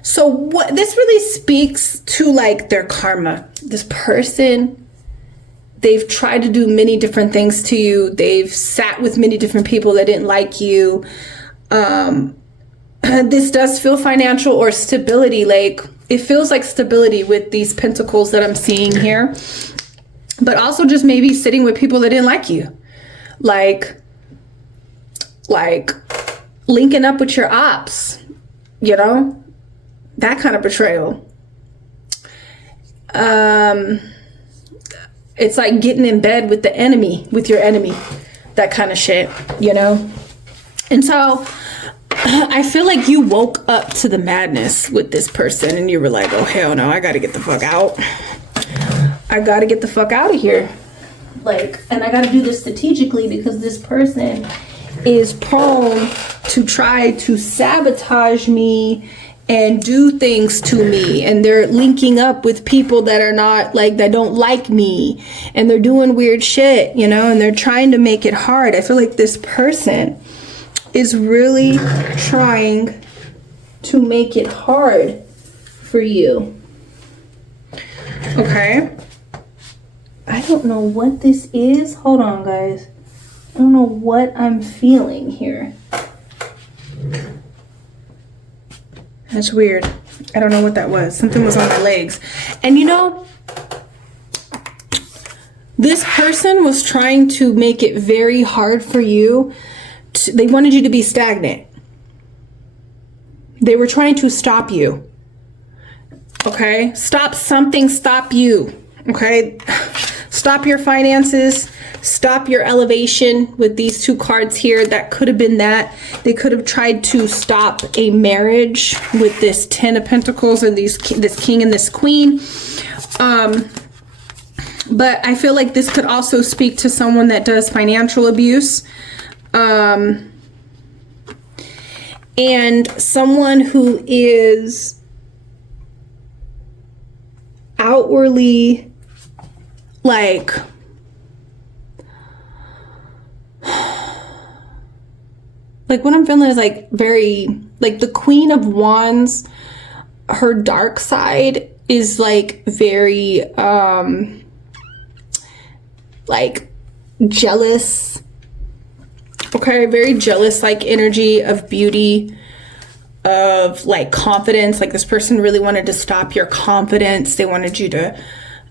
So what this really speaks to, their karma. This person They've tried to do many different things to you. They've sat with many different people that didn't like you. This does feel financial or stability. Like, it feels like stability with these pentacles that I'm seeing here. But also just maybe sitting with people that didn't like you. Like linking up with your ops, you know? That kind of betrayal. It's like getting in bed with the enemy, with your enemy, that kind of shit, you know? And so I feel like you woke up to the madness with this person and you were like, oh, hell no, I got to get the fuck out. I got to get the fuck out of here. Like, and I got to do this strategically because this person is prone to try to sabotage me and do things to me, and they're linking up with people that are not like, that don't like me, and they're doing weird shit, you know, and they're trying to make it hard. I feel like this person is really trying to make it hard for you. Okay, I don't know what this is. Hold on, guys. I don't know what I'm feeling here. That's weird. I don't know what that was. Something was on my legs. And you know, this person was trying to make it very hard for you. They wanted you to be stagnant. They were trying to stop you. Okay? Stop something, stop you. Okay? Stop your finances. Stop your elevation with these two cards here. That could have been that. They could have tried to stop a marriage with this 10 of Pentacles and this king and this queen. But I feel like this could also speak to someone that does financial abuse. And someone who is outwardly like what I'm feeling is like very, like the Queen of Wands, her dark side is like very like jealous. Okay, very jealous like energy of beauty, of like confidence. Like this person really wanted to stop your confidence. They wanted you to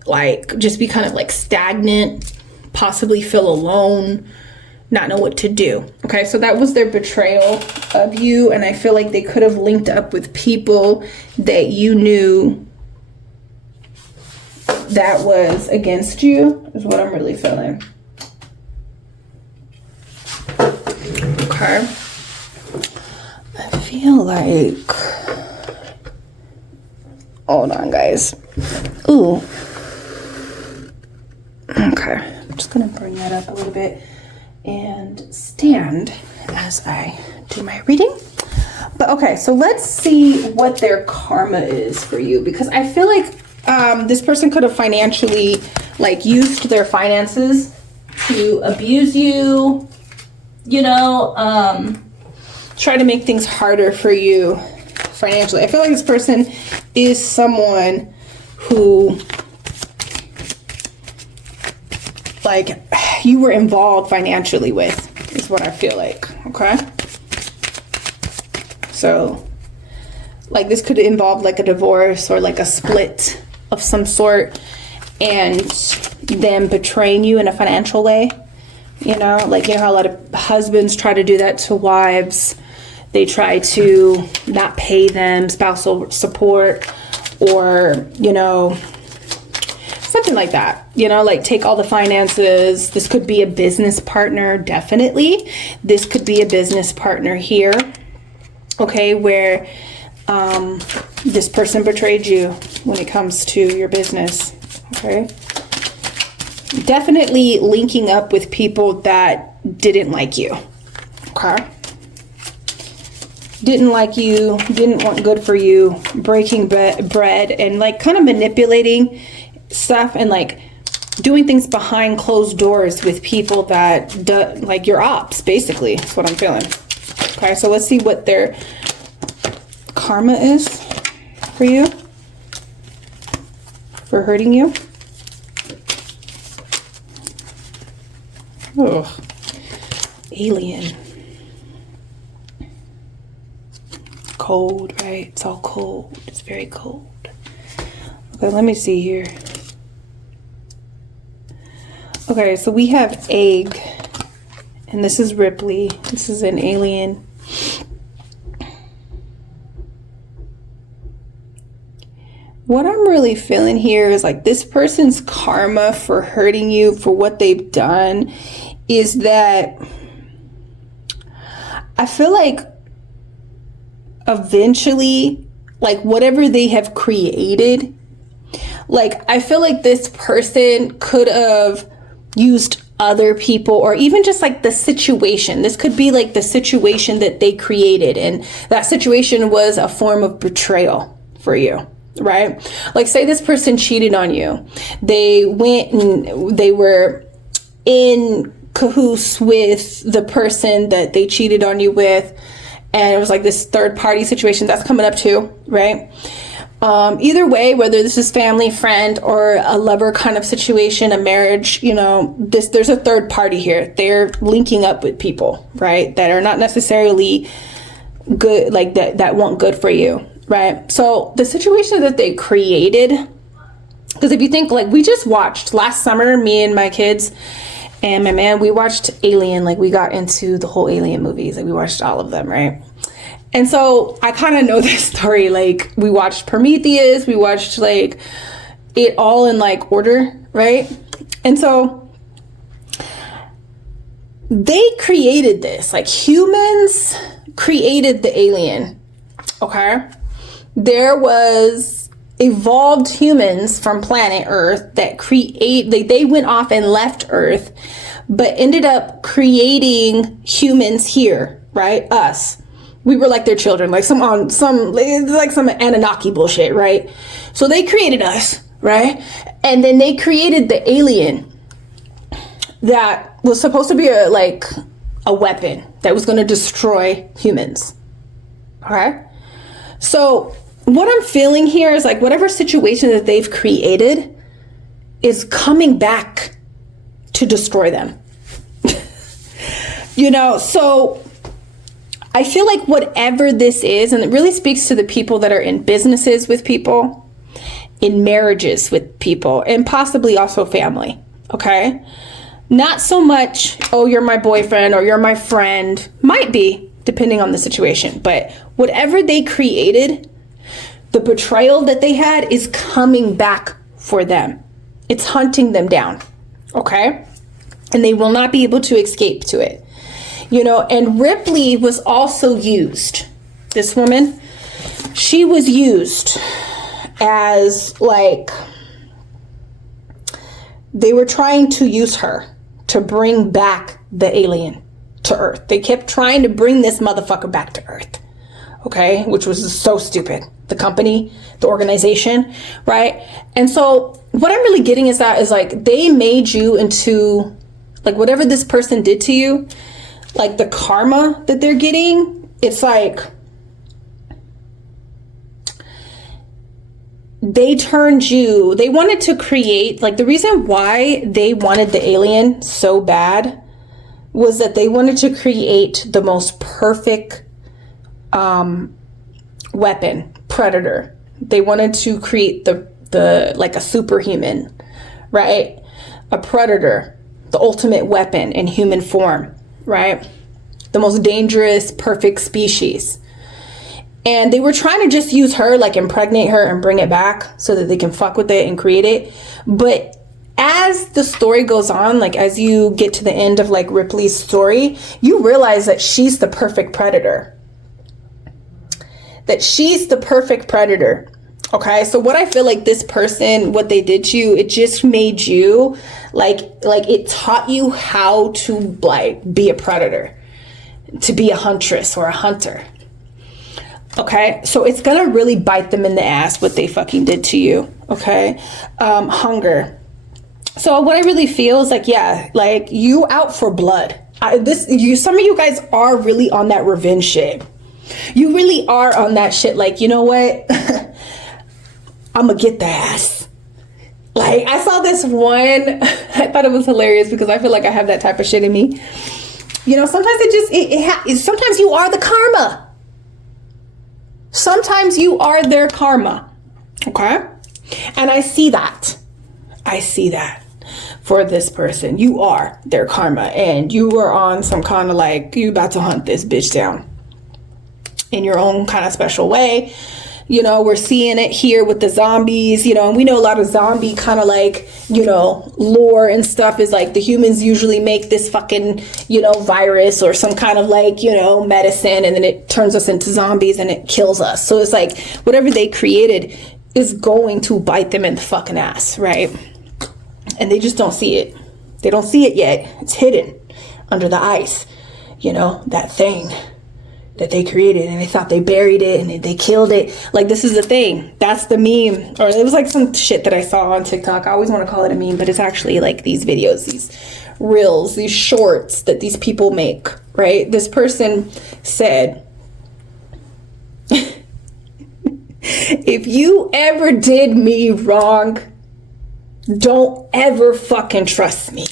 like just be kind of like stagnant, possibly feel alone, not know what to do. Okay, so that was their betrayal of you, and I feel like they could have linked up with people that you knew that was against you, is what I'm really feeling. Okay, I feel like, hold on guys. Ooh, okay, I'm just gonna bring that up a little bit and stand as I do my reading. But okay, so let's see what their karma is for you, because I feel like this person could have financially like used their finances to abuse you, you know, try to make things harder for you financially. I feel like this person is someone who like you were involved financially with, is what I feel like. Okay, so like this could involve like a divorce or like a split of some sort, and them betraying you in a financial way. You know, like, you know how a lot of husbands try to do that to wives. They try to not pay them spousal support, or, you know, something like that, you know, like take all the finances. This could be a business partner, definitely. This could be a business partner here, okay, where this person betrayed you when it comes to your business, okay? Definitely linking up with people that didn't like you, okay? Didn't like you, didn't want good for you, breaking bread, and like kind of manipulating stuff and like doing things behind closed doors with people that do, like your ops, basically. That's what I'm feeling. Okay, so let's see what their karma is for you, for hurting you. Ugh. Alien. Cold, right? It's all cold. It's very cold. Okay, let me see here. Okay, so we have egg. And this is Ripley. This is an alien. What I'm really feeling here is like this person's karma for hurting you, for what they've done, is that I feel like eventually, like whatever they have created, like I feel like this person could have used other people, or even just like the situation. This could be like the situation that they created, and that situation was a form of betrayal for you. Right? Like say this person cheated on you. They went and they were in cahoots with the person that they cheated on you with. And it was like this third party situation that's coming up too, right? Either way, whether this is family, friend, or a lover kind of situation, a marriage, you know, there's a third party here. They're linking up with people, right? That are not necessarily good, like that want good for you. Right. So the situation that they created, because if you think, like, we just watched last summer, me and my kids and my man, we watched Alien. Like, we got into the whole Alien movies. Like, we watched all of them. Right. And so I kind of know this story. Like, we watched Prometheus. We watched like it all in like order. Right. And so they created this, like humans created the alien. Okay. There was evolved humans from planet Earth that they went off and left Earth, but ended up creating humans here, right? Us. We were like their children, like some Anunnaki bullshit, right? So they created us, right? And then they created the alien that was supposed to be a weapon that was going to destroy humans. Okay? So what I'm feeling here is like whatever situation that they've created is coming back to destroy them. You know, so I feel like whatever this is, and it really speaks to the people that are in businesses with people, in marriages with people, and possibly also family, okay? Not so much, oh, you're my boyfriend or you're my friend. Might be, depending on the situation. But whatever they created, the betrayal that they had is coming back for them. It's hunting them down, okay? And they will not be able to escape to it. You know, and Ripley was also used. This woman, she was used as like, they were trying to use her to bring back the alien to Earth. They kept trying to bring this motherfucker back to Earth. Okay, which was so stupid. The company, the organization, right? And so what I'm really getting is that is like they made you into like whatever this person did to you, like the karma that they're getting, it's like they wanted to create, like the reason why they wanted the alien so bad was that they wanted to create the most perfect weapon, predator. They wanted to create the like a superhuman, right? A predator, the ultimate weapon in human form, right? The most dangerous, perfect species. And they were trying to just use her, like impregnate her and bring it back so that they can fuck with it and create it. But as the story goes on, like as you get to the end of like Ripley's story, you realize that she's the perfect predator. That she's the perfect predator. Okay, so what I feel like this person, what they did to you, it just made you like it taught you how to like be a predator, to be a huntress or a hunter. Okay, so it's gonna really bite them in the ass what they fucking did to you. Okay, hunger. So what I really feel is like, yeah, like you out for blood. Some of you guys are really on that revenge shit. You really are on that shit. Like, you know what? I'm gonna get the ass. Like, I saw this one, I thought it was hilarious because I feel like I have that type of shit in me. You know, sometimes sometimes you are the karma. Sometimes you are their karma. Okay? And I see that. I see that for this person. You are their karma, and you were on some kind of like, you about to hunt this bitch down in your own kind of special way. You know, we're seeing it here with the zombies, you know, and we know a lot of zombie kind of like, you know, lore and stuff is like the humans usually make this fucking, you know, virus or some kind of like, you know, medicine, and then it turns us into zombies and it kills us. So it's like whatever they created is going to bite them in the fucking ass, right? And they just don't see it. They don't see it yet. It's hidden under the ice, you know, that thing that they created, and they thought they buried it and they killed it. Like, this is the thing. That's the meme. Or it was like some shit that I saw on TikTok. I always want to call it a meme, but it's actually like these videos, these reels, these shorts that these people make, right? This person said, if you ever did me wrong, don't ever fucking trust me.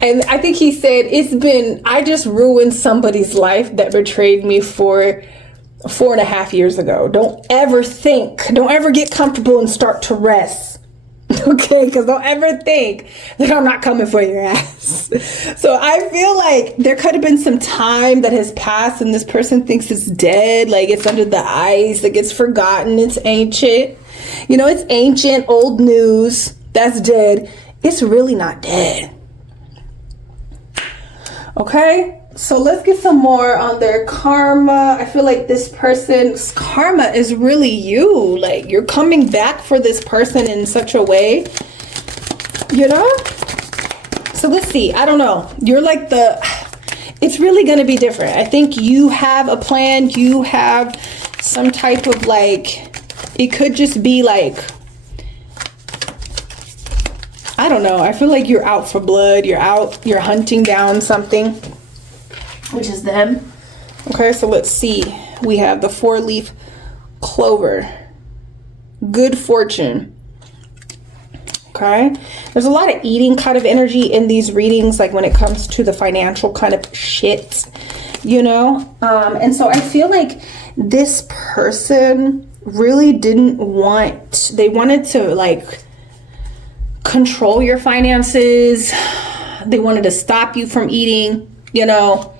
And I think he said, I just ruined somebody's life that betrayed me 4.5 years ago. Don't ever get comfortable and start to rest. Okay? Because don't ever think that I'm not coming for your ass. So I feel like there could have been some time that has passed and this person thinks it's dead. Like it's under the ice. Like it's forgotten. It's ancient. You know, it's ancient, old news. That's dead. It's really not dead. Okay, so let's get some more on their karma. I feel like this person's karma is really you. Like, you're coming back for this person in such a way, you know? So let's see. I don't know. You're like it's really going to be different. I think you have a plan. You have some type of like, it could just be like, I don't know. I feel like you're out for blood. You're hunting down something, which is them. Okay, so let's see. We have the 4-leaf clover. Good fortune. Okay. There's a lot of eating kind of energy in these readings, like when it comes to the financial kind of shit, you know? And so I feel like this person really they wanted to like control your finances. They wanted to stop you from eating, you know.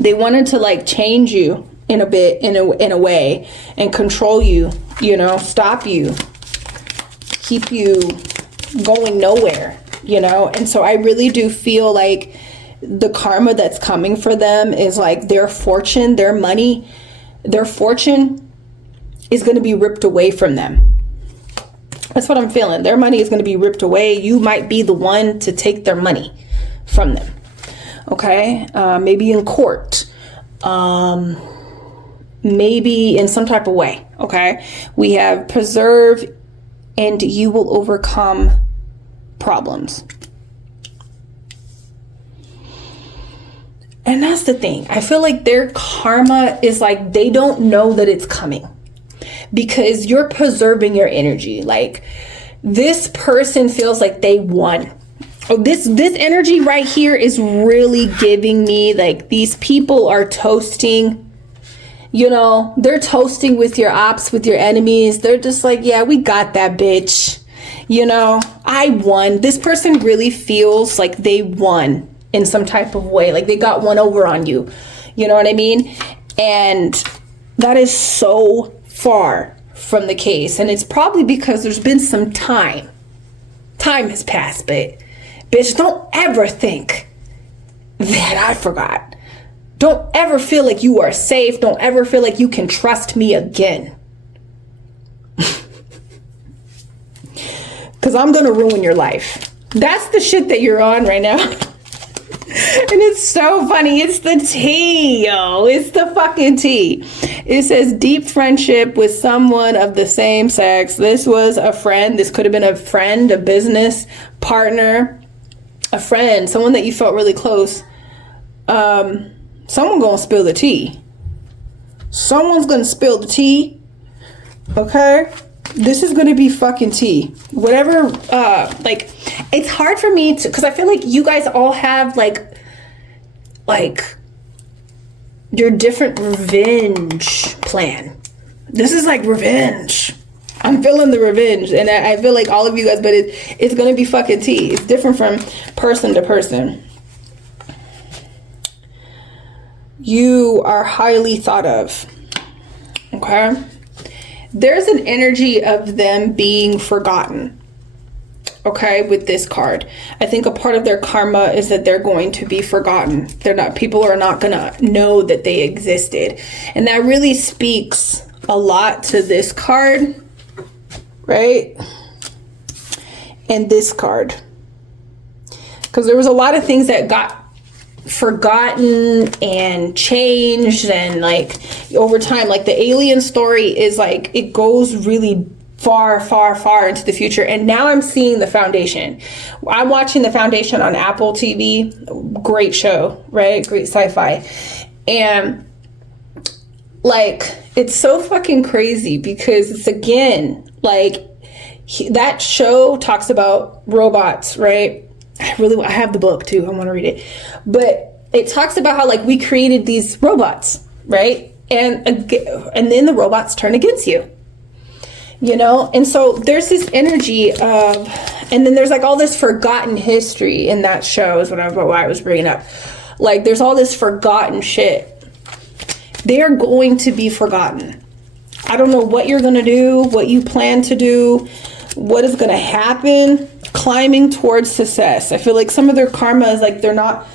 They wanted to like change you in a way and control you, you know, stop you, keep you going nowhere, you know. And so I really do feel like the karma that's coming for them is like their fortune, their money, their fortune is going to be ripped away from them. That's what I'm feeling. Their money is going to be ripped away. You might be the one to take their money from them. Okay? Maybe in court. Maybe in some type of way. Okay? We have preserve and you will overcome problems. And that's the thing. I feel like their karma is like they don't know that it's coming. Because you're preserving your energy. Like this person feels like they won. Oh, this energy right here is really giving me like these people are toasting. You know, they're toasting with your ops, with your enemies. They're just like, yeah, we got that bitch. You know, I won. This person really feels like they won in some type of way. Like they got one over on you. You know what I mean? And that is so far from the case, and it's probably because there's been some time has passed. But bitch, don't ever think that I forgot. Don't ever feel like you are safe. Don't ever feel like you can trust me again, because I'm gonna ruin your life. That's the shit that you're on right now. And it's so funny. It's the tea, yo. It's the fucking tea. It says deep friendship with someone of the same sex. This was a friend. This could have been a friend, a business partner, a friend, someone that you felt really close. Someone gonna spill the tea. Someone's gonna spill the tea. Okay? This is going to be fucking tea. Whatever, like, it's hard for me to, because I feel like you guys all have, like, your different revenge plan. This is like revenge. I'm feeling the revenge. And I feel like all of you guys, but it's going to be fucking tea. It's different from person to person. You are highly thought of. Okay? There's an energy of them being forgotten. Okay, with this card. I think a part of their karma is that they're going to be forgotten. People are not gonna know that they existed. And that really speaks a lot to this card, right? And this card. Because there was a lot of things that got forgotten and changed, and like over time, like the alien story is like, it goes really far into the future. And now I'm seeing The Foundation. I'm watching The Foundation on Apple TV. Great show, right? Great sci-fi. And like, it's so fucking crazy because it's, again, like, that show talks about robots, right? I have the book too. I want to read it. But it talks about how, like, we created these robots, right? And then the robots turn against you. You know, and so there's this energy of, and then there's like all this forgotten history in that show is why I was bringing up. Like, there's all this forgotten shit. They're going to be forgotten. I don't know what you're going to do, what you plan to do, what is going to happen. Climbing towards success. I feel like some of their karma is like, they're not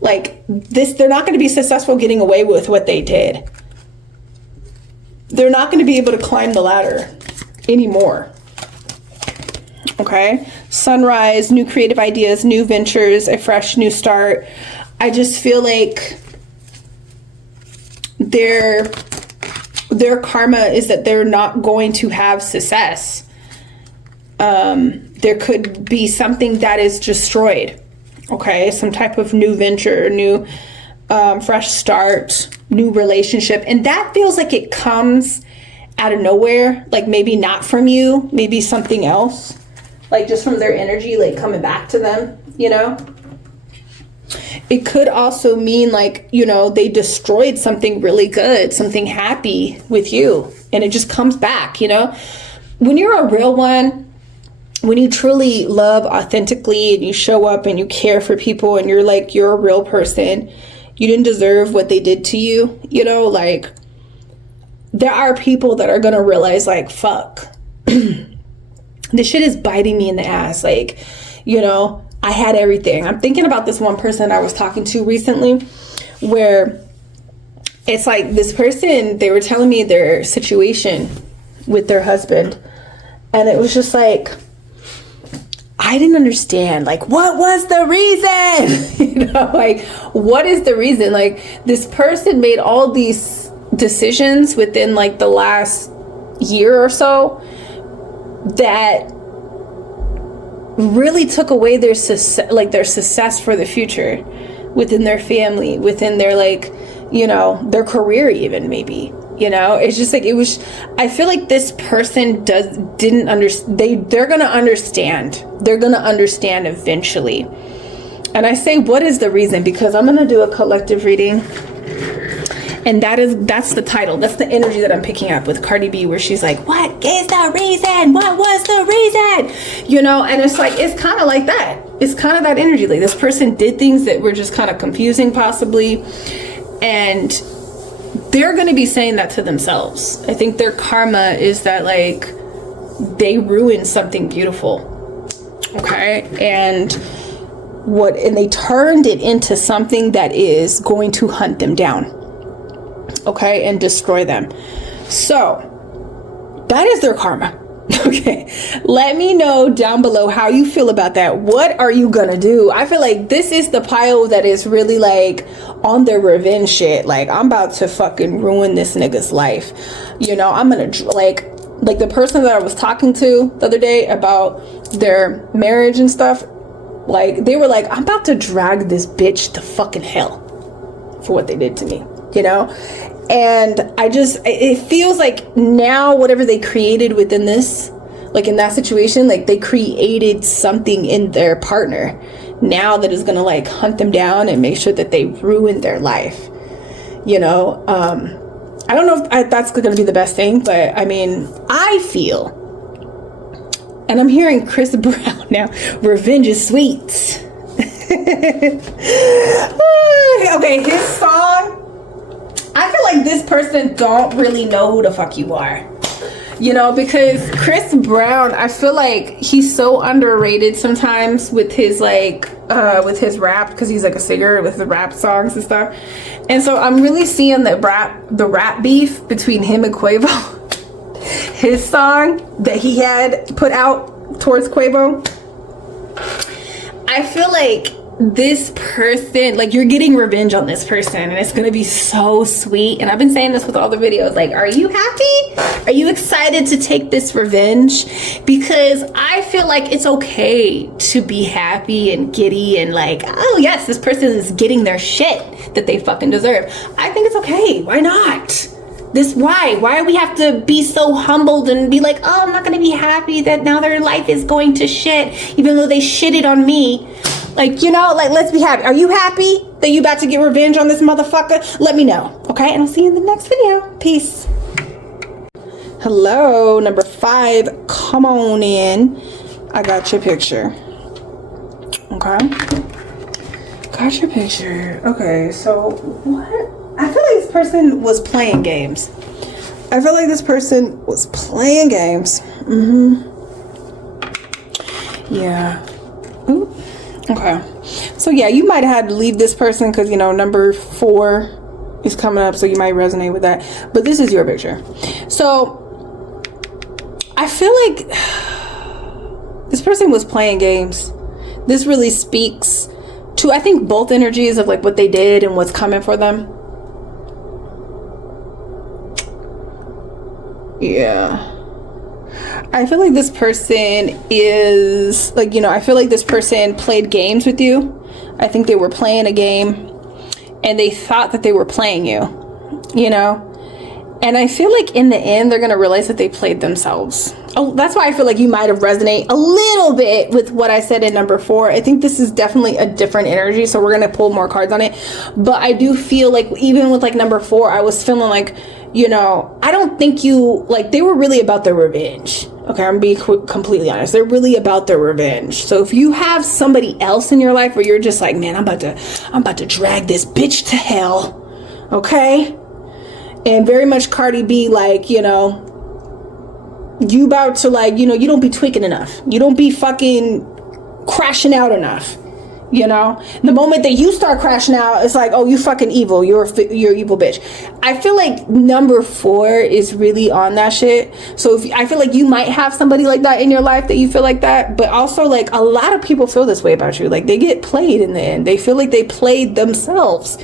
like this. They're not going to be successful getting away with what they did. They're not going to be able to climb the ladder anymore. Okay, sunrise, new creative ideas, new ventures, a fresh new start. I just feel like their karma is that they're not going to have success. There could be something that is destroyed. Okay, some type of new venture, new fresh start, new relationship, and that feels like it comes out of nowhere, like maybe not from you, maybe something else, like just from their energy, like coming back to them, you know? It could also mean like, you know, they destroyed something really good, something happy with you, and it just comes back, you know? When you're a real one, when you truly love authentically and you show up and you care for people and you're a real person, you didn't deserve what they did to you, you know, like, there are people that are going to realize, like, fuck, this shit is biting me in the ass. Like, you know, I had everything. I'm thinking about this one person I was talking to recently where it's like this person, they were telling me their situation with their husband. And it was just like, I didn't understand, like, what was the reason? You know, like, what is the reason? Like, this person made all these decisions within like the last year or so that really took away their success for the future within their family, within their, like, you know, their career even, maybe, you know. It's just like, it was, I feel like this person didn't understand. They're gonna understand eventually. And I say, what is the reason? Because I'm gonna do a collective reading. And that's the title. That's the energy that I'm picking up with Cardi B, where she's like, what is the reason? What was the reason? You know, and it's like, it's kind of like that. It's kind of that energy. Like, this person did things that were just kind of confusing, possibly. And they're going to be saying that to themselves. I think their karma is that, like, they ruined something beautiful. Okay? And they turned it into something that is going to hunt them down. Okay, and destroy them. So that is their karma. Okay, let me know down below how you feel about that. What are you gonna do? I feel like this is the pile that is really like on their revenge shit. Like, I'm about to fucking ruin this nigga's life. You know, I'm gonna like the person that I was talking to the other day about their marriage and stuff. Like, they were like, I'm about to drag this bitch to fucking hell for what they did to me. You know, And it feels like now whatever they created within this, like in that situation, like they created something in their partner now that is going to like hunt them down and make sure that they ruin their life. You know, I don't know if that's going to be the best thing, but I mean, I feel, and I'm hearing Chris Brown now, revenge is sweet. Okay, his song, I feel like this person don't really know who the fuck you are. You know, because Chris Brown, I feel like he's so underrated sometimes with his like with his rap, because he's like a singer with the rap songs and stuff. And so I'm really seeing the rap beef between him and Quavo. His song that he had put out towards Quavo. I feel like this person, like, you're getting revenge on this person, and it's gonna be so sweet. And I've been saying this with all the videos, like, are you happy? Are you excited to take this revenge? Because I feel like it's okay to be happy and giddy and like, oh yes, this person is getting their shit that they fucking deserve. I think it's okay. Why not? Why do we have to be so humbled and be like, oh, I'm not gonna be happy that now their life is going to shit, even though they shitted on me. Like, you know, like, let's be happy. Are you happy that you about to get revenge on this motherfucker? Let me know, okay? And I'll see you in the next video. Peace. Hello, number 5. Come on in. I got your picture. Okay. Got your picture. Okay, so what? I feel like this person was playing games. Yeah. Ooh. Okay, so yeah, you might have had to leave this person because, you know, number 4 is coming up, so you might resonate with that. But this is your picture. So I feel like this person was playing games. This really speaks to, I think, both energies of like what they did and what's coming for them. Yeah. I feel like this person is like, you know, I feel like this person played games with you. I think they were playing a game and they thought that they were playing you, you know? And I feel like in the end, they're going to realize that they played themselves. Oh, that's why I feel like you might have resonated a little bit with what I said in number 4. I think this is definitely a different energy, so we're going to pull more cards on it. But I do feel like even with like number 4, I was feeling like, you know, I don't think they were really about their revenge. Okay, I'm being completely honest. They're really about their revenge. So if you have somebody else in your life where you're just like, man, I'm about to drag this bitch to hell. Okay? And very much Cardi B, like, you know, you about to, like, you know, you don't be tweaking enough. You don't be fucking crashing out enough. You know, the moment that you start crashing out, it's like, oh, you fucking evil. You're evil bitch. I feel like number 4 is really on that shit. So I feel like you might have somebody like that in your life that you feel like that. But also, like, a lot of people feel this way about you. Like, they get played in the end. They feel like they played themselves.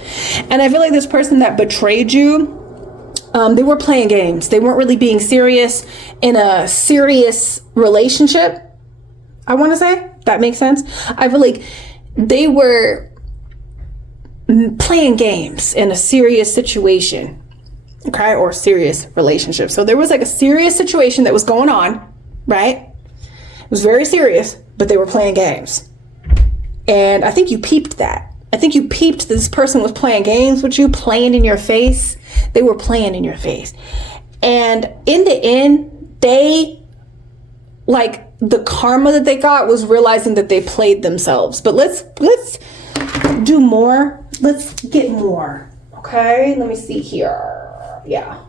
And I feel like this person that betrayed you, they were playing games. They weren't really being serious in a serious relationship. I want to say that makes sense. I feel like they were playing games in a serious situation, okay, or serious relationship. So there was like a serious situation that was going on, right? It was very serious, but they were playing games. And I think you peeped that. I think you peeped that this person was playing games with you, playing in your face. They were playing in your face. And in the end, they, like, the karma that they got was realizing that they played themselves. But let's do more. Let's get more. Okay, let me see here. Yeah.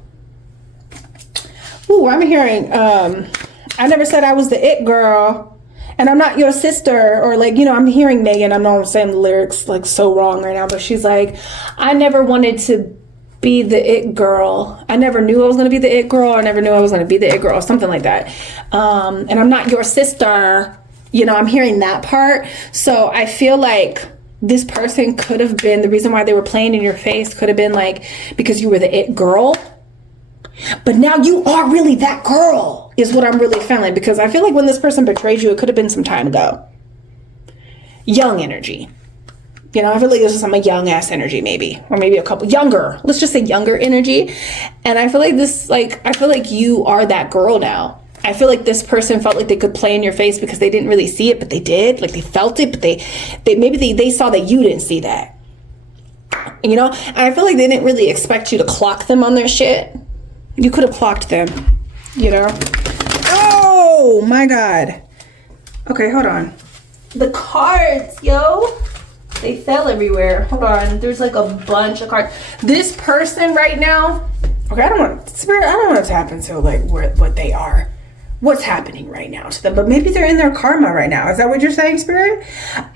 Ooh, I'm hearing, I never said I was the it girl, and I'm not your sister, or like, you know, I'm hearing Megan. I know I'm saying the lyrics like so wrong right now, but she's like, I never wanted to be the it girl. I never knew I was going to be the it girl. I never knew I was going to be the it girl, something like that. And I'm not your sister. You know, I'm hearing that part. So I feel like this person could have been, the reason why they were playing in your face could have been like, because you were the it girl. But now you are really that girl, is what I'm really feeling. Because I feel like when this person betrayed you, it could have been some time ago. Young energy. You know, I feel like this is some young ass energy, maybe, or maybe a couple younger. Let's just say younger energy. And I feel like this, like, I feel like you are that girl now. I feel like this person felt like they could play in your face because they didn't really see it, but they did. Like, they felt it, but they saw that you didn't see that. You know, and I feel like they didn't really expect you to clock them on their shit. You could have clocked them, you know. Oh my God. Okay, hold on. The cards, yo. They fell everywhere. Hold on. There's like a bunch of cards. This person right now. Okay, I don't want to tap into like what they are. What's happening right now to them. But maybe they're in their karma right now. Is that what you're saying, Spirit?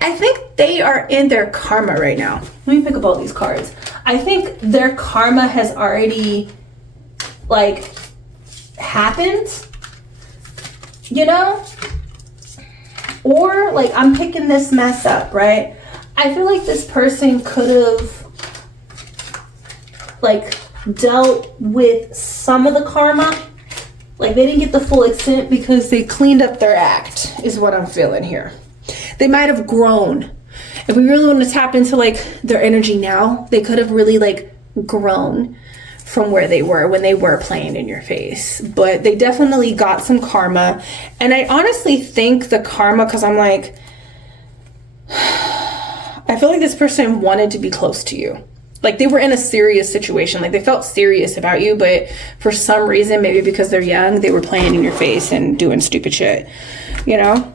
I think they are in their karma right now. Let me pick up all these cards. I think their karma has already like happened. You know? Or like I'm picking this mess up, right? I feel like this person could have like dealt with some of the karma. Like they didn't get the full extent because they cleaned up their act is what I'm feeling here. They might have grown. If we really want to tap into like their energy now, they could have really like grown from where they were when they were playing in your face. But they definitely got some karma. And I honestly think the karma, because I'm like, I feel like this person wanted to be close to you. Like they were in a serious situation. Like they felt serious about you, but for some reason, maybe because they're young, they were playing in your face and doing stupid shit, you know?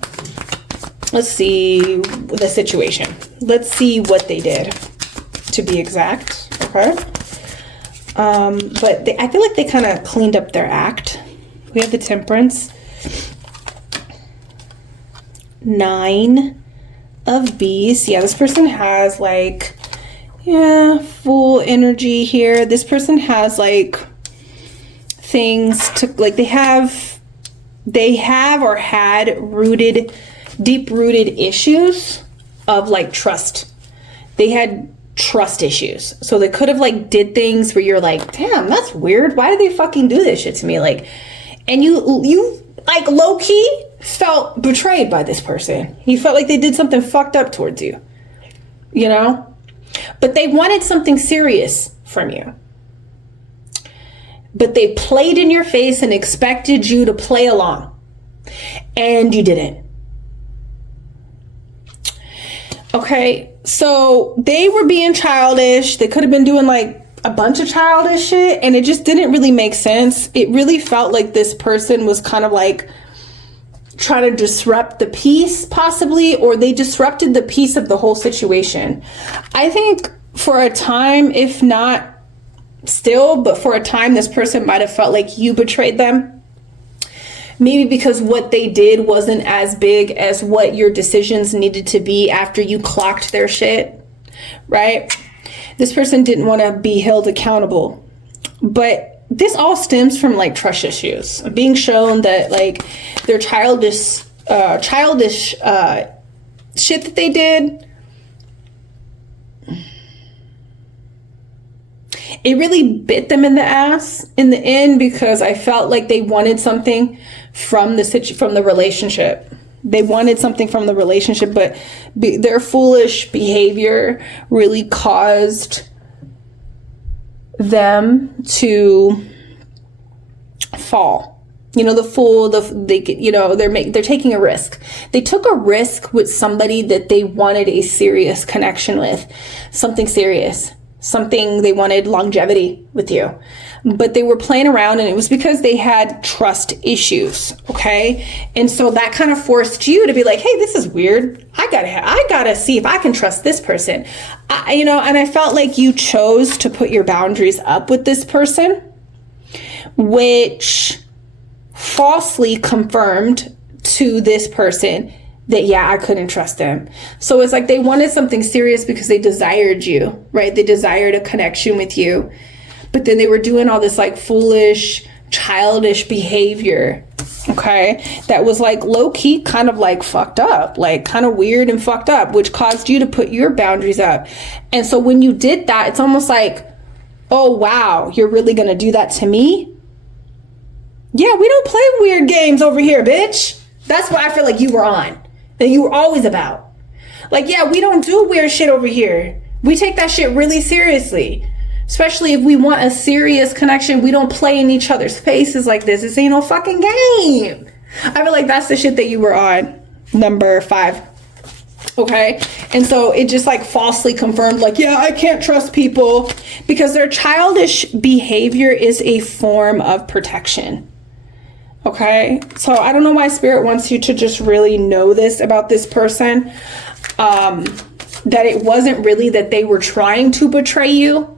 Let's see the situation. Let's see what they did, to be exact, okay? But I feel like they kind of cleaned up their act. We have the Temperance. 9 of Bees. Yeah, this person has like, yeah, full energy here. This person has like things to like, they have or had deep-rooted issues of like trust. They had trust issues. So they could have like did things where you're like, damn, that's weird. Why did they fucking do this shit to me? Like, and you like low-key felt betrayed by this person. You felt like they did something fucked up towards you, you know? But they wanted something serious from you. But they played in your face and expected you to play along. And you didn't. Okay, so they were being childish. They could have been doing like a bunch of childish shit, and it just didn't really make sense. It really felt like this person was kind of like trying to disrupt the peace, possibly, or they disrupted the peace of the whole situation. I think for a time, if not still, but for a time, this person might have felt like you betrayed them. Maybe because what they did wasn't as big as what your decisions needed to be after you clocked their shit, right? This person didn't want to be held accountable. But this all stems from like trust issues. Being shown that like their childish shit that they did, it really bit them in the ass in the end, because I felt like they wanted something from the relationship. They wanted something from the relationship, but their foolish behavior really caused them to fall. You know, they're taking a risk. They took a risk with somebody that they wanted a serious connection with, something serious. Something they wanted longevity with you, but they were playing around, and it was because they had trust issues. Okay. And so that kind of forced you to be like, hey, this is weird. I gotta see if I can trust this person. And I felt like you chose to put your boundaries up with this person, which falsely confirmed to this person that, yeah, I couldn't trust them. So it's like they wanted something serious because they desired you, right? They desired a connection with you. But then they were doing all this like foolish, childish behavior, okay? That was like low-key kind of like fucked up, like kind of weird and fucked up, which caused you to put your boundaries up. And so when you did that, it's almost like, oh, wow, you're really gonna do that to me? Yeah, we don't play weird games over here, bitch. That's what I feel like you were on. That you were always about. Like, yeah, we don't do weird shit over here. We take that shit really seriously. Especially if we want a serious connection, we don't play in each other's faces like this. This ain't no fucking game. I feel like that's the shit that you were on. Number 5. Okay? And so it just like falsely confirmed, like, yeah, I can't trust people, because their childish behavior is a form of protection. Okay? So I don't know why Spirit wants you to just really know this about this person. That it wasn't really that they were trying to betray you.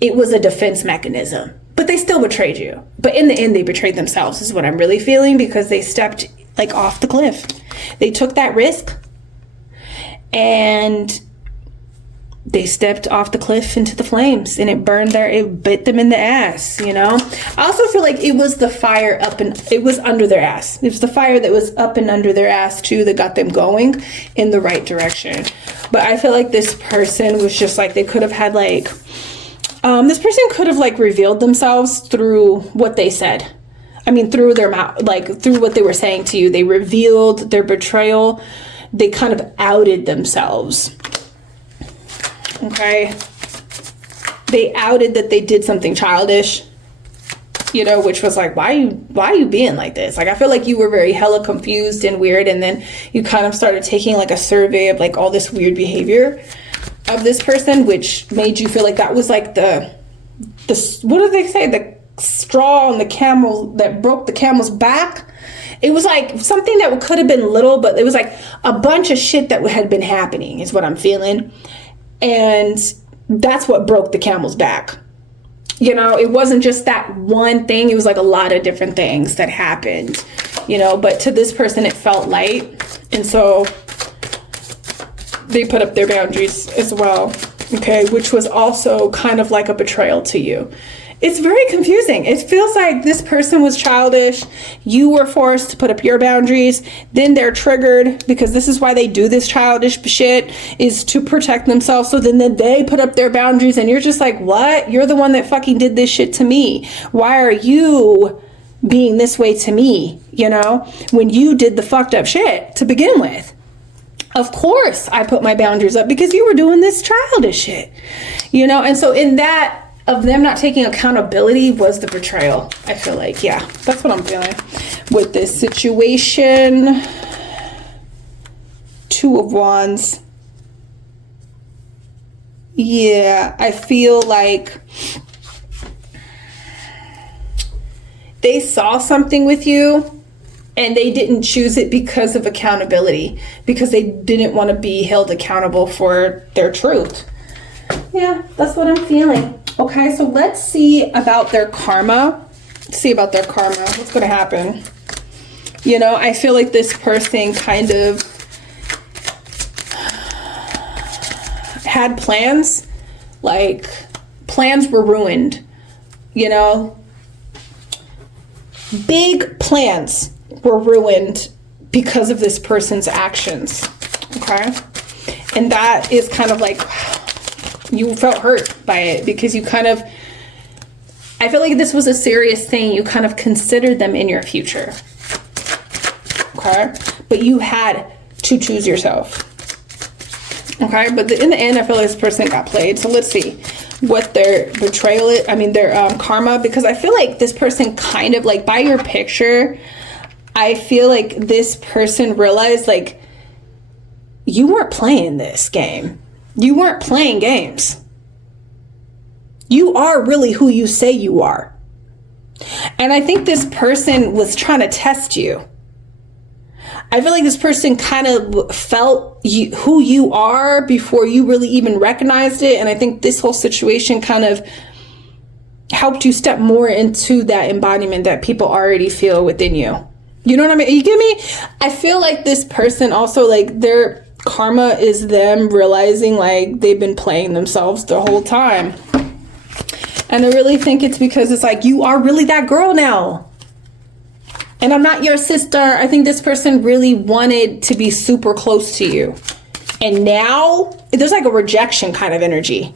It was a defense mechanism, but they still betrayed you. But in the end, they betrayed themselves is what I'm really feeling, because they stepped like off the cliff. They took that risk and they stepped off the cliff into the flames, and it bit them in the ass, you know? I also feel like it was the fire it was under their ass. It was the fire that was up and under their ass too that got them going in the right direction. But I feel like this person was just like, they could have had like, this person could have like revealed themselves through what they said. I mean, through their mouth, like through what they were saying to you. They revealed their betrayal. They kind of outed themselves. Okay. They outed that they did something childish, you know, which was like, why are you being like this? Like, I feel like you were very hella confused and weird. And then you kind of started taking like a survey of like all this weird behavior of this person, which made you feel like that was like the what do they say, the straw on the camel that broke the camel's back. It was like something that could have been little, but it was like a bunch of shit that had been happening is what I'm feeling. And that's what broke the camel's back. You know, it wasn't just that one thing. It was like a lot of different things that happened, you know, but to this person, it felt light. And so they put up their boundaries as well, okay, which was also kind of like a betrayal to you. It's very confusing. It feels like this person was childish. You were forced to put up your boundaries. Then they're triggered, because this is why they do this childish shit, is to protect themselves. So then they put up their boundaries, and you're just like, what? You're the one that fucking did this shit to me. Why are you being this way to me? You know, when you did the fucked up shit to begin with. Of course I put my boundaries up because you were doing this childish shit, you know? And so in that, of them not taking accountability was the betrayal. I feel like, yeah, that's what I'm feeling with this situation. 2 of Wands. Yeah, I feel like they saw something with you, and they didn't choose it because of accountability, because they didn't want to be held accountable for their truth. Yeah, that's what I'm feeling. Okay, so let's see about their karma. What's going to happen? You know, I feel like this person kind of had plans. Like, plans were ruined. You know? Big plans were ruined because of this person's actions. Okay? And that is kind of like, you felt hurt by it, because you kind of, I feel like this was a serious thing. You kind of considered them in your future. Okay? But you had to choose yourself. Okay? But in the end, I feel like this person got played. So let's see what their betrayal is. I mean, their karma, because I feel like this person kind of, like, by your picture, I feel like this person realized, like, you weren't playing this game. You weren't playing games. You are really who you say you are. And I think this person was trying to test you. I feel like this person kind of felt who you are before you really even recognized it. And I think this whole situation kind of helped you step more into that embodiment that people already feel within you. You know what I mean? You get me? I feel like this person also, like, their karma is them realizing, like, they've been playing themselves the whole time. And I really think it's because it's like, you are really that girl now. And I'm not your sister. I think this person really wanted to be super close to you. And now there's like a rejection kind of energy.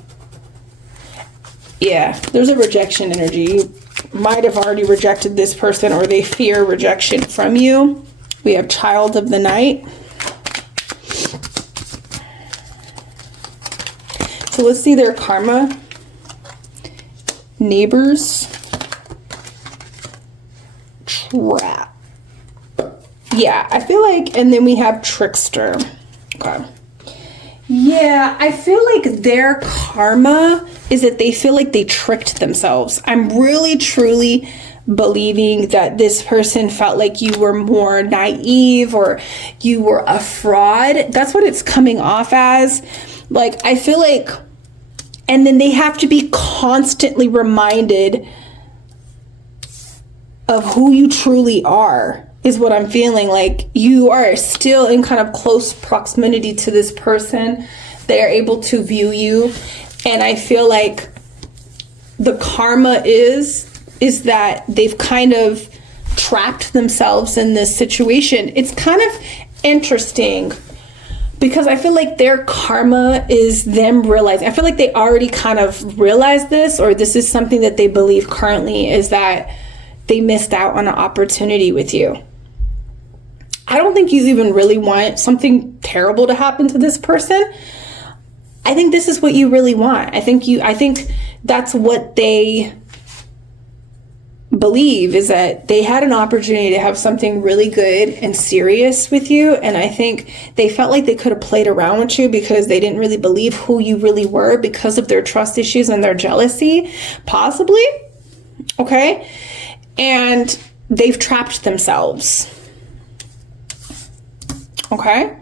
Yeah, there's a rejection energy. You might have already rejected this person, or they fear rejection from you. We have Child of the Night. So let's see their karma. Neighbors. Trap. Yeah, I feel like, and then we have trickster. Okay. Yeah, I feel like their karma is that they feel like they tricked themselves. I'm really, truly believing that this person felt like you were more naive or you were a fraud. That's what it's coming off as. Like, I feel like, and then they have to be constantly reminded of who you truly are, is what I'm feeling. Like, you are still in kind of close proximity to this person. They are able to view you. And I feel like the karma is that they've kind of trapped themselves in this situation. It's kind of interesting because I feel like their karma is them realizing, I feel like they already kind of realized this, or this is something that they believe currently, is that they missed out on an opportunity with you. I don't think you even really want something terrible to happen to this person. I think this is what you really want. I think that's what they believe, is that they had an opportunity to have something really good and serious with you. And I think they felt like they could have played around with you because they didn't really believe who you really were because of their trust issues and their jealousy, possibly. Okay. And they've trapped themselves. Okay.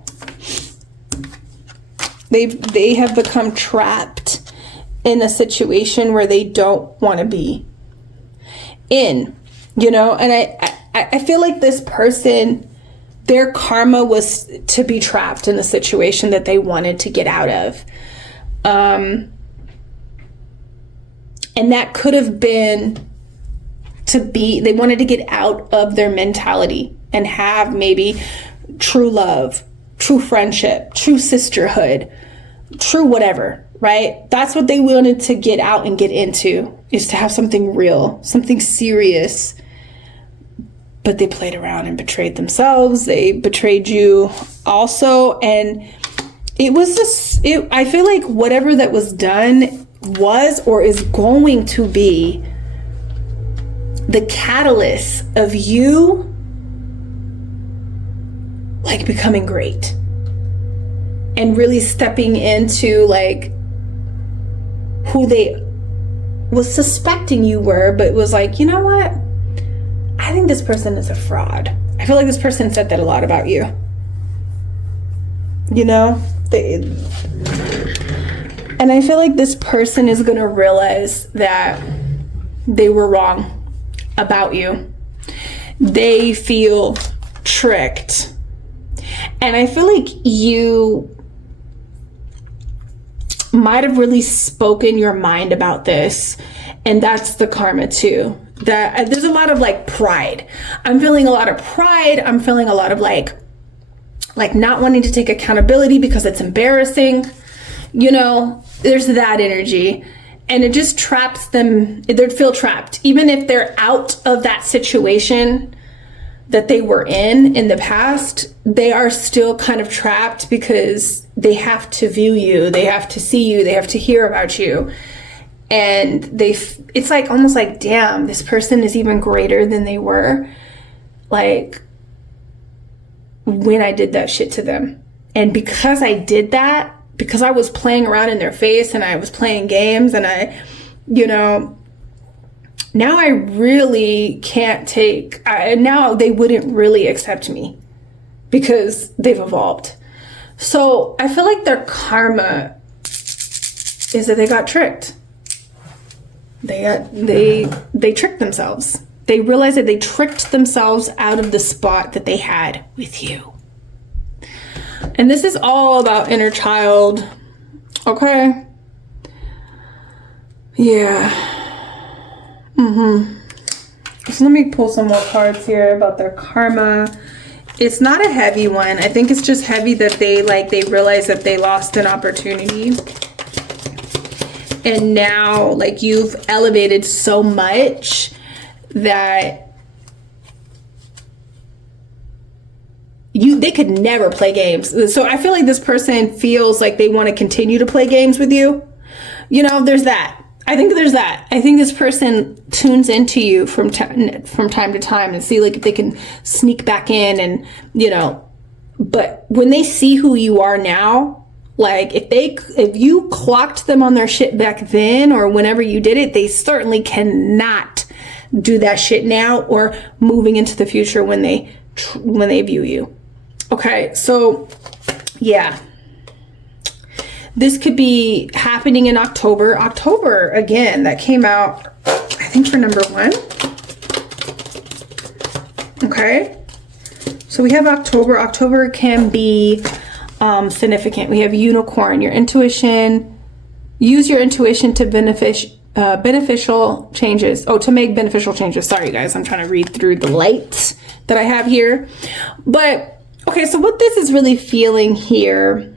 They have become trapped in a situation where they don't want to be in, you know. And I feel like this person, their karma was to be trapped in a situation that they wanted to get out of. And that could have been they wanted to get out of their mentality and have maybe true love, true friendship, true sisterhood, true whatever, right? That's what they wanted to get out and get into, is to have something real, something serious. But they played around and betrayed themselves. They betrayed you also. And it was just, I feel like whatever that was done was or is going to be the catalyst of you like becoming great and really stepping into like who they was suspecting you were, but was like, you know what? I think this person is a fraud. I feel like this person said that a lot about you. You know? And I feel like this person is going to realize that they were wrong about you. They feel tricked. And I feel like you might have really spoken your mind about this. And that's the karma too. That there's a lot of like pride. I'm feeling a lot of pride. I'm feeling a lot of like not wanting to take accountability because it's embarrassing. You know, there's that energy. And it just traps them. They'd feel trapped. Even if they're out of that situation that they were in the past, they are still kind of trapped because they have to view you. They have to see you. They have to hear about you. And it's like almost like, damn, this person is even greater than they were. Like when I did that shit to them. And because I did that, because I was playing around in their face and I was playing games and I, you know, now I really can't now they wouldn't really accept me because they've evolved. So I feel like their karma is that they got tricked. They tricked themselves. They realized that they tricked themselves out of the spot that they had with you. And this is all about inner child. Okay. Yeah. So let me pull some more cards here about their karma. It's not a heavy one. I think it's just heavy that they realize that they lost an opportunity. And now like you've elevated so much that they could never play games. So I feel like this person feels like they want to continue to play games with you. There's that. I think there's that. I think this person tunes into you from time to time and see like if they can sneak back in and, but when they see who you are now, like if you clocked them on their shit back then or whenever you did it, they certainly cannot do that shit now or moving into the future when they view you. Okay, so yeah. This could be happening in October. October, again, that came out, I think, for number 1. Okay. So we have October. October can be significant. We have unicorn, your intuition. Use your intuition to beneficial changes. Oh, to make beneficial changes. Sorry, guys. I'm trying to read through the lights that I have here. But, okay, so what this is really feeling here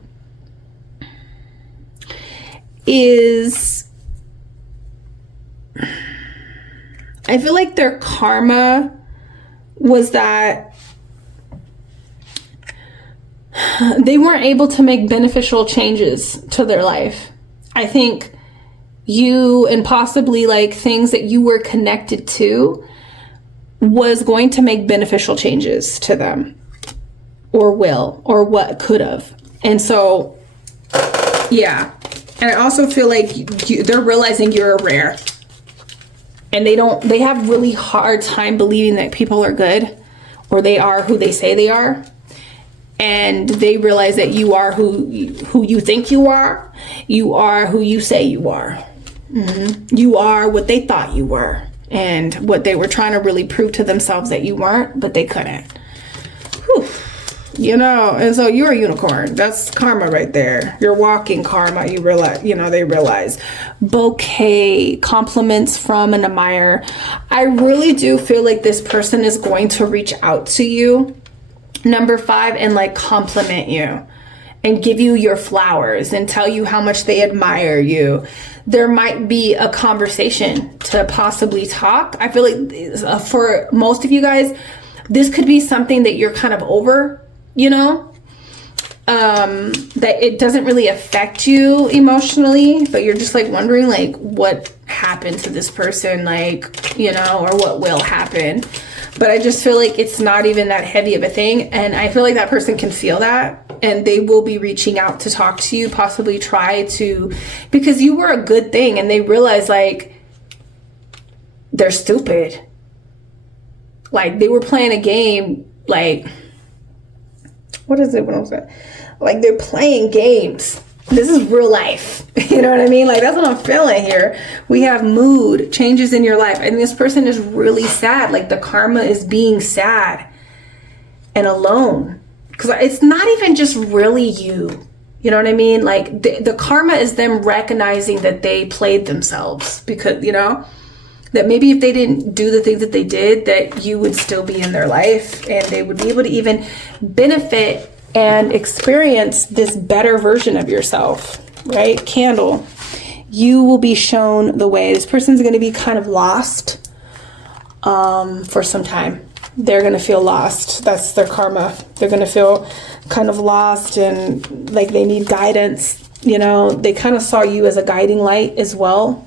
is, I feel like their karma was that they weren't able to make beneficial changes to their life. I think you and possibly like things that you were connected to was going to make beneficial changes to them or will or what could have. And so, yeah. And I also feel like they're realizing you're a rare. And they have really hard time believing that people are good or they are who they say they are. And they realize that you are who you think you are. You are who you say you are. Mm-hmm. You are what they thought you were. And what they were trying to really prove to themselves that you weren't, but they couldn't. Whew. And so you're a unicorn. That's karma right there. You're walking karma. You realize, they realize. Bouquet, compliments from an admirer. I really do feel like this person is going to reach out to you, number 5, and like compliment you and give you your flowers and tell you how much they admire you. There might be a conversation to possibly talk. I feel like for most of you guys, this could be something that you're kind of over. That it doesn't really affect you emotionally, but you're just like wondering like what happened to this person, like, or what will happen. But I just feel like it's not even that heavy of a thing. And I feel like that person can feel that and they will be reaching out to talk to you, possibly try to, because you were a good thing and they realize like they're stupid. Like they were playing a game, like, what is it? What I'm saying? Like they're playing games. This is real life. You know what I mean? Like that's what I'm feeling here. We have mood changes in your life. And this person is really sad. Like the karma is being sad and alone. Because it's not even just really you. You know what I mean? Like the karma is them recognizing that they played themselves. Because, that maybe if they didn't do the things that they did, that you would still be in their life and they would be able to even benefit and experience this better version of yourself, right? Candle. You will be shown the way. This person's going to be kind of lost for some time. They're going to feel lost. That's their karma. They're going to feel kind of lost and like they need guidance. They kind of saw you as a guiding light as well.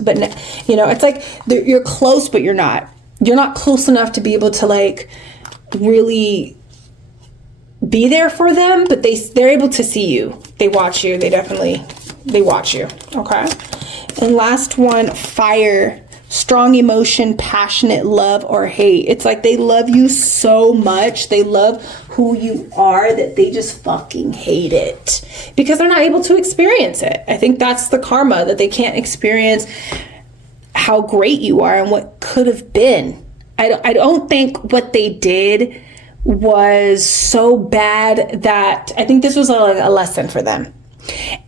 But, it's like you're close, but you're not. You're not close enough to be able to like really be there for them, but they're able to see you. They watch you. They watch you. Okay. And last one, fire, strong emotion, passionate love or hate. It's like they love you so much. They love who you are that they just fucking hate it because they're not able to experience it. I think that's the karma, that they can't experience how great you are and what could have been. I don't think what they did was so bad that I think this was a lesson for them.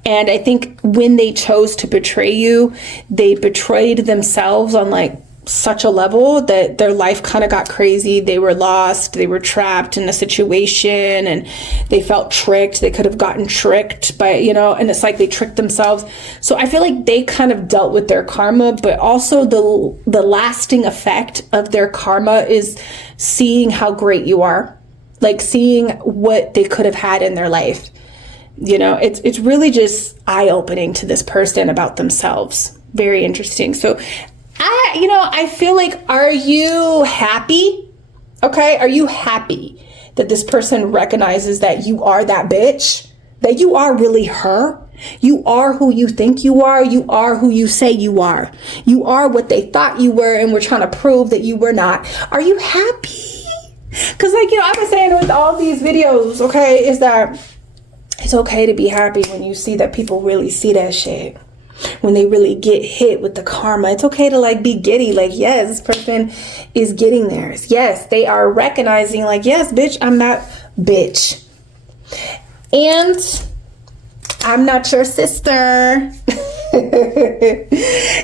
And I think when they chose to betray you, they betrayed themselves on like such a level that their life kind of got crazy. They were lost. They were trapped in a situation and they felt tricked. They could have gotten tricked by, and it's like they tricked themselves. So I feel like they kind of dealt with their karma, but also the lasting effect of their karma is seeing how great you are, like seeing what they could have had in their life. You know, it's really just eye-opening to this person about themselves. Very interesting. So I feel like, are you happy? Okay, are you happy that this person recognizes that you are that bitch? That you are really her? You are who you think you are. You are who you say you are. You are what they thought you were and were trying to prove that you were not. Are you happy? Because like, I've been saying with all these videos, okay, is that it's okay to be happy when you see that people really see that shit. When they really get hit with the karma. It's okay to like be giddy. Like, yes, this person is getting theirs. Yes, they are recognizing like, yes, bitch, I'm that bitch. And I'm not your sister.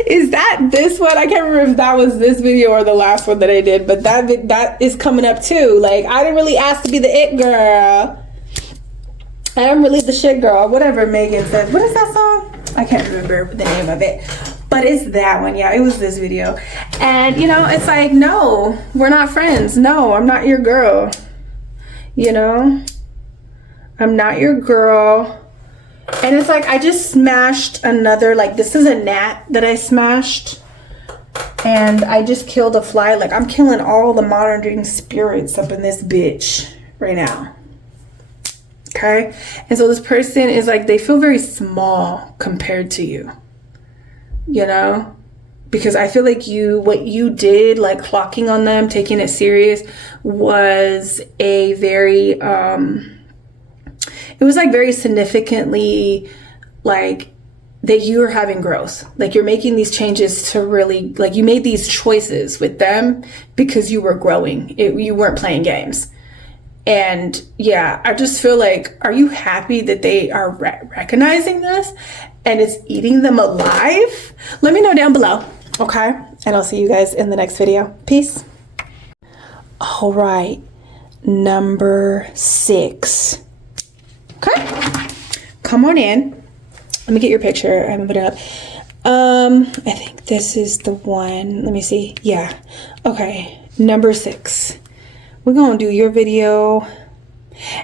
Is that this one? I can't remember if that was this video or the last one that I did, but that is coming up too. Like, I didn't really ask to be the it girl. I'm really the shit girl. Whatever Megan says. What is that song? I can't remember the name of it. But it's that one. Yeah, it was this video. And, it's like, no, we're not friends. No, I'm not your girl. I'm not your girl. And it's like, I just smashed another, like, this is a gnat that I smashed. And I just killed a fly. Like, I'm killing all the monitoring spirits up in this bitch right now. Okay? And so this person is like, they feel very small compared to you. Because I feel like what you did, like clocking on them, taking it serious, was a very, it was like very significantly like that you are having growth. Like you're making these changes to really, like you made these choices with them because you were growing. You weren't playing games. And yeah, I just feel like, are you happy that they are recognizing this and it's eating them alive? Let me know down below. Okay. And I'll see you guys in the next video. Peace. All right. Number 6. Okay. Come on in. Let me get your picture. I haven't put it up. I think this is the one. Let me see. Yeah. Okay. Number 6. We're going to do your video.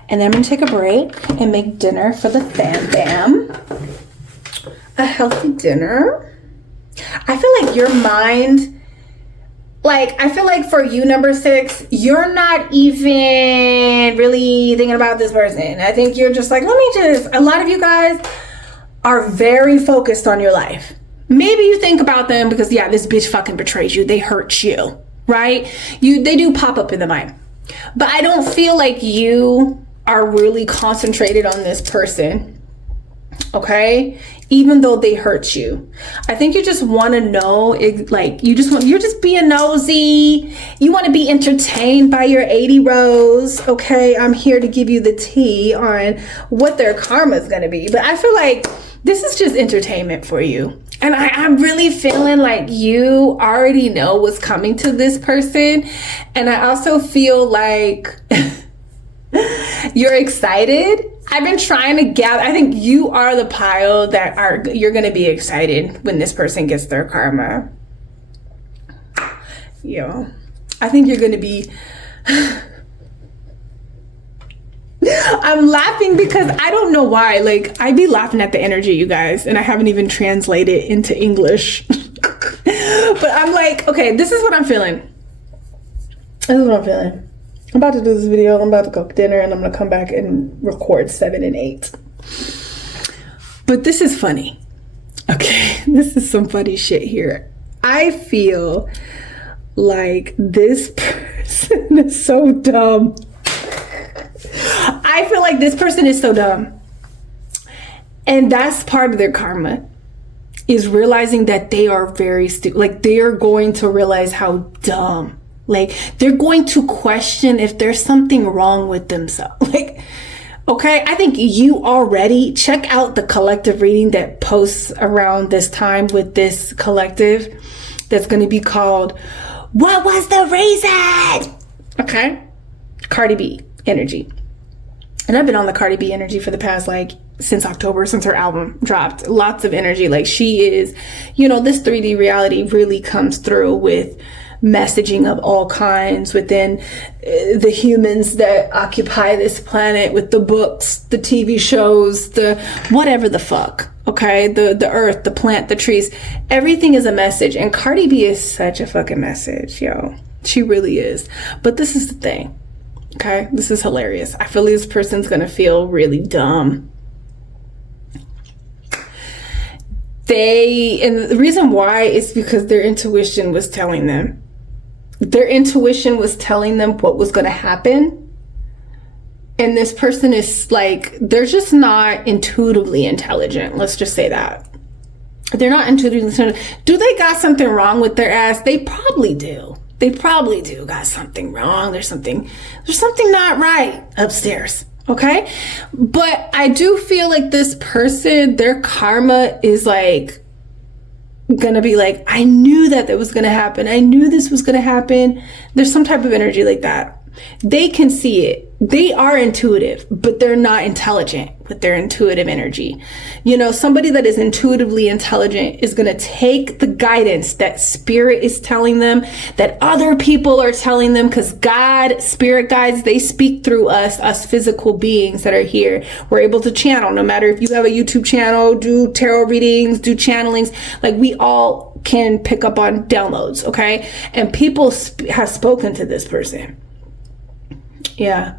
And then I'm going to take a break and make dinner for the fam. A healthy dinner. I feel like your mind, like, I feel like for you, number 6, you're not even really thinking about this person. I think you're just like, a lot of you guys are very focused on your life. Maybe you think about them because, yeah, this bitch fucking betrays you. They hurt you, right? They do pop up in the mind. But I don't feel like you are really concentrated on this person. Okay? Even though they hurt you. I think you just want to know, like, you're just being nosy. You want to be entertained by your ADIE. Okay? I'm here to give you the tea on what their karma is going to be. But I feel like this is just entertainment for you. And I'm really feeling like you already know what's coming to this person. And I also feel like you're excited. I've been trying to gather. I think you are the pile that you're going to be excited when this person gets their karma. I think you're going to be... I'm laughing because I don't know why. Like, I be laughing at the energy, you guys, and I haven't even translated into English. But I'm like, okay, this is what I'm feeling. I'm about to do this video. I'm about to cook dinner, and I'm going to come back and record 7 and 8. But this is funny. Okay, this is some funny shit here. I feel like this person is so dumb. I feel like this person is so dumb. And that's part of their karma, is realizing that they are very stupid. Like, they are going to realize how dumb. Like, they're going to question if there's something wrong with themselves. Like, okay, I think you already check out the collective reading that posts around this time with this collective that's going to be called, What Was the Reason? Okay? Cardi B energy. And I've been on the Cardi B energy for the past, since October, since her album dropped. Lots of energy. Like, she is, this 3D reality really comes through with messaging of all kinds within the humans that occupy this planet, with the books, the TV shows, the whatever the fuck. Okay, the earth, the plant, the trees, everything is a message. And Cardi B is such a fucking message, yo. She really is. But this is the thing. Okay, this is hilarious. I feel like this person's gonna feel really dumb. And the reason why is because their intuition was telling them. Their intuition was telling them what was gonna happen. And this person is like, they're just not intuitively intelligent. Let's just say that. They're not intuitively intelligent. Do they got something wrong with their ass? They probably do. They probably do got something wrong. There's something not right upstairs. Okay. But I do feel like this person, their karma is like gonna be like, I knew that was gonna happen. I knew this was gonna happen. There's some type of energy like that. They can see it. They are intuitive, but they're not intelligent with their intuitive energy. You know, somebody that is intuitively intelligent is going to take the guidance that spirit is telling them, that other people are telling them, because God, spirit guides, they speak through us physical beings that are here. We're able to channel, no matter if you have a YouTube channel, do tarot readings, do channelings, like we all can pick up on downloads. Okay. And people have spoken to this person. Yeah.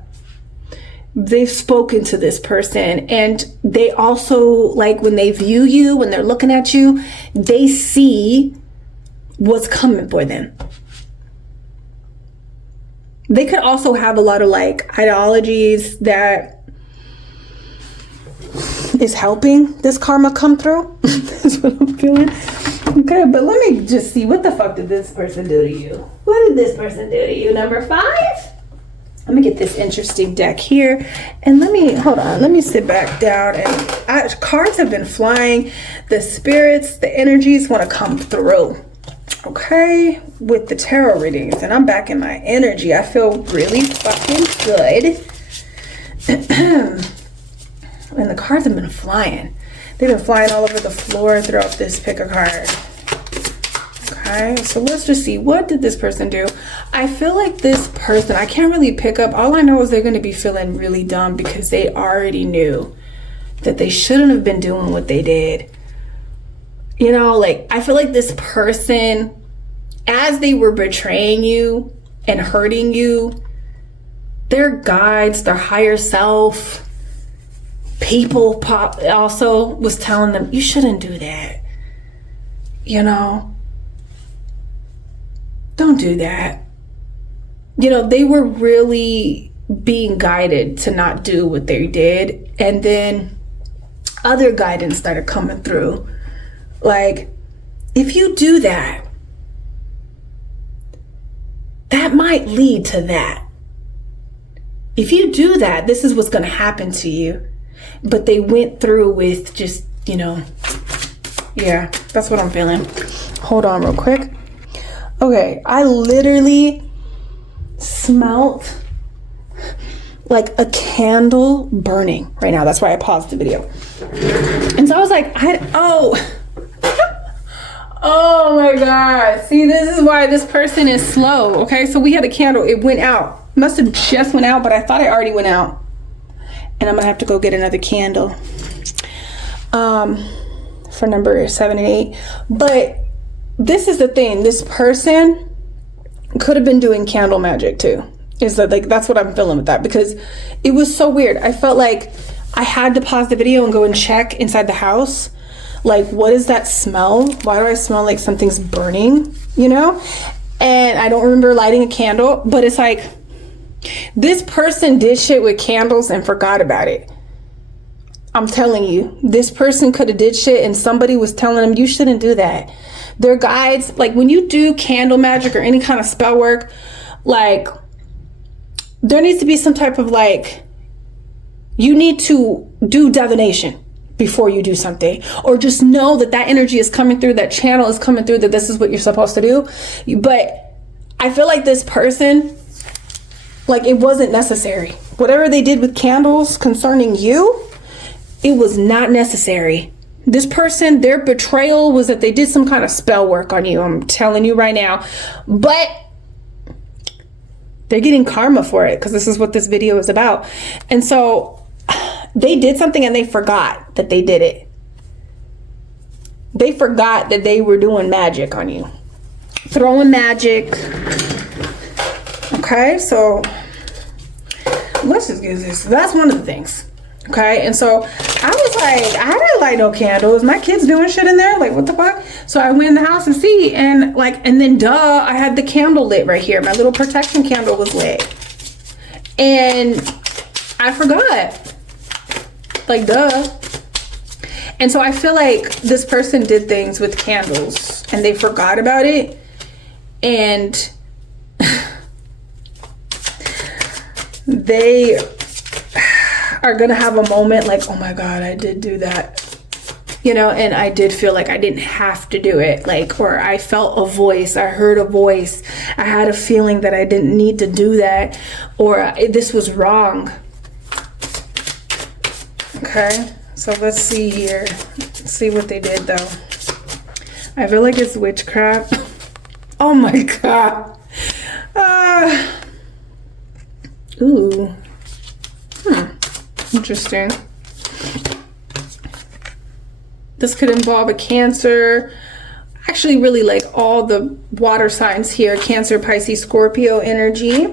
They've spoken to this person, and they also, like, when they view you, when they're looking at you, they see what's coming for them. They could also have a lot of like ideologies that is helping this karma come through. That's what I'm feeling. Okay, but let me just see, what the fuck did this person do to you? What did this person do to you? Number 5? Let me get this interesting deck here, and let me sit back down, and cards have been flying. The spirits, the energies want to come through, okay, with the tarot readings, and I'm back in my energy. I feel really fucking good. And the cards have been flying. They've been flying all over the floor throughout this pick a card. Okay, so let's just see, what did this person do? I feel like this person, I can't really pick up. All I know is they're going to be feeling really dumb because they already knew that they shouldn't have been doing what they did. You know, like, I feel like this person, as they were betraying you and hurting you, their guides, their higher self, people also was telling them, you shouldn't do that. You know? Don't do that. You know, they were really being guided to not do what they did. And then other guidance started coming through. Like, if you do that, that might lead to that. If you do that, this is what's going to happen to you. But they went through with just, you know, yeah, that's what I'm feeling. Hold on real quick. Okay, I literally smelt like a candle burning right now. That's why I paused the video. And so I was like, oh my God. See, this is why this person is slow. Okay, so we had a candle. It went out. Must have just went out, but I thought it already went out. And I'm gonna have to go get another candle for number 7 and 8. But this is the thing, this person could have been doing candle magic too. Is that, like, that's what I'm feeling with that, because it was so weird. I felt like I had to pause the video and go and check inside the house. Like, what is that smell? Why do I smell like something's burning, you know? And I don't remember lighting a candle, but it's like, this person did shit with candles and forgot about it. I'm telling you, this person could have did shit and somebody was telling them, you shouldn't do that. Their guides, like, when you do candle magic or any kind of spell work, like, there needs to be some type of, like, you need to do divination before you do something, or just know that that energy is coming through, that channel is coming through, that this is what you're supposed to do. But I feel like this person, like, it wasn't necessary. Whatever they did with candles concerning you, it was not necessary. This person, their betrayal was that they did some kind of spell work on you. I'm telling you right now. But they're getting karma for it, because this is what this video is about. And so they did something and they forgot that they did it. They forgot that they were doing magic on you. Throwing magic. Okay, so let's just get this. That's one of the things. Okay, and so I was like, I didn't light no candles. My kids doing shit in there. Like, what the fuck? So I went in the house to see, and then duh, I had the candle lit right here. My little protection candle was lit. And I forgot. Like, duh. And so I feel like this person did things with candles and they forgot about it. And they are gonna have a moment like, oh my God, I did do that. You know, and I did feel like I didn't have to do it. Like, or I felt a voice, I heard a voice. I had a feeling that I didn't need to do that, or this was wrong. Okay, so let's see here. Let's see what they did though. I feel like it's witchcraft. Oh my God. Ooh. Interesting. This could involve a Cancer. Actually, really like all the water signs here. Cancer, Pisces, Scorpio energy.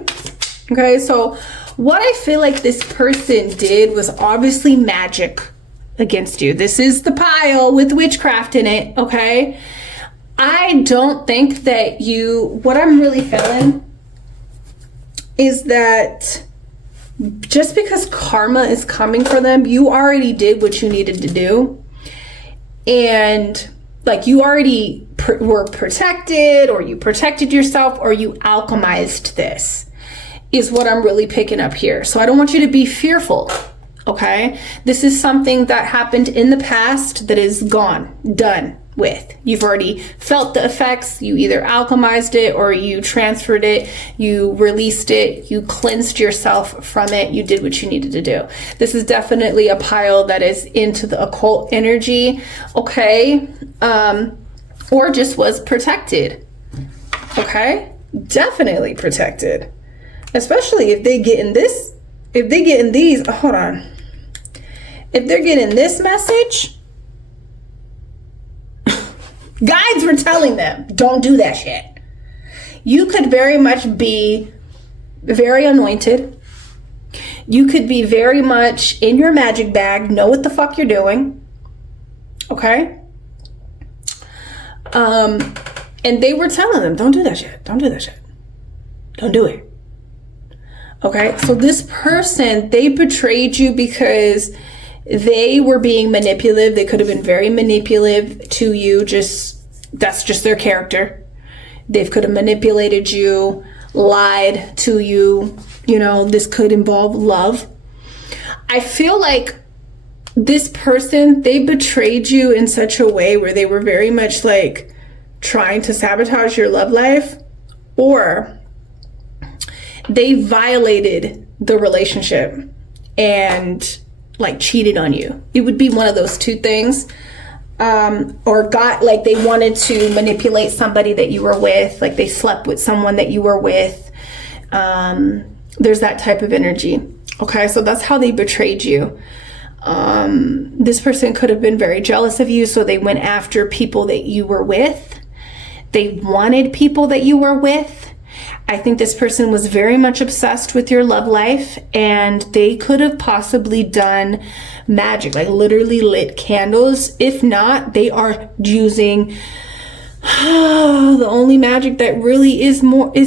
Okay, so what I feel like this person did was obviously magic against you. This is the pile with witchcraft in it, okay? I don't think that what I'm really feeling is that just because karma is coming for them, you already did what you needed to do. And like, you already were protected, or you protected yourself, or you alchemized this, is what I'm really picking up here. So I don't want you to be fearful, okay? This is something that happened in the past that is gone, done with. You've already felt the effects. You either alchemized it, or you transferred it, you released it, you cleansed yourself from it, you did what you needed to do. This is definitely a pile that is into the occult energy, okay? Or just was protected, okay? Definitely protected. Especially if they get in this, if they get in these, hold on. If they're getting this message, guides were telling them, don't do that shit. You could very much be very anointed. You could be very much in your magic bag, know what the fuck you're doing. Okay? And they were telling them, don't do that shit. Don't do that shit. Don't do it. Okay? So this person, they betrayed you because they were being manipulative. They could have been very manipulative to you. That's just their character. They could have manipulated you, lied to you. You know, this could involve love. I feel like this person, they betrayed you in such a way where they were very much like trying to sabotage your love life, or they violated the relationship and like cheated on you. It would be one of those two things. Or got like they wanted to manipulate somebody that you were with, like they slept with someone that you were with. There's that type of energy. Okay, so that's how they betrayed you. This person could have been very jealous of you, so they went after people that you were with. They wanted people that you were with. I think this person was very much obsessed with your love life, and they could have possibly done magic, like literally lit candles. If not, they are using the only magic that really is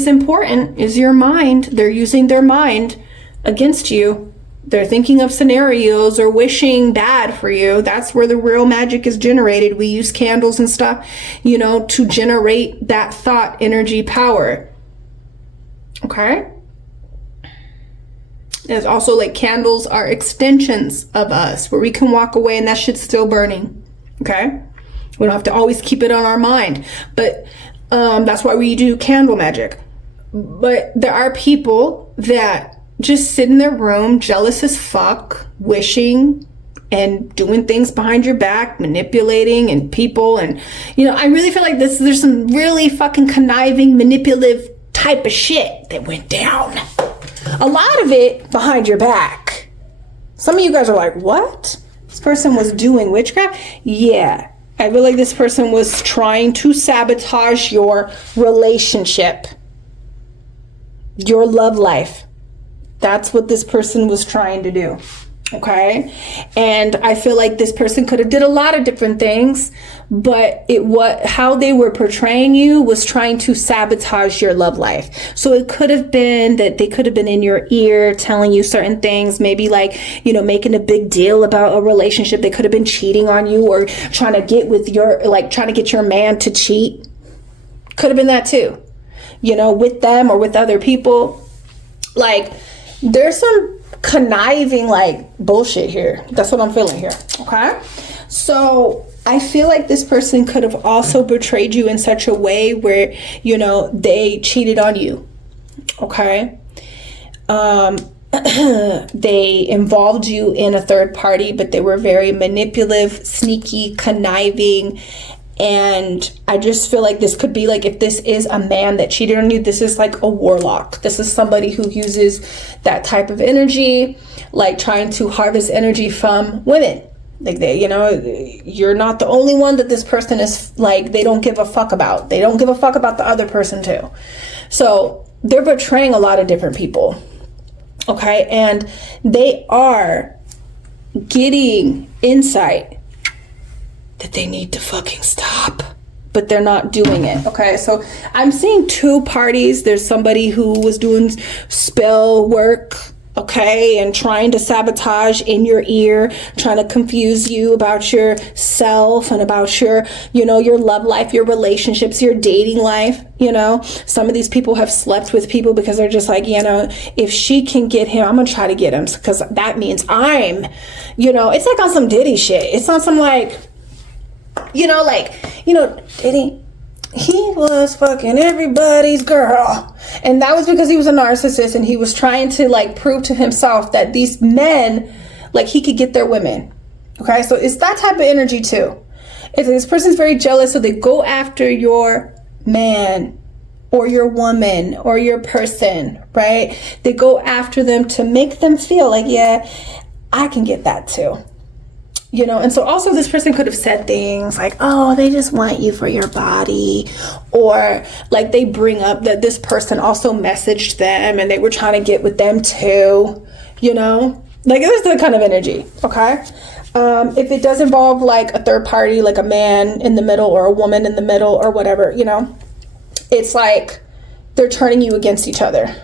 important is your mind. They're using their mind against you. They're thinking of scenarios or wishing bad for you. That's where the real magic is generated. We use candles and stuff, you know, to generate that thought, energy, power. Okay? There's also like candles are extensions of us where we can walk away and that shit's still burning. Okay? We don't have to always keep it on our mind. But that's why we do candle magic. But there are people that just sit in their room, jealous as fuck, wishing and doing things behind your back, manipulating and people. And, you know, I really feel like there's some really fucking conniving, manipulative type of shit that went down. A lot of it behind your back. Some of you guys are like, what? This person was doing witchcraft? Yeah. I feel like this person was trying to sabotage your relationship, your love life. That's what this person was trying to do. Okay. And I feel like this person could have did a lot of different things, but how they were portraying you was trying to sabotage your love life. So it could have been that they could have been in your ear telling you certain things, maybe like, you know, making a big deal about a relationship. They could have been cheating on you or trying to get your man to cheat. Could have been that too, you know, with them or with other people. Like, there's some conniving like bullshit here. That's what I'm feeling here. Okay. So I feel like this person could have also betrayed you in such a way where, you know, they cheated on you. Okay. They involved you in a third party, but they were very manipulative, sneaky, conniving. And I just feel like this could be like, if this is a man that cheated on you, this is like a warlock. This is somebody who uses that type of energy, like trying to harvest energy from women. Like, they, you know, you're not the only one that this person is like, they don't give a fuck about. They don't give a fuck about the other person too. So they're betraying a lot of different people. Okay. And they are getting insight that they need to fucking stop, but they're not doing it. Okay, so I'm seeing two parties. There's somebody who was doing spell work, okay, and trying to sabotage in your ear, trying to confuse you about yourself and about your, you know, your love life, your relationships, your dating life. You know, some of these people have slept with people because they're just like, you know, if she can get him, I'm gonna try to get him, because that means I'm, you know, it's like on some Diddy shit. It's on some like, you know, like, you know, he was fucking everybody's girl. And that was because he was a narcissist and he was trying to like prove to himself that these men, like, he could get their women. Okay, so it's that type of energy too. It's this person's very jealous, so they go after your man or your woman or your person, right? They go after them to make them feel like, yeah, I can get that too. You know, and so also this person could have said things like, oh, they just want you for your body. Or like they bring up that this person also messaged them and they were trying to get with them too. You know, like there's that kind of energy. Okay. If it does involve like a third party, like a man in the middle or a woman in the middle or whatever, you know, it's like they're turning you against each other.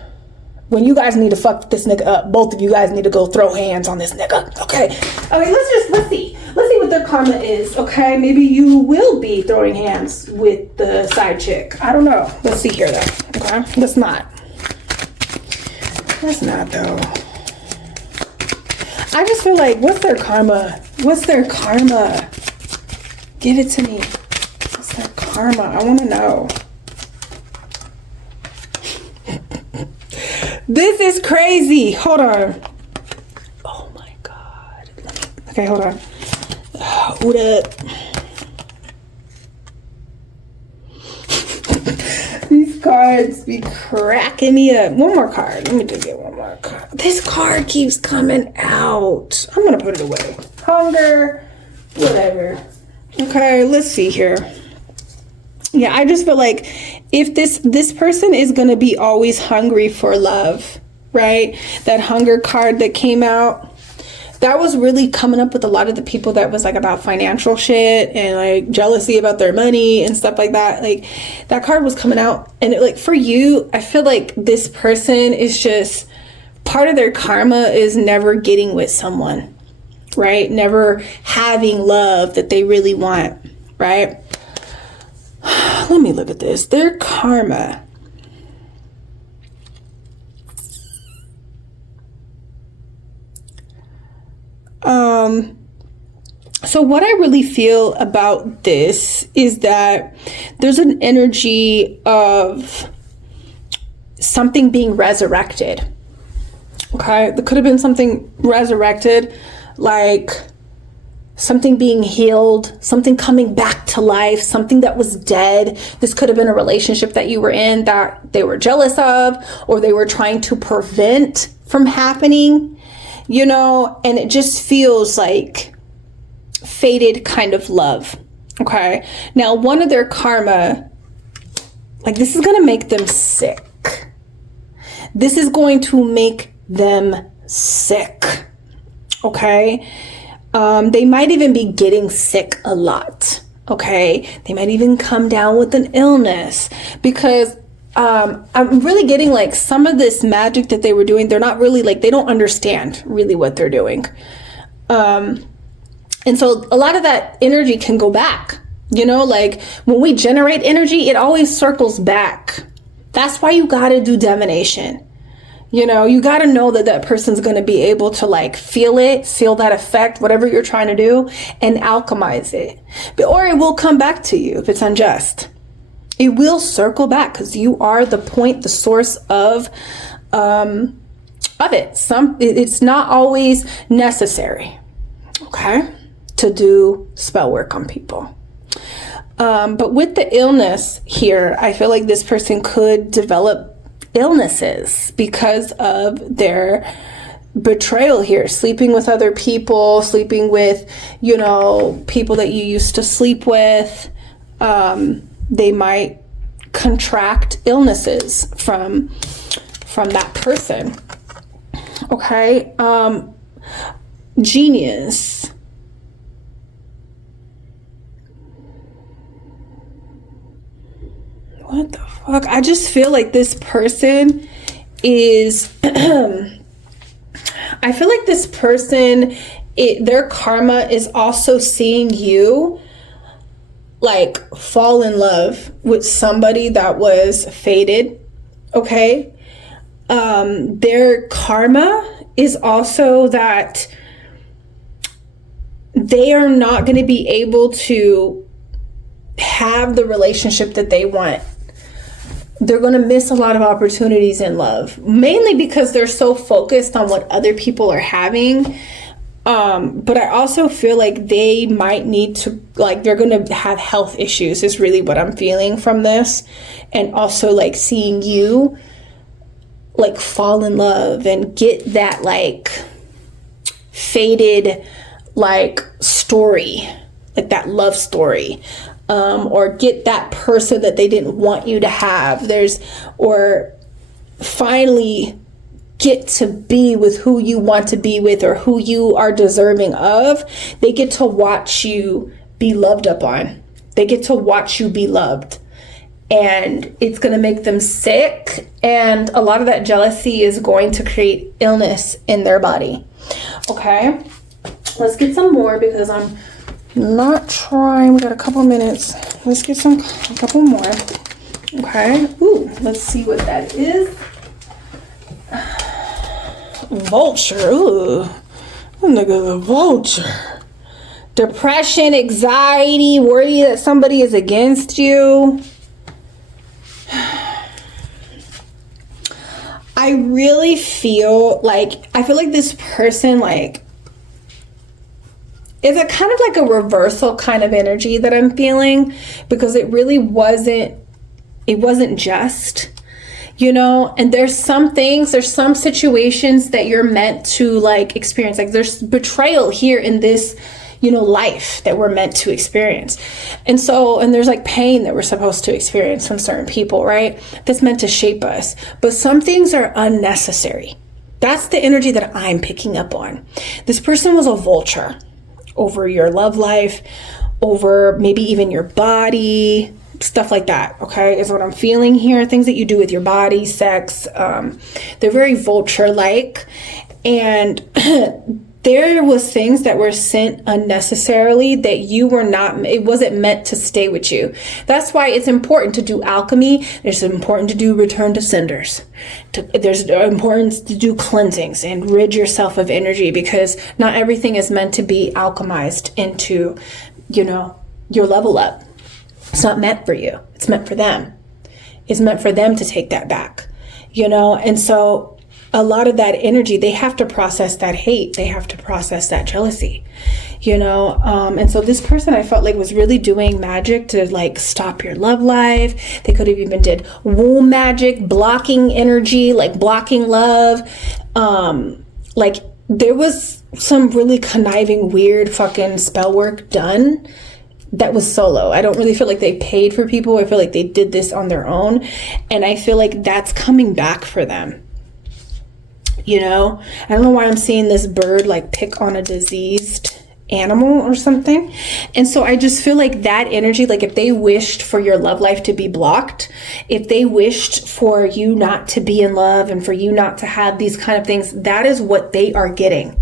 When you guys need to fuck this nigga up, both of you guys need to go throw hands on this nigga. Okay. Okay, let's see what their karma is. Okay, maybe you will be throwing hands with the side chick. I don't know. Let's see here though. Okay, That's not though. I just feel like, what's their karma? What's their karma? Give it to me. What's their karma? I want to know. This is crazy. Hold on. Oh my God. Okay, hold on. Hold up. These cards be cracking me up. One more card. Let me just get one more card. This card keeps coming out. I'm going to put it away. Hunger. Whatever. Okay, let's see here. Yeah, I just feel like if this person is going to be always hungry for love, right? That hunger card that came out, that was really coming up with a lot of the people that was like about financial shit and like jealousy about their money and stuff like that. Like that card was coming out, and it, like for you, I feel like this person is just, part of their karma is never getting with someone, right? Never having love that they really want, right? Let me look at this. Their karma. So what I really feel about this is that there's an energy of something being resurrected. Okay, there could have been something resurrected, like something being healed, something coming back to life, something that was dead. This could have been a relationship that you were in that they were jealous of, or they were trying to prevent from happening, you know, and it just feels like faded kind of love. Okay. Now, one of their karma, like, this is going to make them sick. This is going to make them sick. Okay. They might even be getting sick a lot. Okay. They might even come down with an illness, because I'm really getting like some of this magic that they were doing. They're not really like, they don't understand really what they're doing. And so a lot of that energy can go back, you know, like when we generate energy, it always circles back. That's why you got to do divination. You know, you got to know that that person's going to be able to like feel it, feel that effect, whatever you're trying to do, and alchemize it. Or it will come back to you if it's unjust. It will circle back because you are the point, the source of it. It's not always necessary, okay, to do spell work on people. But with the illness here, I feel like this person could develop illnesses because of their betrayal here, sleeping with other people, sleeping with, you know, people that you used to sleep with. They might contract illnesses from that person. Okay. Genius. What the fuck? I just feel like this person is I feel like this person, their karma is also seeing you like fall in love with somebody that was fated. Okay. Their karma is also that they are not going to be able to have the relationship that they want. They're going to miss a lot of opportunities in love, mainly because they're so focused on what other people are having. But I also feel like they might need to, like, they're going to have health issues is really what I'm feeling from this. And also like seeing you like fall in love and get that like faded like story, like that love story. Or get that person that they didn't want you to have. Or finally get to be with who you want to be with, or who you are deserving of. They get to watch you be loved upon. They get to watch you be loved. And it's going to make them sick. And a lot of that jealousy is going to create illness in their body. Okay. Let's get some more because I'm not trying. We got a couple minutes. Let's get a couple more. Okay. Ooh, let's see what that is. Vulture. Ooh. Look at the vulture. Depression, anxiety, worry that somebody is against you. I really feel like this person like it's a kind of like a reversal kind of energy that I'm feeling, because it really wasn't just, you know, and there's some situations that you're meant to like experience. Like there's betrayal here in this, you know, life that we're meant to experience. And there's like pain that we're supposed to experience from certain people, right? That's meant to shape us. But some things are unnecessary. That's the energy that I'm picking up on. This person was a vulture over your love life, over maybe even your body, stuff like that, okay, is what I'm feeling here. Things that you do with your body, sex, they're very vulture-like. And there was things that were sent unnecessarily that it wasn't meant to stay with you. That's why it's important to do alchemy. It's important to do return to senders. There's importance to do cleansings and rid yourself of energy, because not everything is meant to be alchemized into, you know, your level up. It's not meant for you. It's meant for them. It's meant for them to take that back, you know? And so a lot of that energy, they have to process that hate. They have to process that jealousy, you know? And so this person I felt like was really doing magic to like stop your love life. They could have even did womb magic, blocking energy, like blocking love. Like there was some really conniving, weird fucking spell work done that was solo. I don't really feel like they paid for people. I feel like they did this on their own. And I feel like that's coming back for them. You know, I don't know why I'm seeing this bird like pick on a diseased animal or something. And so I just feel like that energy, like if they wished for your love life to be blocked, if they wished for you not to be in love and for you not to have these kind of things, that is what they are getting.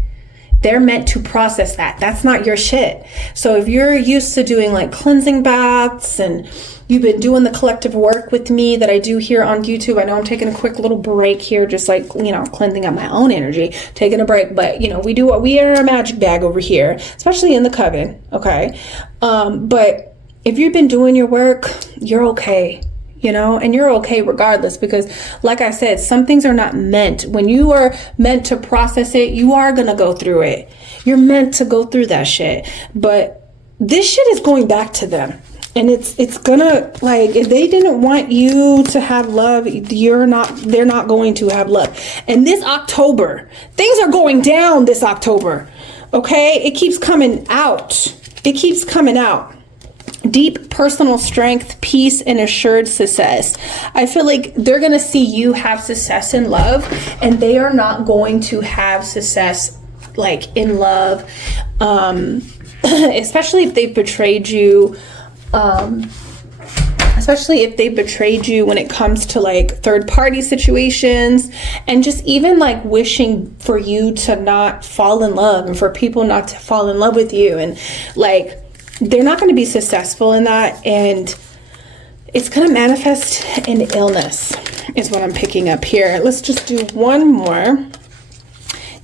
They're meant to process that. That's not your shit. So if you're used to doing like cleansing baths and you've been doing the collective work with me that I do here on YouTube, I know I'm taking a quick little break here, just like, you know, cleansing up my own energy, taking a break. But, you know, we do what we are a magic bag over here, especially in the coven. Okay. But if you've been doing your work, you're okay. You know, and you're okay regardless, because like I said, some things are not meant. When you are meant to process it, you are going to go through it. You're meant to go through that shit. But this shit is going back to them. And it's gonna, like, if they didn't want you to have love, they're not going to have love. And this October, things are going down this October. Okay. It keeps coming out. It keeps coming out. Deep personal strength, peace, and assured success. I feel like they're going to see you have success in love, and they are not going to have success like in love, especially if they've betrayed you. Especially if they betrayed you when it comes to like third party situations, and just even like wishing for you to not fall in love and for people not to fall in love with you. And like, they're not going to be successful in that, and it's going to manifest in illness is what I'm picking up here. Let's just do one more.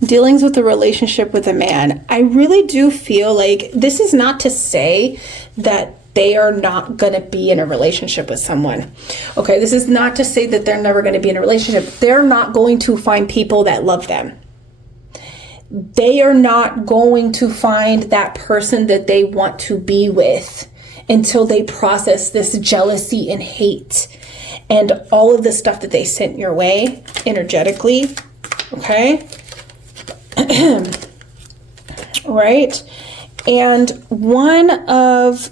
Dealings with a relationship with a man. I really do feel like this is not to say that they are not going to be in a relationship with someone. Okay, this is not to say that they're never going to be in a relationship. They're not going to find people that love them. They are not going to find that person that they want to be with until they process this jealousy and hate and all of the stuff that they sent your way energetically. Okay. Right. And one of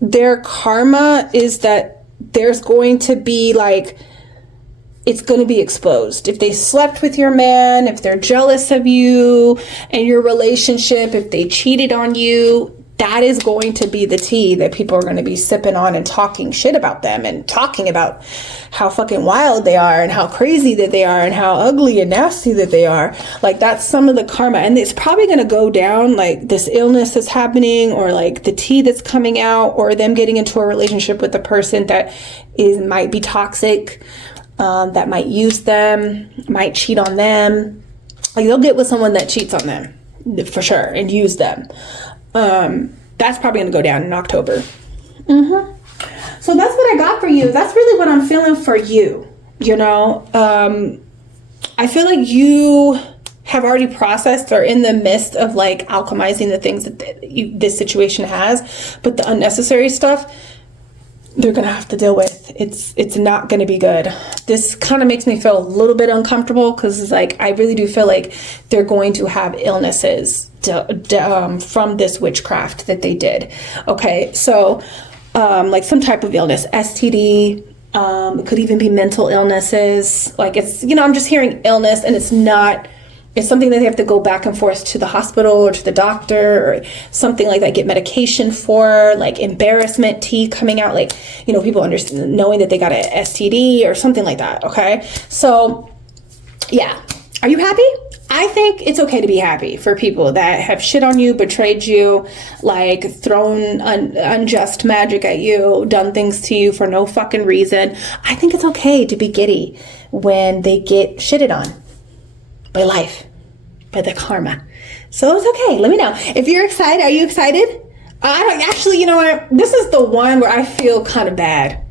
their karma is that there's going to be like, it's going to be exposed. If they slept with your man, if they're jealous of you and your relationship, if they cheated on you, that is going to be the tea that people are going to be sipping on and talking shit about them and talking about how fucking wild they are and how crazy that they are and how ugly and nasty that they are. Like, that's some of the karma. And it's probably going to go down like this illness that's happening, or like the tea that's coming out, or them getting into a relationship with a person that might be toxic, that might use them, might cheat on them. Like, they'll get with someone that cheats on them for sure and use them. That's probably going to go down in October. So that's what I got for you. That's really what I'm feeling for you. You know, I feel like you have already processed or in the midst of like alchemizing the things that this situation has, but the unnecessary stuff, they're going to have to deal with. It's not going to be good. This kind of makes me feel a little bit uncomfortable, because it's like, I really do feel like they're going to have illnesses from this witchcraft that they did. Okay. So, like some type of illness, STD, it could even be mental illnesses. Like, it's, you know, I'm just hearing illness, and it's something that they have to go back and forth to the hospital or to the doctor or something like that, get medication for, like embarrassment tea coming out, like, you know, people understand knowing that they got an STD or something like that. Okay. So yeah. Are you happy? I think it's okay to be happy for people that have shit on you, betrayed you, like thrown unjust magic at you, done things to you for no fucking reason. I think it's okay to be giddy when they get shitted on by life, by the karma. So it's okay. Let me know if you're excited. Are you excited? I don't actually, you know what? This is the one where I feel kind of bad,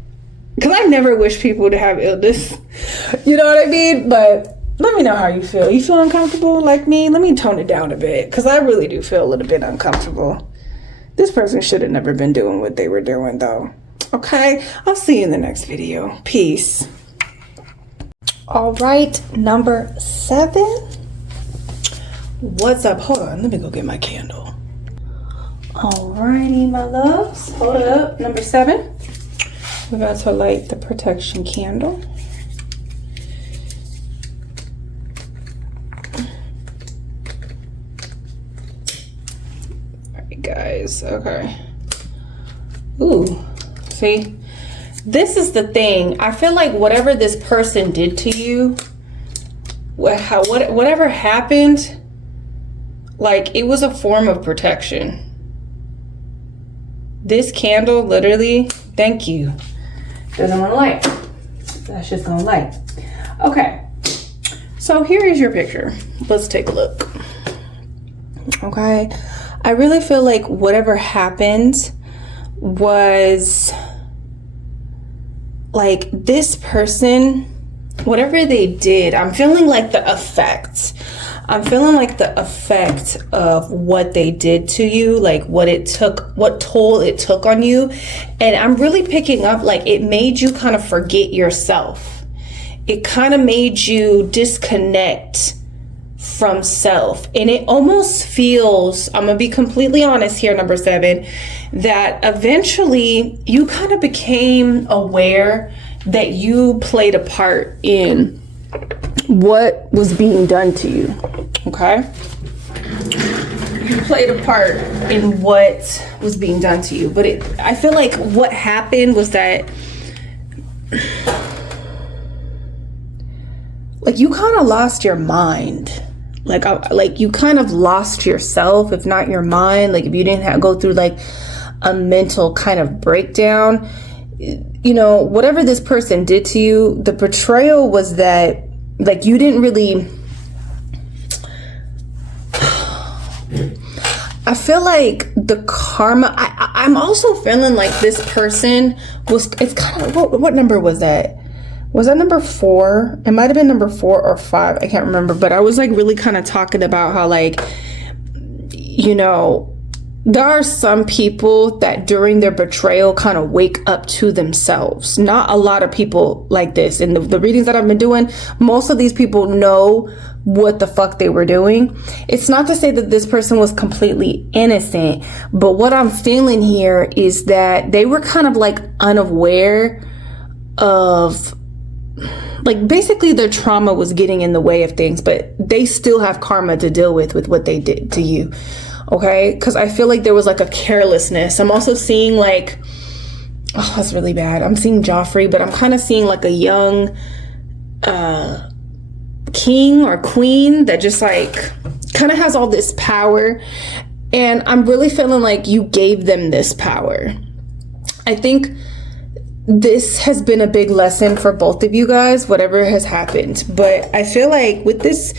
because I never wish people to have illness. You know what I mean? But Let me know how you feel. You feel uncomfortable like me? Let me tone it down a bit, because I really do feel a little bit uncomfortable. This person should have never been doing what they were doing, though. Okay? I'll see you in the next video. Peace. All right, number 7. What's up? Hold on. Let me go get my candle. Alrighty, my loves. Hold up. Number 7. We're about to light the protection candle. Alright, guys. Okay. Ooh. See? This is the thing. I feel like whatever this person did to you, whatever happened, like, it was a form of protection. This candle, literally, thank you. Doesn't want to light. That's just gonna light. Okay. So here is your picture. Let's take a look. Okay. I really feel like whatever happened was, like, this person, whatever they did, I'm feeling like the effect. I'm feeling like the effect of what they did to you, like what toll it took on you. And I'm really picking up, like, it made you kind of forget yourself. It kind of made you disconnect from self. And it almost feels, I'm gonna be completely honest here, number 7, that eventually you kind of became aware that you played a part in what was being done to you. Okay? You played a part in what was being done to you. But I feel like what happened was that, like, you kind of lost your mind. Like you kind of lost yourself, if not your mind. Like, if you didn't go through like a mental kind of breakdown, you know, whatever this person did to you, the betrayal was that, like, you didn't really, I feel like the karma, I'm also feeling like this person was, it's kind of, what number was that? Was that number 4? It might have been number 4 or 5. I can't remember. But I was like really kind of talking about how, like, you know, there are some people that during their betrayal kind of wake up to themselves. Not a lot of people like this. In the readings that I've been doing, most of these people know what the fuck they were doing. It's not to say that this person was completely innocent, but what I'm feeling here is that they were kind of like unaware of, like, basically their trauma was getting in the way of things, but they still have karma to deal with what they did to you. Okay? Because I feel like there was like a carelessness. I'm also seeing like, oh, that's really bad. I'm seeing Joffrey, but I'm kind of seeing like a young king or queen that just like kind of has all this power. And I'm really feeling like you gave them this power. I think this has been a big lesson for both of you guys, whatever has happened. But I feel like with this,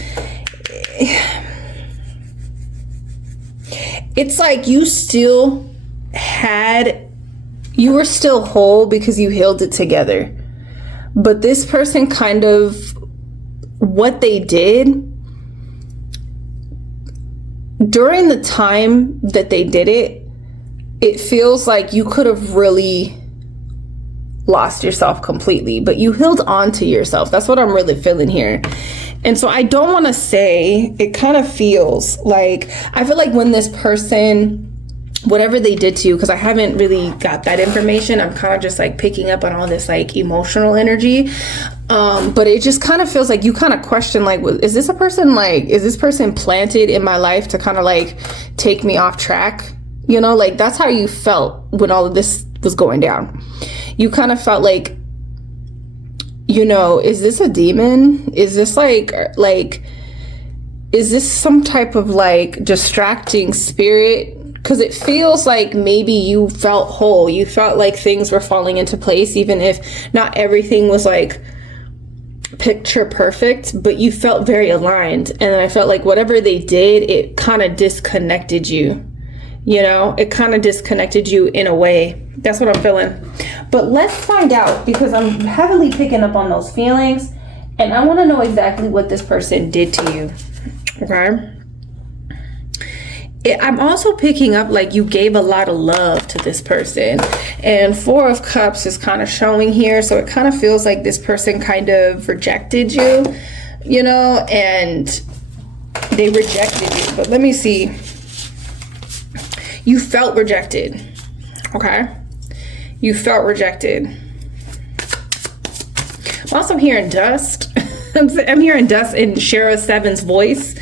it's like you were still whole because you healed it together. But this person kind of, what they did during the time that they did it, it feels like you could have really lost yourself completely, but you held on to yourself. That's what I'm really feeling here. And so I don't want to say, it kind of feels like, I feel like when this person, whatever they did to you, because I haven't really got that information, I'm kind of just like picking up on all this like emotional energy, but it just kind of feels like you kind of question, like, is this person planted in my life to kind of like take me off track? You know, like, that's how you felt when all of this was going down. You kind of felt like, you know, is this a demon? Is this like, is this some type of like distracting spirit? Because it feels like maybe you felt whole. You felt like things were falling into place, even if not everything was like picture perfect, but you felt very aligned. And I felt like whatever they did, it kind of disconnected you. You know, it kind of disconnected you in a way. That's what I'm feeling. But let's find out, because I'm heavily picking up on those feelings. And I want to know exactly what this person did to you. Okay. I'm also picking up like you gave a lot of love to this person, and 4 of Cups is kind of showing here. So it kind of feels like this person kind of rejected you, you know, and they rejected you. But let me see. You felt rejected. Okay. You felt rejected. I'm also hearing dust. I'm hearing dust in Shara 7's voice.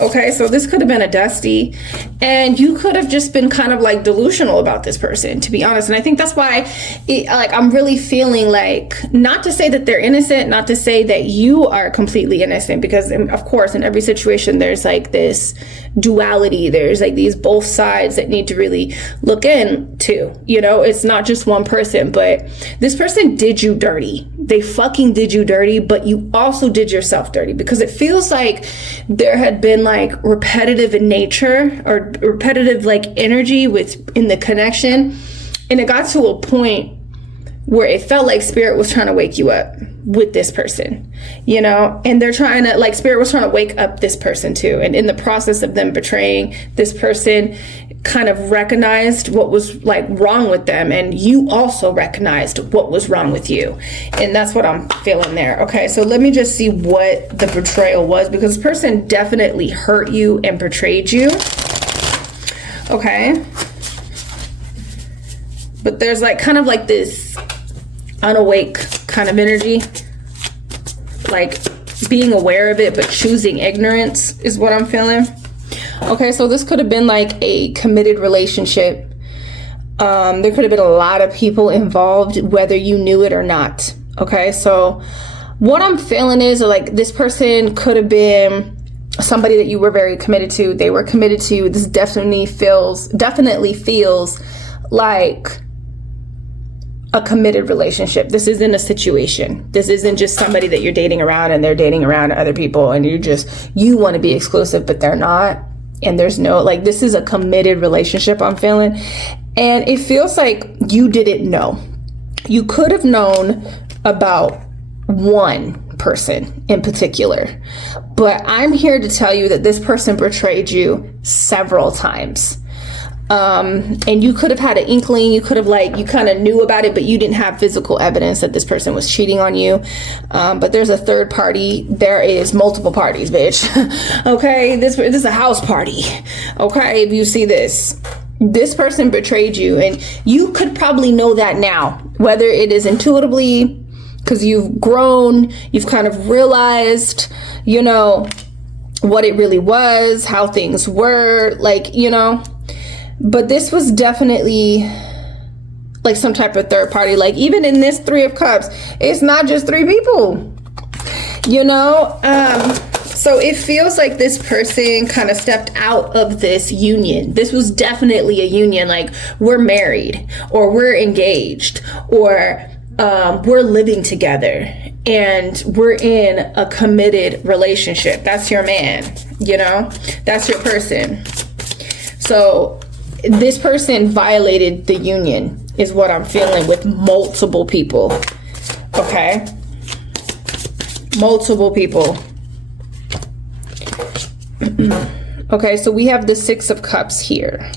Okay, so this could have been a dusty, and you could have just been kind of like delusional about this person, to be honest. And I think that's why I'm really feeling like, not to say that they're innocent, not to say that you are completely innocent, because of course in every situation there's like this duality, there's like these both sides that need to really look into, you know. It's not just one person, but this person did you dirty. They fucking did you dirty, but you also did yourself dirty, because it feels like there had been like repetitive in nature, or repetitive like energy in the connection, and it got to a point where it felt like spirit was trying to wake you up with this person, you know, and they're trying to, like, spirit was trying to wake up this person too. And in the process of them betraying, this person kind of recognized what was like wrong with them, and you also recognized what was wrong with you. And that's what I'm feeling there. Okay, so let me just see what the betrayal was, because this person definitely hurt you and betrayed you. Okay, but there's like kind of like this unawake kind of energy, like being aware of it but choosing ignorance is what I'm feeling. Okay, so this could have been like a committed relationship. There could have been a lot of people involved, whether you knew it or not. Okay, so what I'm feeling is like this person could have been somebody that you were very committed to. They were committed to you. This definitely feels like a committed relationship. This isn't a situation. This isn't just somebody that you're dating around and they're dating around other people and you want to be exclusive, but they're not. And there's no, like, this is a committed relationship I'm feeling. And it feels like you didn't know. You could have known about one person in particular, but I'm here to tell you that this person betrayed you several times. And you could have had an inkling, you could have you kind of knew about it, but you didn't have physical evidence that this person was cheating on you. But there's a third party. There is multiple parties, bitch. Okay, this is a house party. Okay, if you see this person betrayed you, and you could probably know that now, whether it is intuitively, because you've grown, you've kind of realized, you know, what it really was, how things were, like, you know. But this was definitely like some type of third party. Like, even in this 3 of Cups, it's not just 3 people, you know. So it feels like this person kind of stepped out of this union. This was definitely a union, like we're married or we're engaged or we're living together and we're in a committed relationship. That's your man, you know, that's your person. So this person violated the union is what I'm feeling with multiple people. Okay, multiple people. Okay, so we have the 6 of Cups here.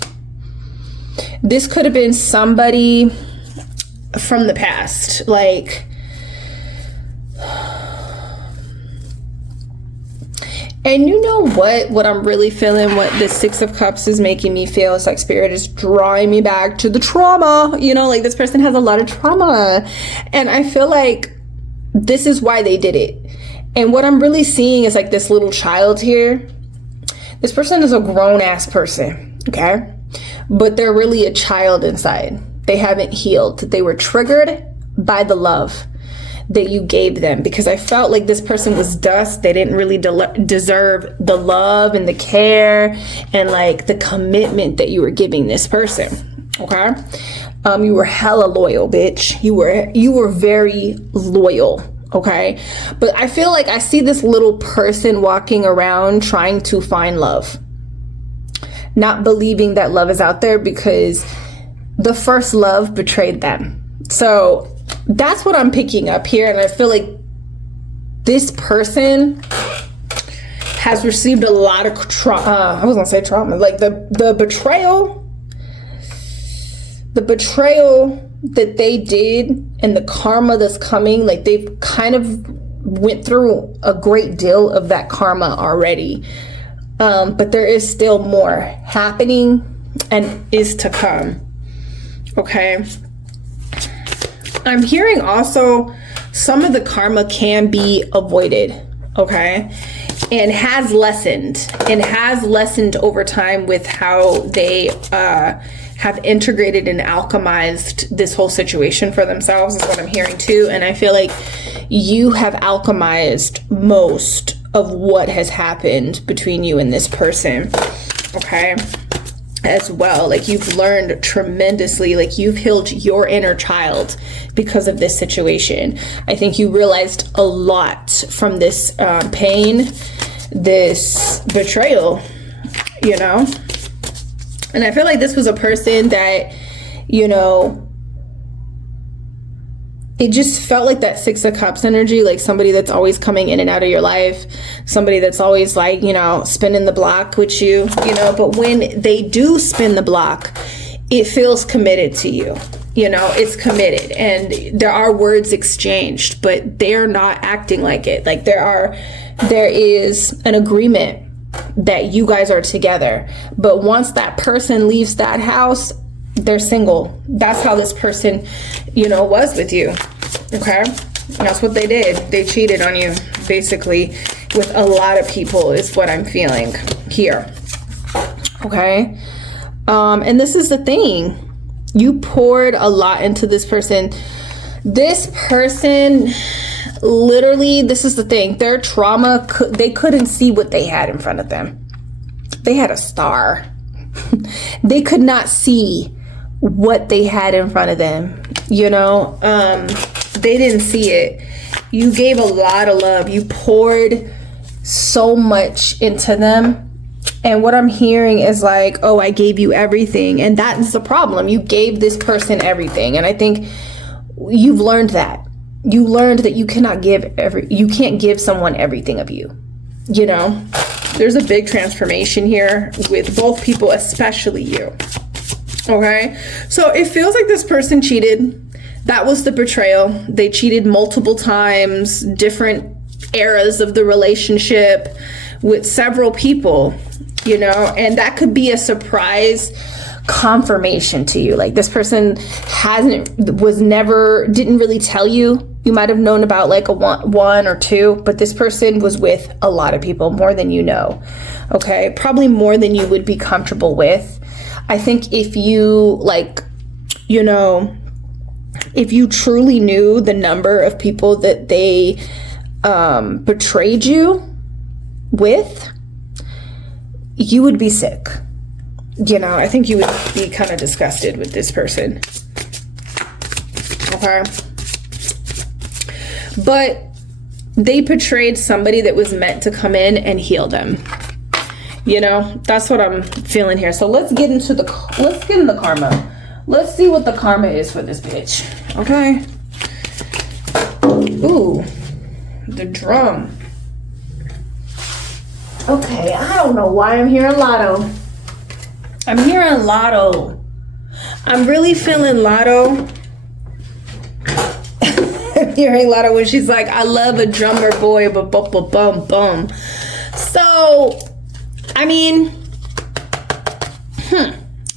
This could have been somebody from the past, like, and you know what I'm really feeling, what the 6 of Cups is making me feel, is like spirit is drawing me back to the trauma, you know, like this person has a lot of trauma, and I feel like this is why they did it. And what I'm really seeing is like this little child here. This person is a grown-ass person, okay? But they're really a child inside. They haven't healed. They were triggered by the love that you gave them, because I felt like this person was dust. They didn't really deserve the love and the care and like the commitment that you were giving this person, okay? You were hella loyal, bitch. You were very loyal. Okay, but I feel like I see this little person walking around trying to find love, not believing that love is out there because the first love betrayed them. So that's what I'm picking up here, and I feel like this person has received a lot of I was gonna say trauma, like the betrayal that they did and the karma that's coming, like they've kind of went through a great deal of that karma already. But there is still more happening and is to come. Okay. I'm hearing also some of the karma can be avoided. Okay. And has lessened over time with how they have integrated and alchemized this whole situation for themselves, is what I'm hearing too. And I feel like you have alchemized most of what has happened between you and this person, okay, as well. Like you've learned tremendously, like you've healed your inner child because of this situation. I think you realized a lot from this pain, this betrayal, you know. And I feel like this was a person that, you know, it just felt like that Six of Cups energy, like somebody that's always coming in and out of your life, somebody that's always like, you know, spinning the block with you, you know. But when they do spin the block, it feels committed to you, you know, it's committed, and there are words exchanged, but they're not acting like it. Like there is an agreement that you guys are together, but once that person leaves that house, they're single. That's how this person, you know, was with you. Okay, that's what they did. They cheated on you, basically, with a lot of people, is what I'm feeling here. Okay, and this is the thing. You poured a lot into this person. This person, literally, this is the thing. Their trauma, they couldn't see what they had in front of them. They had a star. They could not see what they had in front of them, you know. They didn't see it. You gave a lot of love. You poured so much into them. And what I'm hearing is like, oh, I gave you everything. And that is the problem. You gave this person everything. And I think you've learned that. You learned that you cannot you can't give someone everything of you. You know, there's a big transformation here with both people, especially you. Okay. So it feels like this person cheated. That was the betrayal. They cheated multiple times, different eras of the relationship with several people, you know, and that could be a surprise confirmation to you. Like this person didn't really tell you. You might have known about like one or two, but this person was with a lot of people, more than you know. Okay, probably more than you would be comfortable with. I think if you like, you know, if you truly knew the number of people that they betrayed you with, you would be sick. You know, I think you would be kind of disgusted with this person. Okay. But they portrayed somebody that was meant to come in and heal them. You know, that's what I'm feeling here. So let's get into the karma. Let's see what the karma is for this bitch. Okay. Ooh, the drum. Okay, I don't know why I'm hearing Lotto. I'm hearing Lotto. I'm really feeling Lotto. I'm hearing Lotto when she's like, I love a drummer boy, but bum. So, I mean,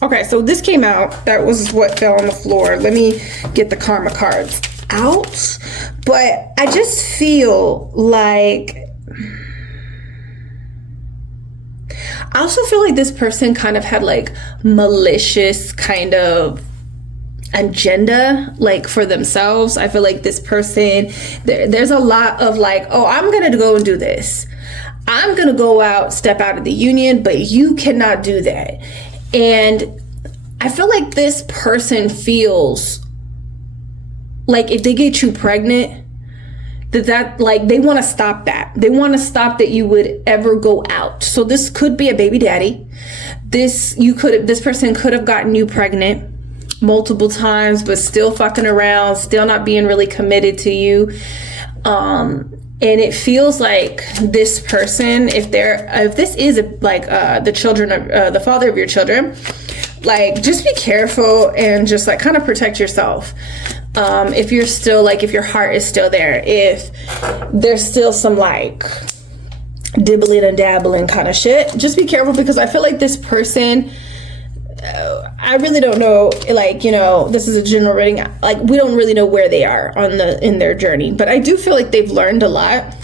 okay, so this came out. That was what fell on the floor. Let me get the karma cards out. But I just feel like, I also feel like this person kind of had like malicious kind of agenda, like for themselves. I feel like this person, there's a lot of like, oh, I'm gonna go and do this. I'm gonna go out, step out of the union, but you cannot do that. And I feel like this person feels like if they get you pregnant, that like they want to stop that. They want to stop that you would ever go out. So this could be a baby daddy. This person could have gotten you pregnant multiple times, but still fucking around, still not being really committed to you. And it feels like this person, if this is like the children of the father of your children, like just be careful and just like kind of protect yourself. If you're still like, if your heart is still there, if there's still some like dibbling and dabbling kind of shit, just be careful, because I feel like this person, I really don't know, like, you know, this is a general reading, like we don't really know where they are in their journey, but I do feel like they've learned a lot,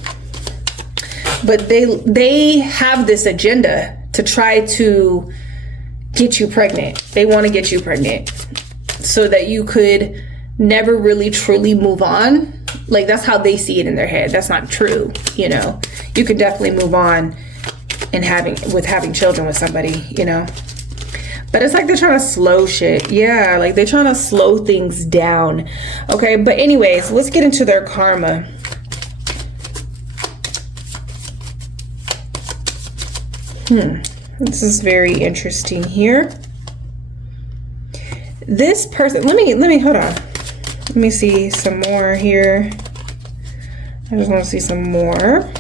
but they have this agenda to try to get you pregnant. They want to get you pregnant so that you could never really truly move on. Like that's how they see it in their head. That's not true. You know, you could definitely move on and having children with somebody, you know. But it's like they're trying to slow shit. Yeah, like they're trying to slow things down. Okay, but anyways, let's get into their karma. This is very interesting here. This person, let me hold on. Let me see some more here. I just want to see some more.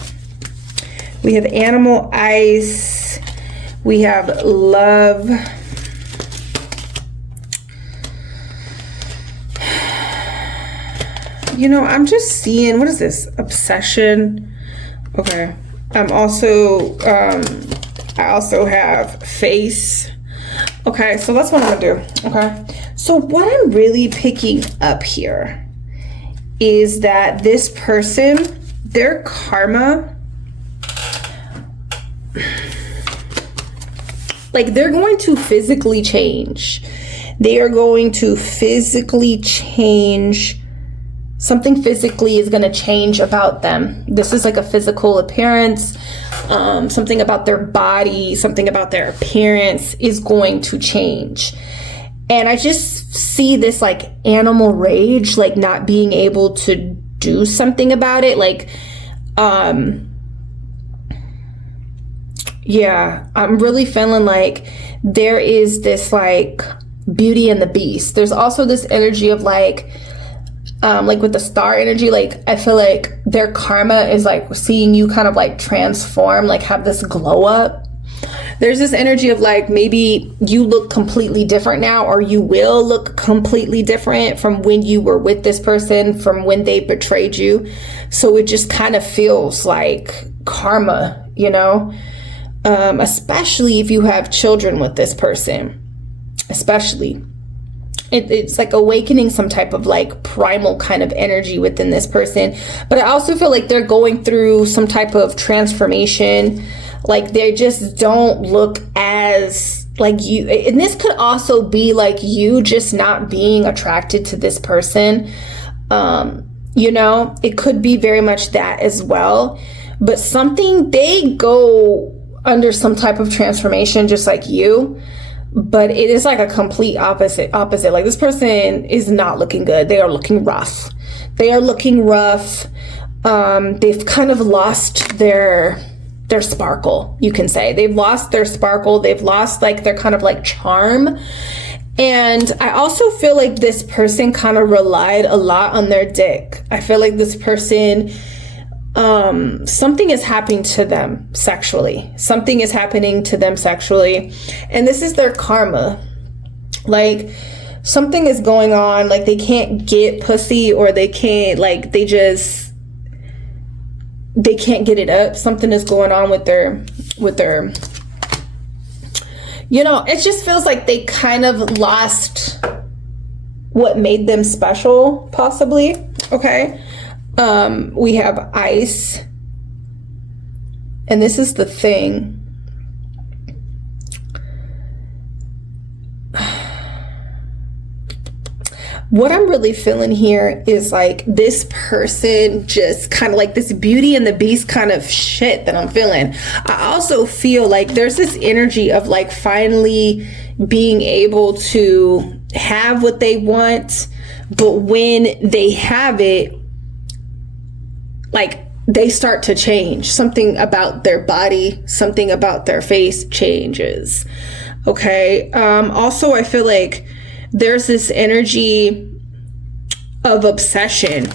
We have animal ice. We have love. You know, I'm just seeing, what is this? Obsession. Okay. I also have face. Okay, so that's what I'm gonna do. Okay. So what I'm really picking up here is that this person, their karma, like they're going to physically change. They are going to physically change. Something physically is going to change about them. This is like a physical appearance. Something about their body, something about their appearance is going to change. And I just see this like animal rage, like not being able to do something about it. Like, yeah, I'm really feeling like there is this like Beauty and the Beast. There's also this energy of like with the star energy, like I feel like their karma is like seeing you kind of like transform, like have this glow up. There's this energy of like maybe you look completely different now, or you will look completely different from when you were with this person, from when they betrayed you. So it just kind of feels like karma, you know, especially if you have children with this person, especially. It's like awakening some type of like primal kind of energy within this person. But I also feel like they're going through some type of transformation. Like they just don't look as like you. And this could also be like you just not being attracted to this person. You know, it could be very much that as well. But they go under some type of transformation just like you. But it is like a complete opposite. Like this person is not looking good. They are looking rough. They've kind of lost their sparkle, you can say. They've lost their sparkle. They've lost like their kind of like charm. And I also feel like this person kind of relied a lot on their dick. I feel like this person, something is happening to them sexually. And this is their karma. Like something is going on, like they can't get pussy, or they can't, like they can't get it up. Something is going on with their, you know, it just feels like they kind of lost what made them special, possibly. Okay. We have ice, and this is the thing. What I'm really feeling here is like this person just kind of like this Beauty and the Beast kind of shit that I'm feeling. I also feel like there's this energy of like finally being able to have what they want, but when they have it, like they start to change. Something about their body, something about their face changes. Okay. Also, I feel like there's this energy of obsession.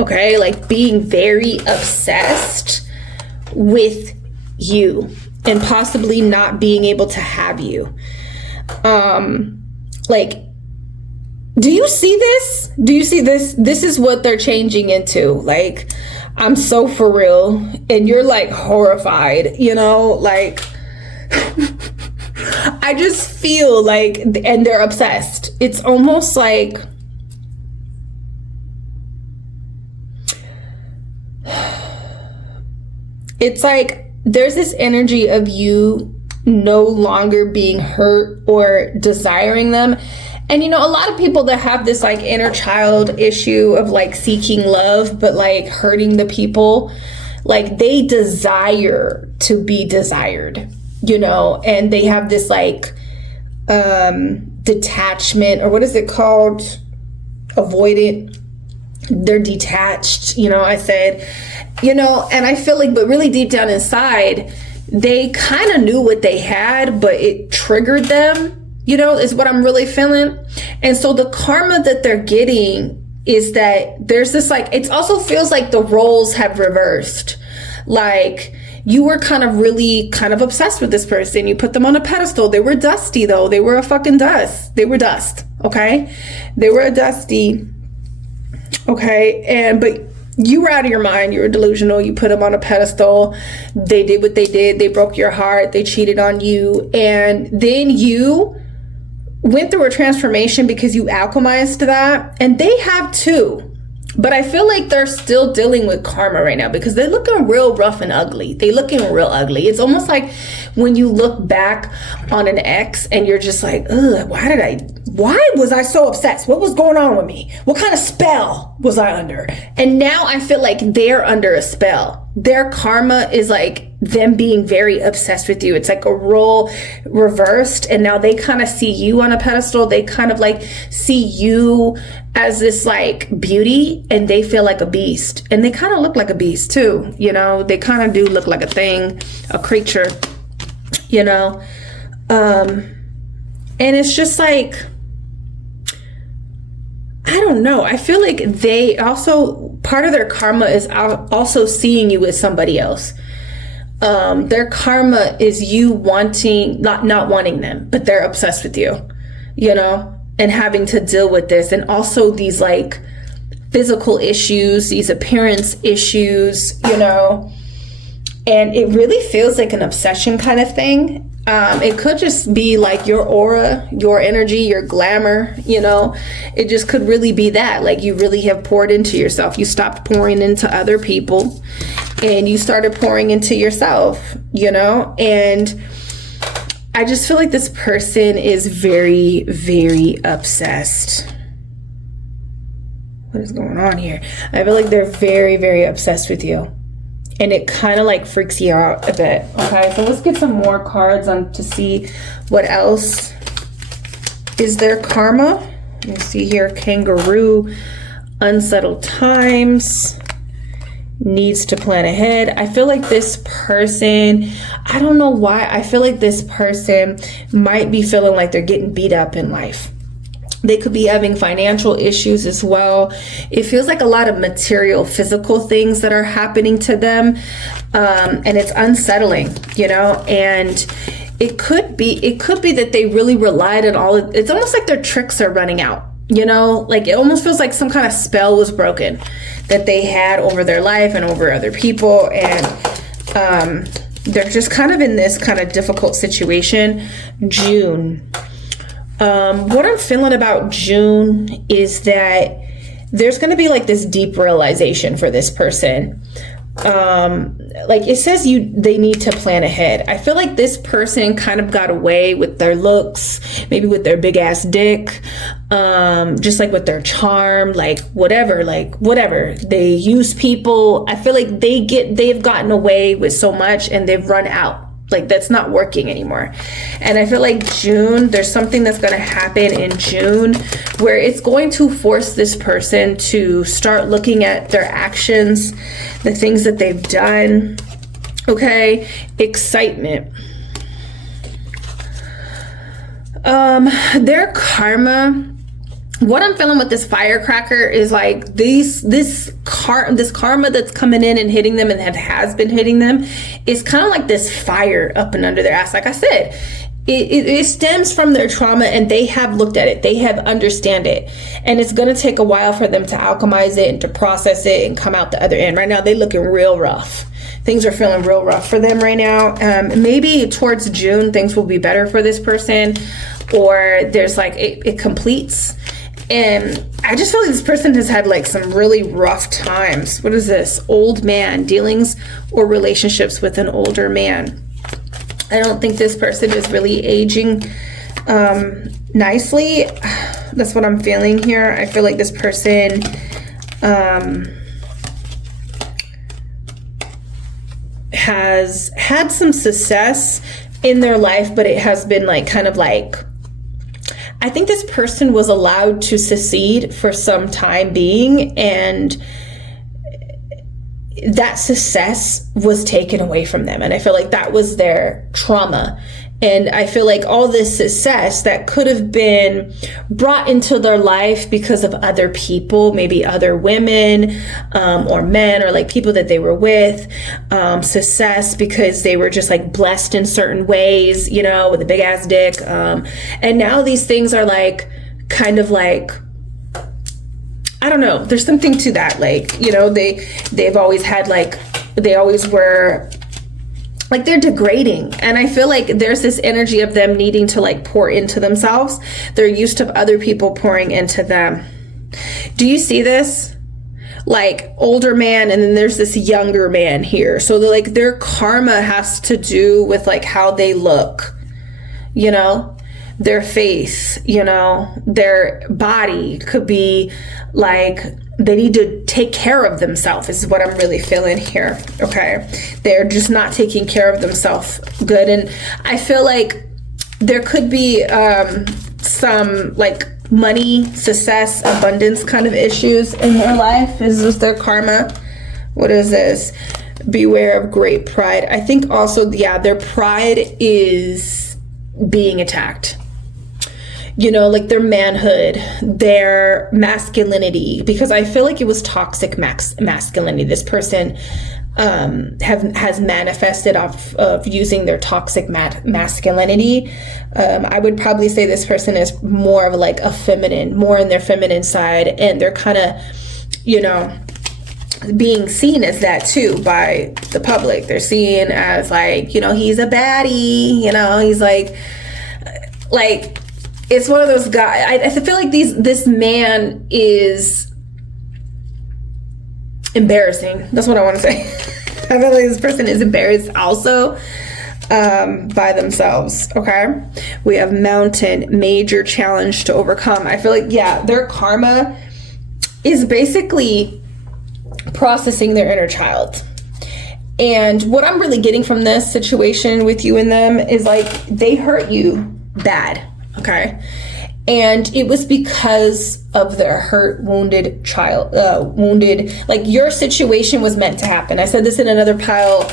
okay? Like being very obsessed with you and possibly not being able to have you. Like, do you see this? Do you see this? This is what they're changing into. Like, I'm so for real. And you're like horrified, you know, like, I just feel like, and they're obsessed. It's almost like, it's like there's this energy of you no longer being hurt or desiring them. And, you know, a lot of people that have this like inner child issue of like seeking love, but like hurting the people, like they desire to be desired, you know, and they have this like detachment, or what is it called? Avoidant. They're detached, you know, I said, you know, and I feel like, but really deep down inside, they kind of knew what they had, but it triggered them, you know, is what I'm really feeling. And so the karma that they're getting is that there's this like, it also feels like the roles have reversed. Like you were kind of really kind of obsessed with this person. You put them on a pedestal. They were dusty though. They were a fucking dust. They were dust. Okay. They were a dusty. Okay. And, but you were out of your mind. You were delusional. You put them on a pedestal. They did what they did. They broke your heart. They cheated on you. And then you went through a transformation because you alchemized that. And they have too. But I feel like they're still dealing with karma right now because they're looking real rough and ugly. They looking real ugly. It's almost like when you look back on an ex and you're just like, ugh, why was I so obsessed? What was going on with me? What kind of spell was I under? And now I feel like they're under a spell. Their karma is like them being very obsessed with you. It's like a role reversed. And now they kind of see you on a pedestal. They kind of like see you as this like beauty, and they feel like a beast. And they kind of look like a beast too. You know, they kind of do look like a thing, a creature, you know? And it's just like, I don't know. I feel like they also, part of their karma is also seeing you as somebody else. Their karma is you wanting, not wanting them, but they're obsessed with you, you know, and having to deal with this. And also these like physical issues, these appearance issues, you know, and it really feels like an obsession kind of thing. It could just be like your aura, your energy, your glamour, you know, it just could really be that. Like you really have poured into yourself. You stopped pouring into other people and you started pouring into yourself, you know, and I just feel like this person is very, very obsessed. What is going on here? I feel like they're very, very obsessed with you. And it kind of like freaks you out a bit. Okay, so let's get some more cards on to see what else is their karma. Let me see here. Kangaroo, unsettled times, needs to plan ahead. I feel like this person, I don't know why, I feel like this person might be feeling like they're getting beat up in life. They could be having financial issues as well. It feels like a lot of material, physical things that are happening to them. And it's unsettling, you know, and it could be that they really relied on all of, it's almost like their tricks are running out, you know, like it almost feels like some kind of spell was broken that they had over their life and over other people. And, they're just kind of in this kind of difficult situation. June. What I'm feeling about June is that there's going to be like this deep realization for this person. Like it says they need to plan ahead. I feel like this person kind of got away with their looks, maybe with their big ass dick, just like with their charm, like whatever. They use people. I feel like they've gotten away with so much and they've run out. Like that's not working anymore. And I feel like June, there's something that's going to happen in June where it's going to force this person to start looking at their actions, the things that they've done. Okay. Excitement. Their karma what I'm feeling with this firecracker is like this karma that's coming in and hitting them and has been hitting them is kind of like this fire up and under their ass. Like I said, it stems from their trauma, and they have looked at it, they have understand it, and it's going to take a while for them to alchemize it and to process it and come out the other end. Right now they looking real rough. Things are feeling real rough for them right now. Maybe towards June things will be better for this person, or there's like it completes. And I just feel like this person has had like some really rough times. What is this? Old man, dealings or relationships with an older man. I don't think this person is really aging nicely. That's what I'm feeling here. I feel like this person has had some success in their life, but it has been like kind of like, I think this person was allowed to succeed for some time being, and that success was taken away from them. And I feel like that was their trauma. And I feel like all this success that could have been brought into their life because of other people, maybe other women or men, or like people that they were with, success because they were just like blessed in certain ways, you know, with a big ass dick. And now these things are like kind of like, I don't know, there's something to that. Like, you know, they've always had like, they always were like, they're degrading. And I feel like there's this energy of them needing to like pour into themselves. They're used to other people pouring into them. Do you see this? Like older man, and then there's this younger man here. So like their karma has to do with like how they look, you know, their face, you know, their body could be like, they need to take care of themselves. This is what I'm really feeling here. Okay. They're just not taking care of themselves good. And I feel like there could be some like money, success, abundance kind of issues in their life. Is this their karma? What is this? Beware of great pride. I think also, yeah, their pride is being attacked. You know, like their manhood, their masculinity, because I feel like it was toxic masculinity. This person has manifested off of using their toxic masculinity. I would probably say this person is more of like a feminine, more in their feminine side, and they're kind of, you know, being seen as that too by the public. They're seen as like, you know, he's a baddie, you know, he's like it's one of those guys. I feel like this man is embarrassing. That's what I want to say. I feel like this person is embarrassed also by themselves. Okay. We have mountain, major challenge to overcome. I feel like, yeah, their karma is basically processing their inner child. And what I'm really getting from this situation with you and them is like, they hurt you bad. Okay. And it was because of their hurt, wounded child, like your situation was meant to happen. I said this in another pile.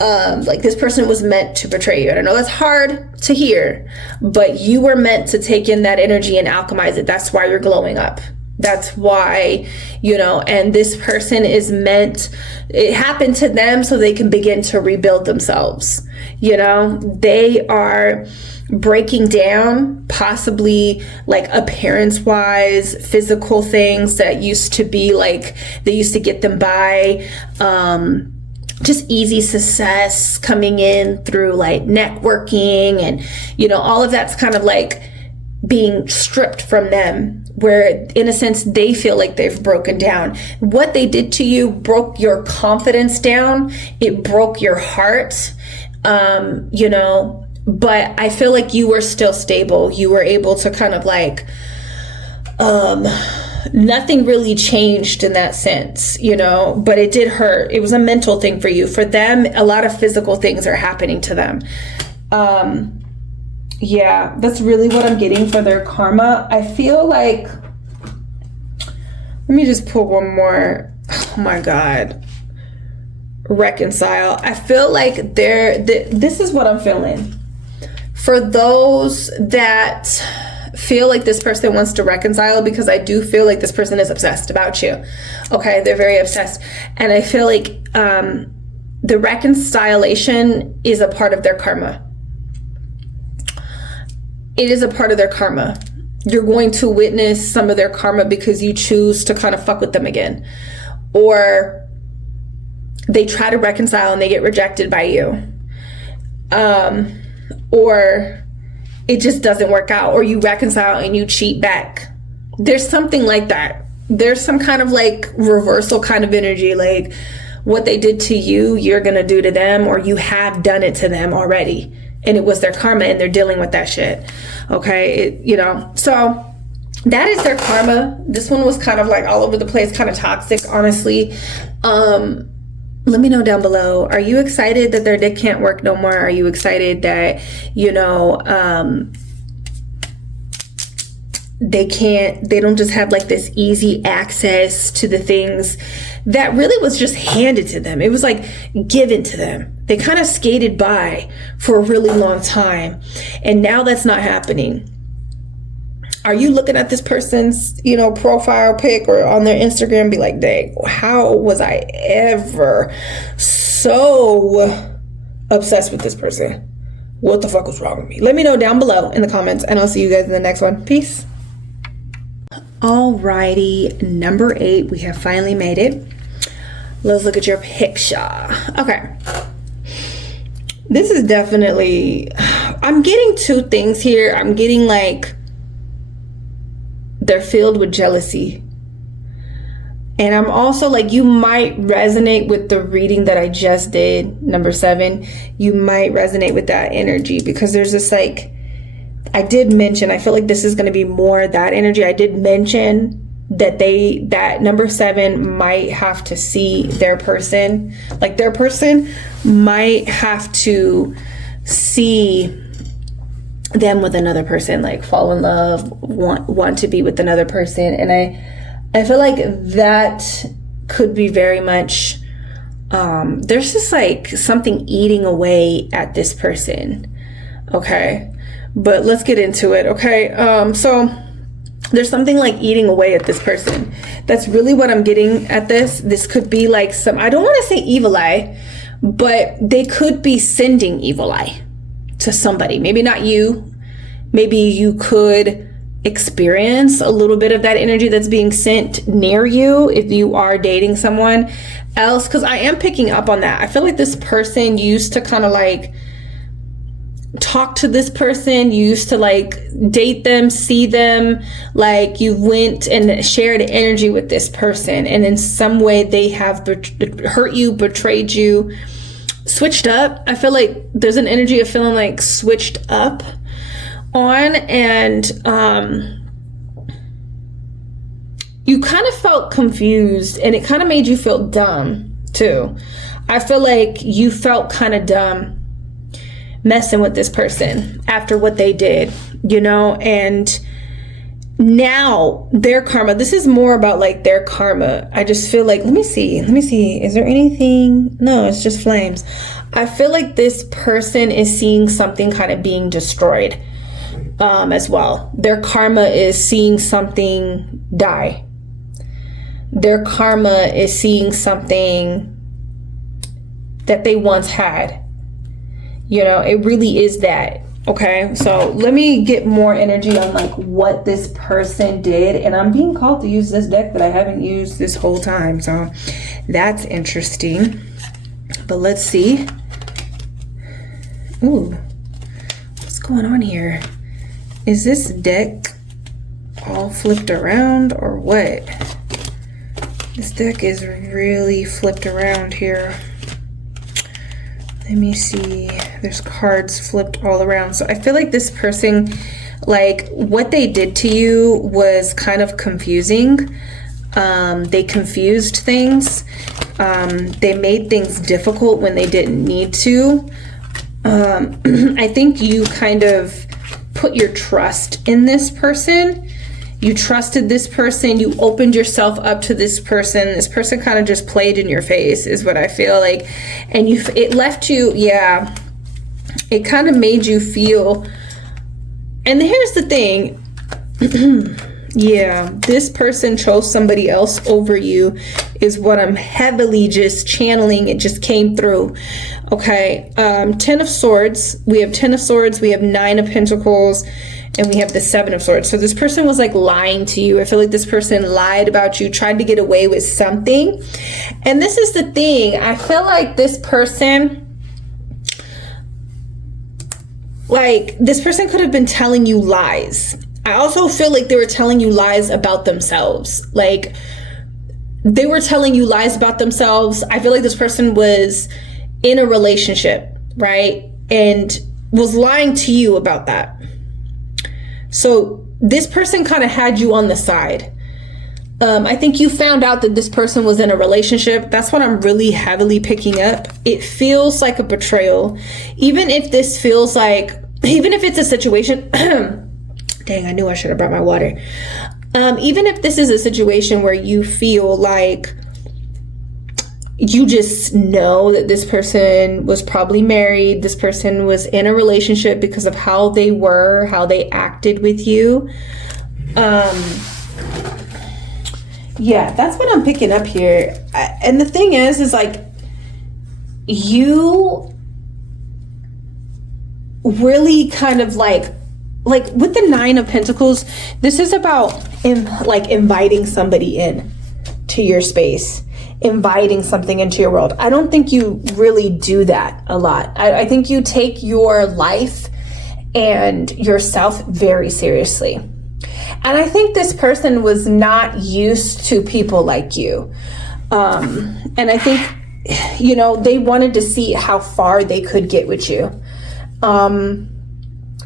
Like this person was meant to betray you. And I know that's hard to hear, but you were meant to take in that energy and alchemize it. That's why you're glowing up. That's why, you know, and this person is meant, it happened to them so they can begin to rebuild themselves. You know, they are breaking down, possibly like appearance wise, physical things that used to be like, they used to get them by, just easy success coming in through like networking, and, you know, all of that's kind of like being stripped from them, where in a sense they feel like they've broken down. What they did to you broke your confidence down. It broke your heart, you know, but I feel like you were still stable. You were able to kind of like, nothing really changed in that sense, you know, but it did hurt. It was a mental thing for you. For them, a lot of physical things are happening to them. Yeah, that's really what I'm getting for their karma. I feel like, let me just pull one more. Oh my God. Reconcile. I feel like this is what I'm feeling. For those that feel like this person wants to reconcile, because I do feel like this person is obsessed about you. Okay, they're very obsessed. And I feel like the reconciliation is a part of their karma. It is a part of their karma. You're going to witness some of their karma because you choose to kind of fuck with them again. Or they try to reconcile and they get rejected by you. Or it just doesn't work out. Or you reconcile and you cheat back. There's something like that. There's some kind of like reversal kind of energy. Like what they did to you, you're going to do to them, or you have done it to them already. And it was their karma and they're dealing with that shit. Okay. So that is their karma. This one was kind of like all over the place, kind of toxic, honestly. Let me know down below. Are you excited that their dick can't work no more? Are you excited that, they don't just have like this easy access to the things that really was just handed to them. It was like given to them. They kind of skated by for a really long time. And now that's not happening. Are you looking at this person's, profile pic or on their Instagram and be like, dang, how was I ever so obsessed with this person? What the fuck was wrong with me? Let me know down below in the comments, and I'll see you guys in the next one. Peace. Alrighty, number 8, we have finally made it. Let's look at your picture. Okay. This is definitely, I'm getting two things here. I'm getting like, they're filled with jealousy. And I'm also like, you might resonate with the reading that I just did, number 7. You might resonate with that energy, because there's this like, I did mention, I feel like this is going to be more that energy. I did mention that that number 7 might have to see their person, like their person might have to see them with another person, like fall in love, want to be with another person. And I feel like that could be very much, there's just like something eating away at this person. Okay. But let's get into it. Okay. So there's something like eating away at this person. That's really what I'm getting at this. This could be like I don't want to say evil eye, but they could be sending evil eye to somebody. Maybe not you. Maybe you could experience a little bit of that energy that's being sent near you if you are dating someone else. Because I am picking up on that. I feel like this person used to kind of like talk to this person, you used to like date them, see them, like you went and shared energy with this person, and in some way they have hurt you, betrayed you, switched up. I feel like there's an energy of feeling like switched up on, and you kind of felt confused, and it kind of made you feel dumb too. I feel like you felt kind of dumb messing with this person after what they did, and now their karma, this is more about like their karma. I just feel like, let me see, is there anything? No, it's just flames. I feel like this person is seeing something kind of being destroyed as well. Their karma is seeing something die. Their karma is seeing something that they once had. It really is that. Okay, so let me get more energy on like what this person did. And I'm being called to use this deck that I haven't used this whole time, so that's interesting. But let's see. Ooh, what's going on here? Is this deck all flipped around or what? This deck is really flipped around here. Let me see. There's cards flipped all around. So I feel like this person, like what they did to you was kind of confusing. They confused things. They made things difficult when they didn't need to. I think you kind of put your trust in this person. You trusted this person. You opened yourself up to this person. This person kind of just played in your face is what I feel like. And it left you, yeah, it kind of made you feel, and here's the thing, Yeah, this person chose somebody else over you is what I'm heavily just channeling. It just came through. Okay, 10 of Swords. We have 10 of Swords. We have 9 of Pentacles. And we have the 7 of Swords. So this person was like lying to you. I feel like this person lied about you, tried to get away with something. And this is the thing. I feel like this person... Like, this person could have been telling you lies. I also feel like they were telling you lies about themselves. Like, they were telling you lies about themselves. I feel like this person was in a relationship, right? And was lying to you about that. So this person kind of had you on the side. I think you found out that this person was in a relationship. That's what I'm really heavily picking up. It feels like a betrayal. Even if this feels like, even if it's a situation, dang, I knew I should have brought my water. Even if this is a situation where you feel like you just know that this person was probably married, this person was in a relationship because of how they were, how they acted with you. Yeah, that's what I'm picking up here. And the thing is like, you really kind of like with the 9 of Pentacles, this is about inviting somebody in to your space, inviting something into your world. I don't think you really do that a lot. I think you take your life and yourself very seriously. And I think this person was not used to people like you. And I think, you know, they wanted to see how far they could get with you. And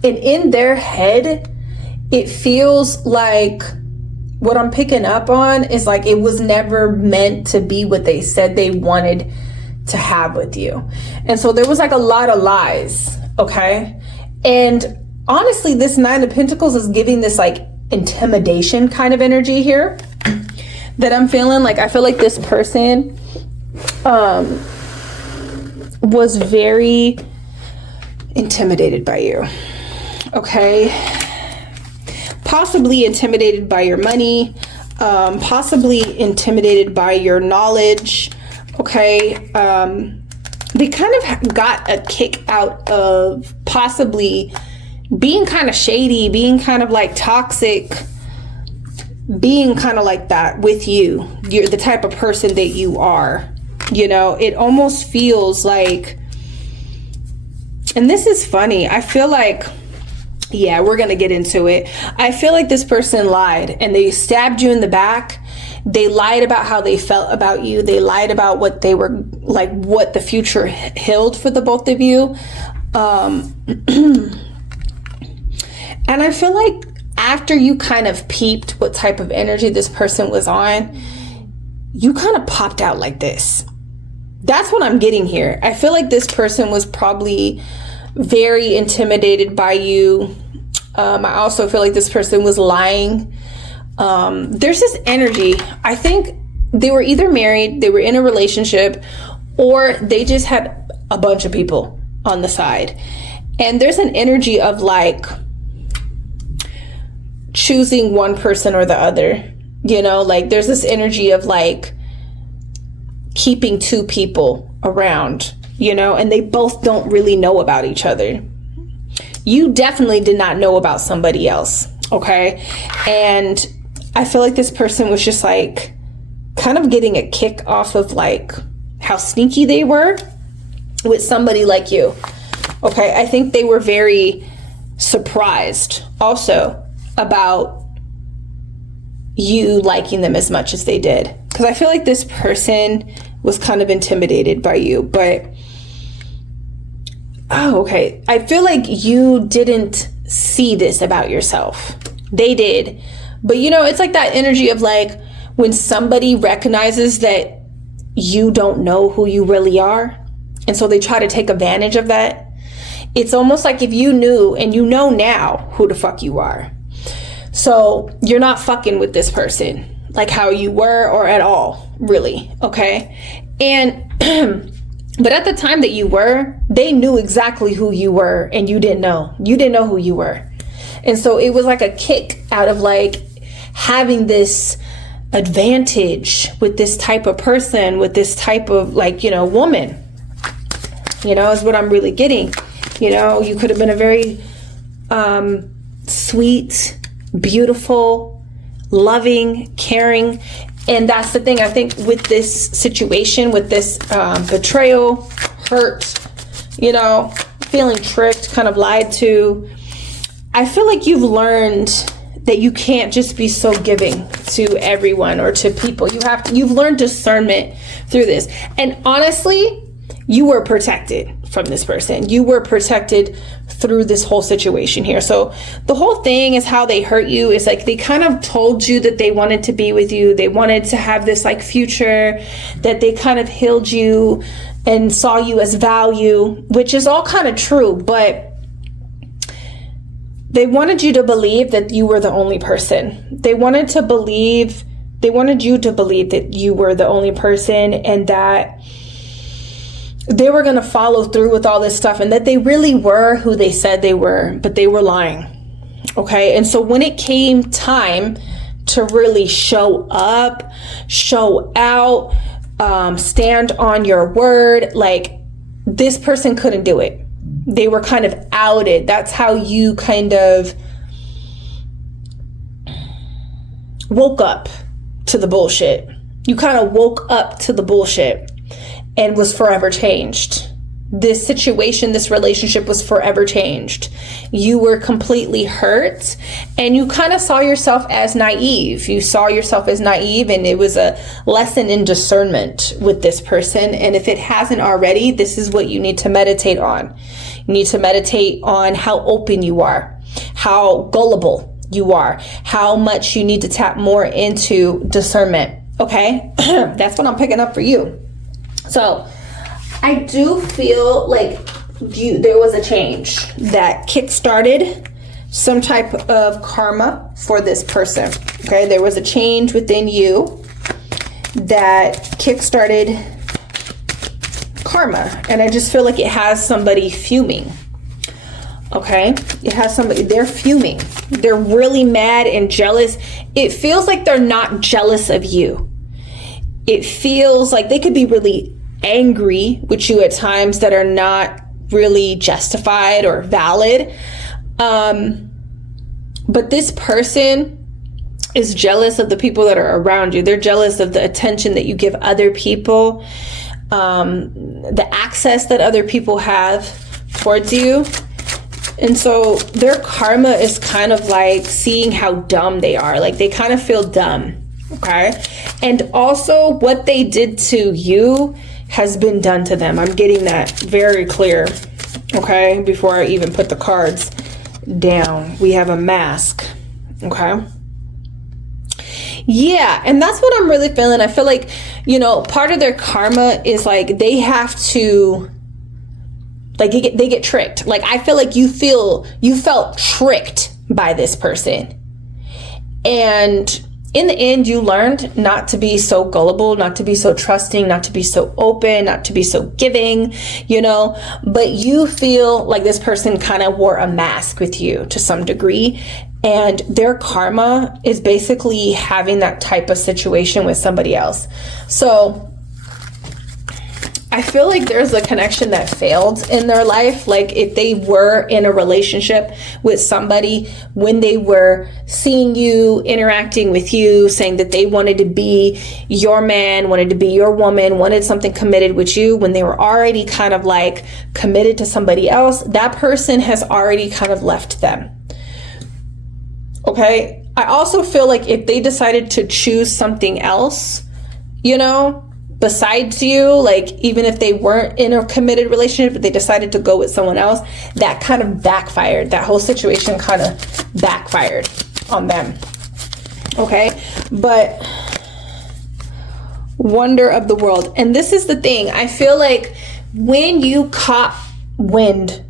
in their head, it feels like what I'm picking up on is like it was never meant to be what they said they wanted to have with you. And so there was like a lot of lies, okay? And honestly, this 9 of Pentacles is giving this like intimidation kind of energy here that I'm feeling. Like I feel like this person was very intimidated by you, okay? Possibly intimidated by your money, possibly intimidated by your knowledge, okay? They kind of got a kick out of possibly being kind of shady, being kind of like toxic, being kind of like that with you. You're the type of person that you are, you know. It almost feels like, and this is funny, I feel like, yeah, we're gonna get into it. I feel like this person lied and they stabbed you in the back. They lied about how they felt about you. They lied about what they were like, what the future held for the both of you. And I feel like after you kind of peeped what type of energy this person was on, you kind of popped out like this. That's what I'm getting here. I feel like this person was probably very intimidated by you. I also feel like this person was lying. There's this energy. I think they were either married, they were in a relationship, or they just had a bunch of people on the side. And there's an energy of like choosing one person or the other, you know, like there's this energy of like keeping 2 people around, you know, and they both don't really know about each other. You definitely did not know about somebody else, okay? And I feel like this person was just like kind of getting a kick off of like how sneaky they were with somebody like you, okay? I think they were very surprised also about you liking them as much as they did, because I feel like this person was kind of intimidated by you. But oh, okay, I feel like you didn't see this about yourself. They did. But you know, it's like that energy of like when somebody recognizes that you don't know who you really are, and so they try to take advantage of that. It's almost like if you knew, and you know now who the fuck you are, so you're not fucking with this person like how you were or at all, really, okay? And but at the time that you were, they knew exactly who you were, and you didn't know. You didn't know who you were. And so it was like a kick out of like having this advantage with this type of person, with this type of like, you know, woman, you know, is what I'm really getting. You know, you could have been a very sweet, beautiful, loving, caring. And that's the thing, I think, with this situation, with this betrayal, hurt, you know, feeling tricked, kind of lied to, I feel like you've learned that you can't just be so giving to everyone or to people. You've learned discernment through this. And honestly, you were protected from this person. You were protected through this whole situation here. So the whole thing is how they hurt you is like they kind of told you that they wanted to be with you. They wanted to have this like future, that they kind of healed you and saw you as value, which is all kind of true, but they wanted you to believe that you were the only person. They wanted you to believe that you were the only person, and that they were going to follow through with all this stuff, and that they really were who they said they were, but they were lying. Okay. And so when it came time to really show up, show out, stand on your word, like this person couldn't do it. They were kind of outed. That's how you kind of woke up to the bullshit. You kind of woke up to the bullshit and was forever changed. This situation, this relationship was forever changed. You were completely hurt, and you kind of saw yourself as naive. You saw yourself as naive, and it was a lesson in discernment with this person. And if it hasn't already, this is what you need to meditate on. You need to meditate on how open you are, how gullible you are, how much you need to tap more into discernment. Okay? That's what I'm picking up for you. So I do feel like there was a change that kick-started some type of karma for this person. Okay, there was a change within you that kick-started karma, and I just feel like it has somebody fuming. Okay, it has somebody, they're fuming. They're really mad and jealous. It feels like they're not jealous of you. It feels like they could be really angry with you at times that are not really justified or valid. But this person is jealous of the people that are around you. They're jealous of the attention that you give other people, the access that other people have towards you. And so their karma is kind of like seeing how dumb they are. Like they kind of feel dumb. Okay. And also what they did to you has been done to them. I'm getting that very clear. Okay. Before I even put the cards down, we have a mask. Okay. Yeah. And that's what I'm really feeling. I feel like, you know, part of their karma is like, they have to, like they get tricked. Like, I feel like you felt tricked by this person. And in the end, you learned not to be so gullible, not to be so trusting, not to be so open, not to be so giving, you know, but you feel like this person kind of wore a mask with you to some degree. And their karma is basically having that type of situation with somebody else. So I feel like there's a connection that failed in their life. Like if they were in a relationship with somebody, when they were seeing you, interacting with you, saying that they wanted to be your man, wanted to be your woman, wanted something committed with you, when they were already kind of like committed to somebody else, that person has already kind of left them. Okay. I also feel like if they decided to choose something else, you know, besides you, like even if they weren't in a committed relationship, but they decided to go with someone else, that kind of backfired. That whole situation kind of backfired on them. Okay. But wonder of the world. And this is the thing. I feel like when you caught wind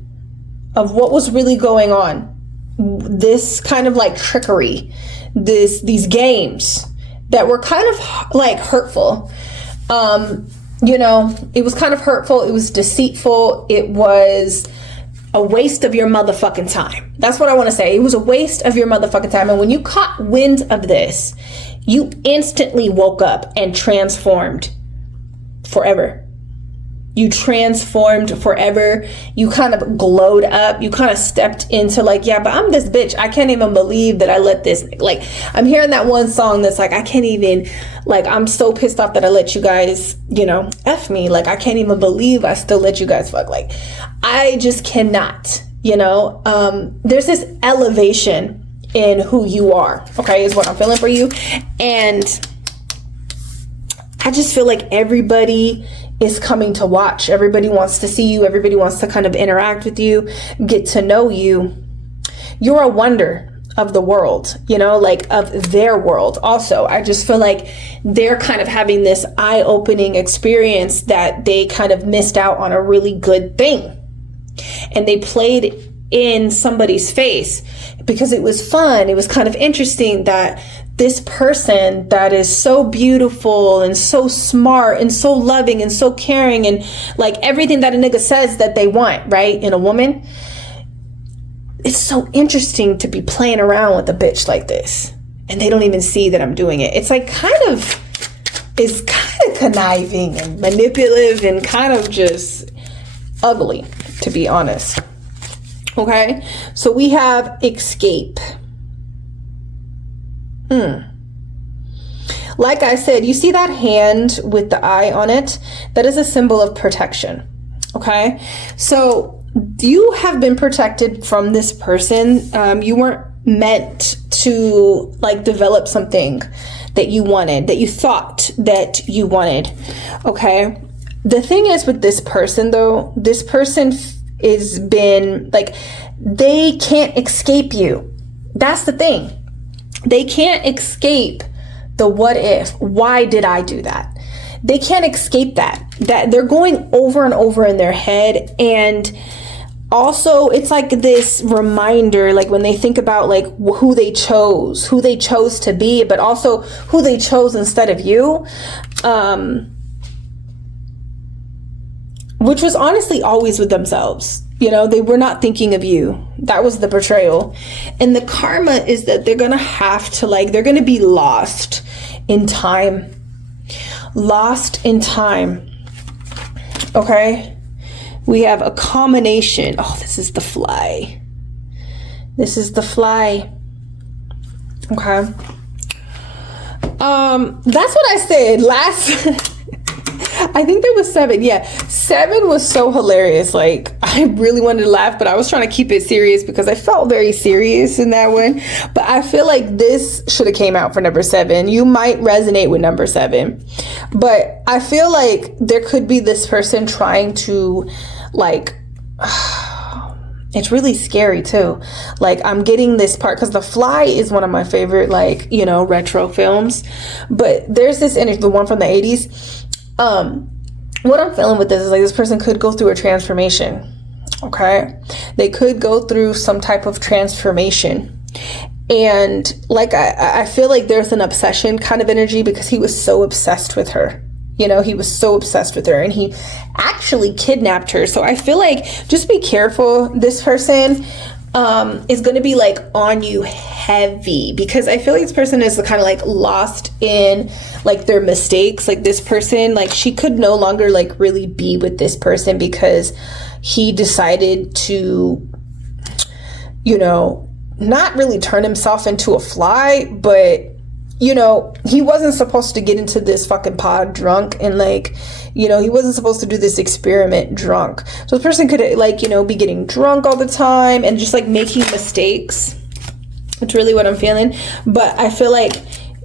of what was really going on, this kind of like trickery, these games that were kind of like hurtful, you know, it was kind of hurtful. It was deceitful. It was a waste of your motherfucking time. That's what I want to say. It was a waste of your motherfucking time. And when you caught wind of this, you instantly woke up and transformed forever. You transformed forever. You kind of glowed up. You kind of stepped into like, yeah, but I'm this bitch. I can't even believe that I let this, like, I'm hearing that one song that's like, I can't even, like, I'm so pissed off that I let you guys, you know, F me. Like, I can't even believe I still let you guys fuck. Like, I just cannot, you know. There's this elevation in who you are, okay, is what I'm feeling for you. And I just feel like everybody is coming to watch. Everybody wants to see you. Everybody wants to kind of interact with you, get to know you. You're a wonder of the world, you know, like of their world. Also, I just feel like they're kind of having this eye-opening experience that they kind of missed out on a really good thing. And they played in somebody's face because it was fun. It was kind of interesting that this person that is so beautiful and so smart and so loving and so caring and like everything that a nigga says that they want, right, in a woman. It's so interesting to be playing around with a bitch like this. And they don't even see that I'm doing it. It's like it's kind of conniving and manipulative and kind of just ugly, to be honest. Okay, so we have escape. Like I said, you see that hand with the eye on it? That is a symbol of protection. Okay, so you have been protected from this person. You weren't meant to like develop something that you wanted, that you thought that you wanted. Okay, the thing is with this person though, this person is been like, they can't escape you. That's the thing. They can't escape the what if. Why did I do that? They can't escape that they're going over and over in their head. And also it's like this reminder, like when they think about like who they chose to be, but also who they chose instead of you, which was honestly always with themselves. You know, they were not thinking of you. That was the betrayal. And the karma is that they're going to have to they're going to be lost in time. Lost in time. Okay. We have a combination. Oh, this is the fly. This is the fly. Okay. That's what I said last I think there was 7. Yeah, 7 was so hilarious. Like, I really wanted to laugh, but I was trying to keep it serious because I felt very serious in that one. But I feel like this should have came out for number 7. You might resonate with number 7. But I feel like there could be this person trying to, like, it's really scary too. Like, I'm getting this part because The Fly is one of my favorite, like, you know, retro films. But there's this energy, the one from the 80s. What I'm feeling with this is like this person could go through a transformation. Okay, they could go through some type of transformation, and like I feel like there's an obsession kind of energy because he was so obsessed with her. You know, he was so obsessed with her and he actually kidnapped her. So I feel like just be careful. This person is going to be like on you heavy because I feel like this person is kind of like lost in like their mistakes. Like this person, like she could no longer like really be with this person because he decided to, you know, not really turn himself into a fly, but you know, he wasn't supposed to get into this fucking pod drunk and like, you know, he wasn't supposed to do this experiment drunk. So this person could like, you know, be getting drunk all the time and just like making mistakes. That's really what I'm feeling. But I feel like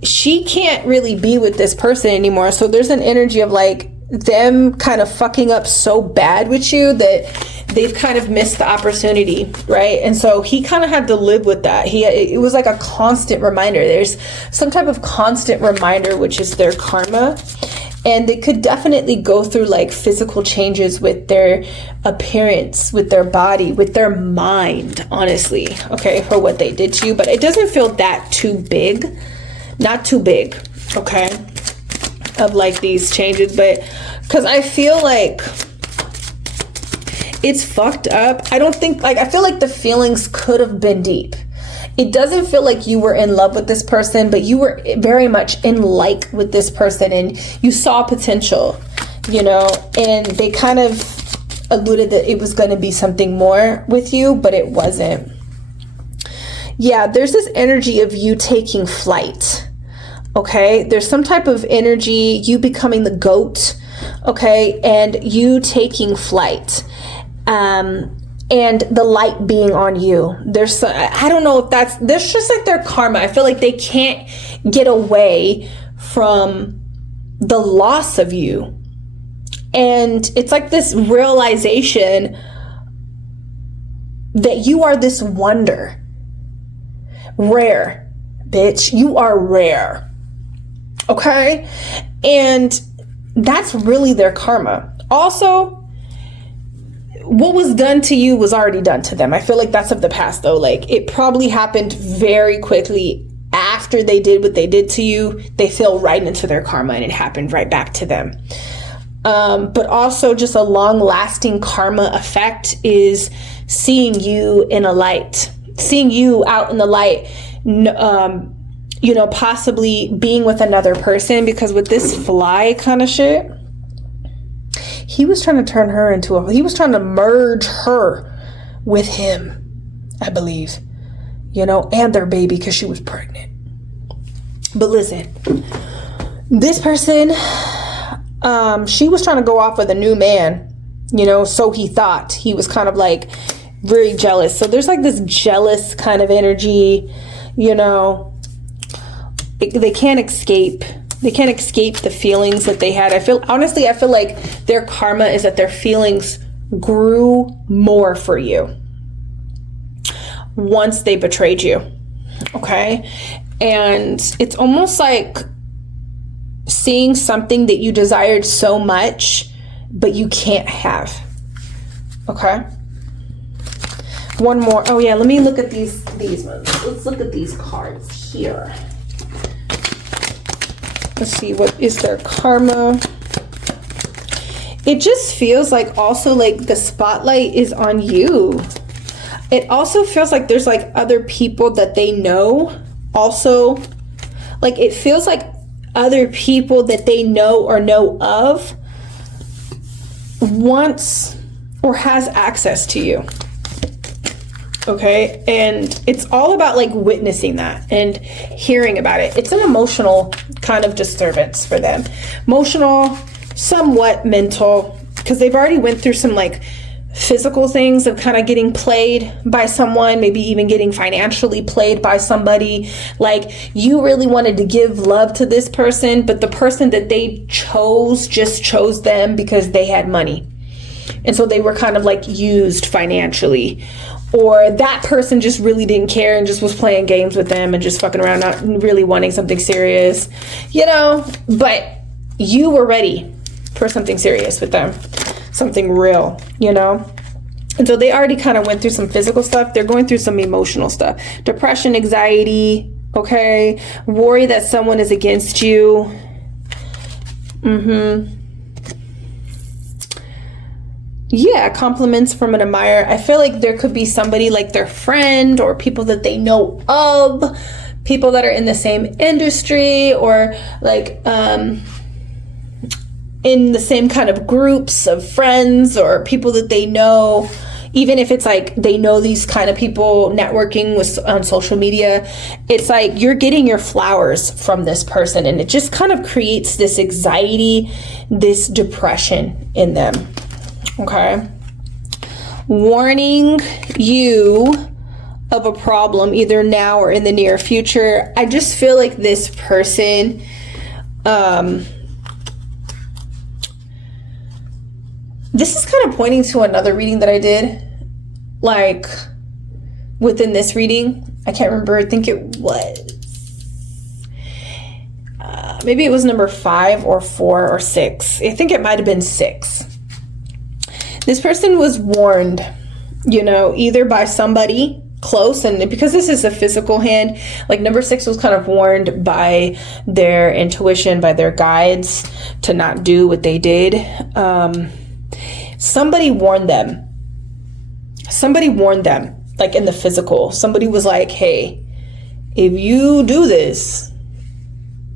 she can't really be with this person anymore. So there's an energy of like them kind of fucking up so bad with you that they've kind of missed the opportunity, right? And so he kind of had to live with that. It was like a constant reminder. There's some type of constant reminder, which is their karma. And they could definitely go through like physical changes with their appearance, with their body, with their mind, honestly, okay, for what they did to you. But it doesn't feel that too big, not too big, okay, of like these changes. But because I feel like It's fucked up. I don't think, like, I feel like the feelings could have been deep. It doesn't feel like you were in love with this person, but you were very much in like with this person, and you saw potential, you know, and they kind of alluded that it was going to be something more with you, but it wasn't. Yeah, there's this energy of you taking flight. Okay, there's some type of energy, you becoming the goat, okay, and you taking flight, and the light being on you. There's, I don't know if that's just like their karma. I feel like they can't get away from the loss of you. And it's like this realization that you are this wonder. Rare, bitch. You are rare. Okay? And that's really their karma. Also, what was done to you was already done to them. I feel like that's of the past, though. Like, it probably happened very quickly after they did what they did to you. They fell right into their karma, and it happened right back to them. But also, just a long-lasting karma effect is seeing you in a light, seeing you out in the light, you know, possibly being with another person, because with this fly kind of shit, he was trying to turn her into he was trying to merge her with him, I believe, you know, and their baby, because she was pregnant. But listen, this person, she was trying to go off with a new man, you know, so he thought. He was kind of like very jealous. So there's like this jealous kind of energy, you know. They can't escape. They can't escape the feelings that they had. I feel like their karma is that their feelings grew more for you once they betrayed you. Okay? And it's almost like seeing something that you desired so much, but you can't have. Okay? One more. Oh yeah, let me look at these ones. Let's look at these cards here. Let's see, what is their karma? It just feels like also like the spotlight is on you. It also feels like there's like other people that they know also. Like, it feels like other people that they know or know of wants or has access to you. Okay, and it's all about like witnessing that and hearing about it. It's an emotional kind of disturbance for them. Emotional, somewhat mental, because they've already went through some like physical things of kind of getting played by someone, maybe even getting financially played by somebody. Like, you really wanted to give love to this person, but the person that they chose just chose them because they had money. And so they were kind of like used financially. Or that person just really didn't care and just was playing games with them and just fucking around, not really wanting something serious, you know. But you were ready for something serious with them, something real, you know. And so they already kind of went through some physical stuff. They're going through some emotional stuff. Depression, anxiety, okay. Worry that someone is against you. Yeah, compliments from an admirer. I feel like there could be somebody like their friend or people that they know of, people that are in the same industry or like in the same kind of groups of friends or people that they know. Even if it's like they know these kind of people networking with on social media, it's like you're getting your flowers from this person, and it just kind of creates this anxiety, this depression in them. Okay, warning you of a problem either now or in the near future. I just feel like this person this is kind of pointing to another reading that I did, like within this reading. I can't remember. I think it was maybe it was number 5 or 4 or 6. I think it might have been 6. This person was warned, you know, either by somebody close, and because this is a physical hand, like number 6 was kind of warned by their intuition, by their guides to not do what they did. Somebody warned them somebody warned them, like in the physical. Somebody was like, hey, if you do this,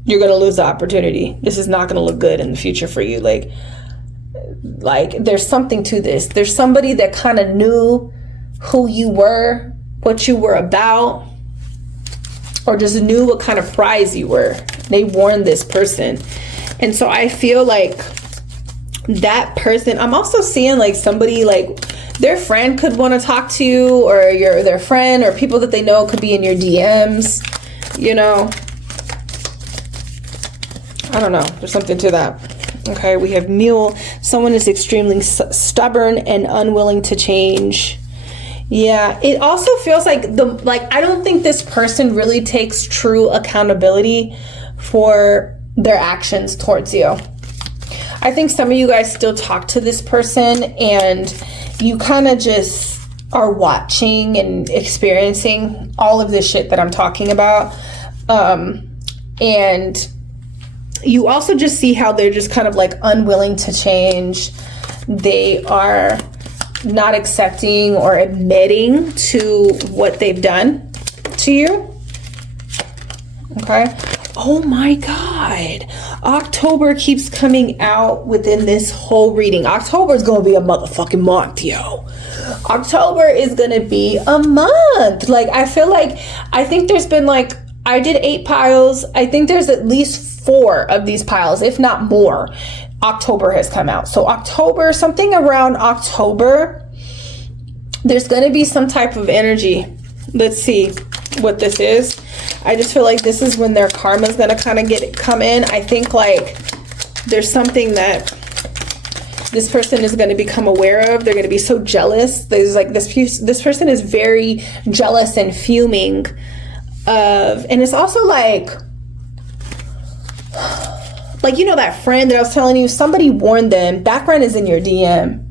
you're going to lose the opportunity. This is not going to look good in the future for you. Like there's something to this. There's somebody that kind of knew who you were, what you were about, or just knew what kind of prize you were. They warned this person. And so I feel like that person, I'm also seeing like somebody, like their friend could want to talk to you, or their friend or people that they know could be in your DMs, you know. I don't know. There's something to that. Okay, we have mule. Someone is extremely stubborn and unwilling to change. Yeah, it also feels like I don't think this person really takes true accountability for their actions towards you. I think some of you guys still talk to this person and you kind of just are watching and experiencing all of this shit that I'm talking about. And you also just see how they're just kind of like unwilling to change. They are not accepting or admitting to what they've done to you. Okay. Oh my God. October keeps coming out within this whole reading. October is going to be a motherfucking month, yo. October is going to be a month. Like, I think there's been like, I did 8 piles. I think there's at least 4 of these piles, if not more. October has come out. So October, something around October, there's going to be some type of energy. Let's see what this is. I just feel like this is when their karma is going to kind of come in. I think like there's something that this person is going to become aware of. They're going to be so jealous. There's like this person is very jealous and fuming of, and it's also like, you know, that friend that I was telling you, somebody warned them. That friend is in your DM.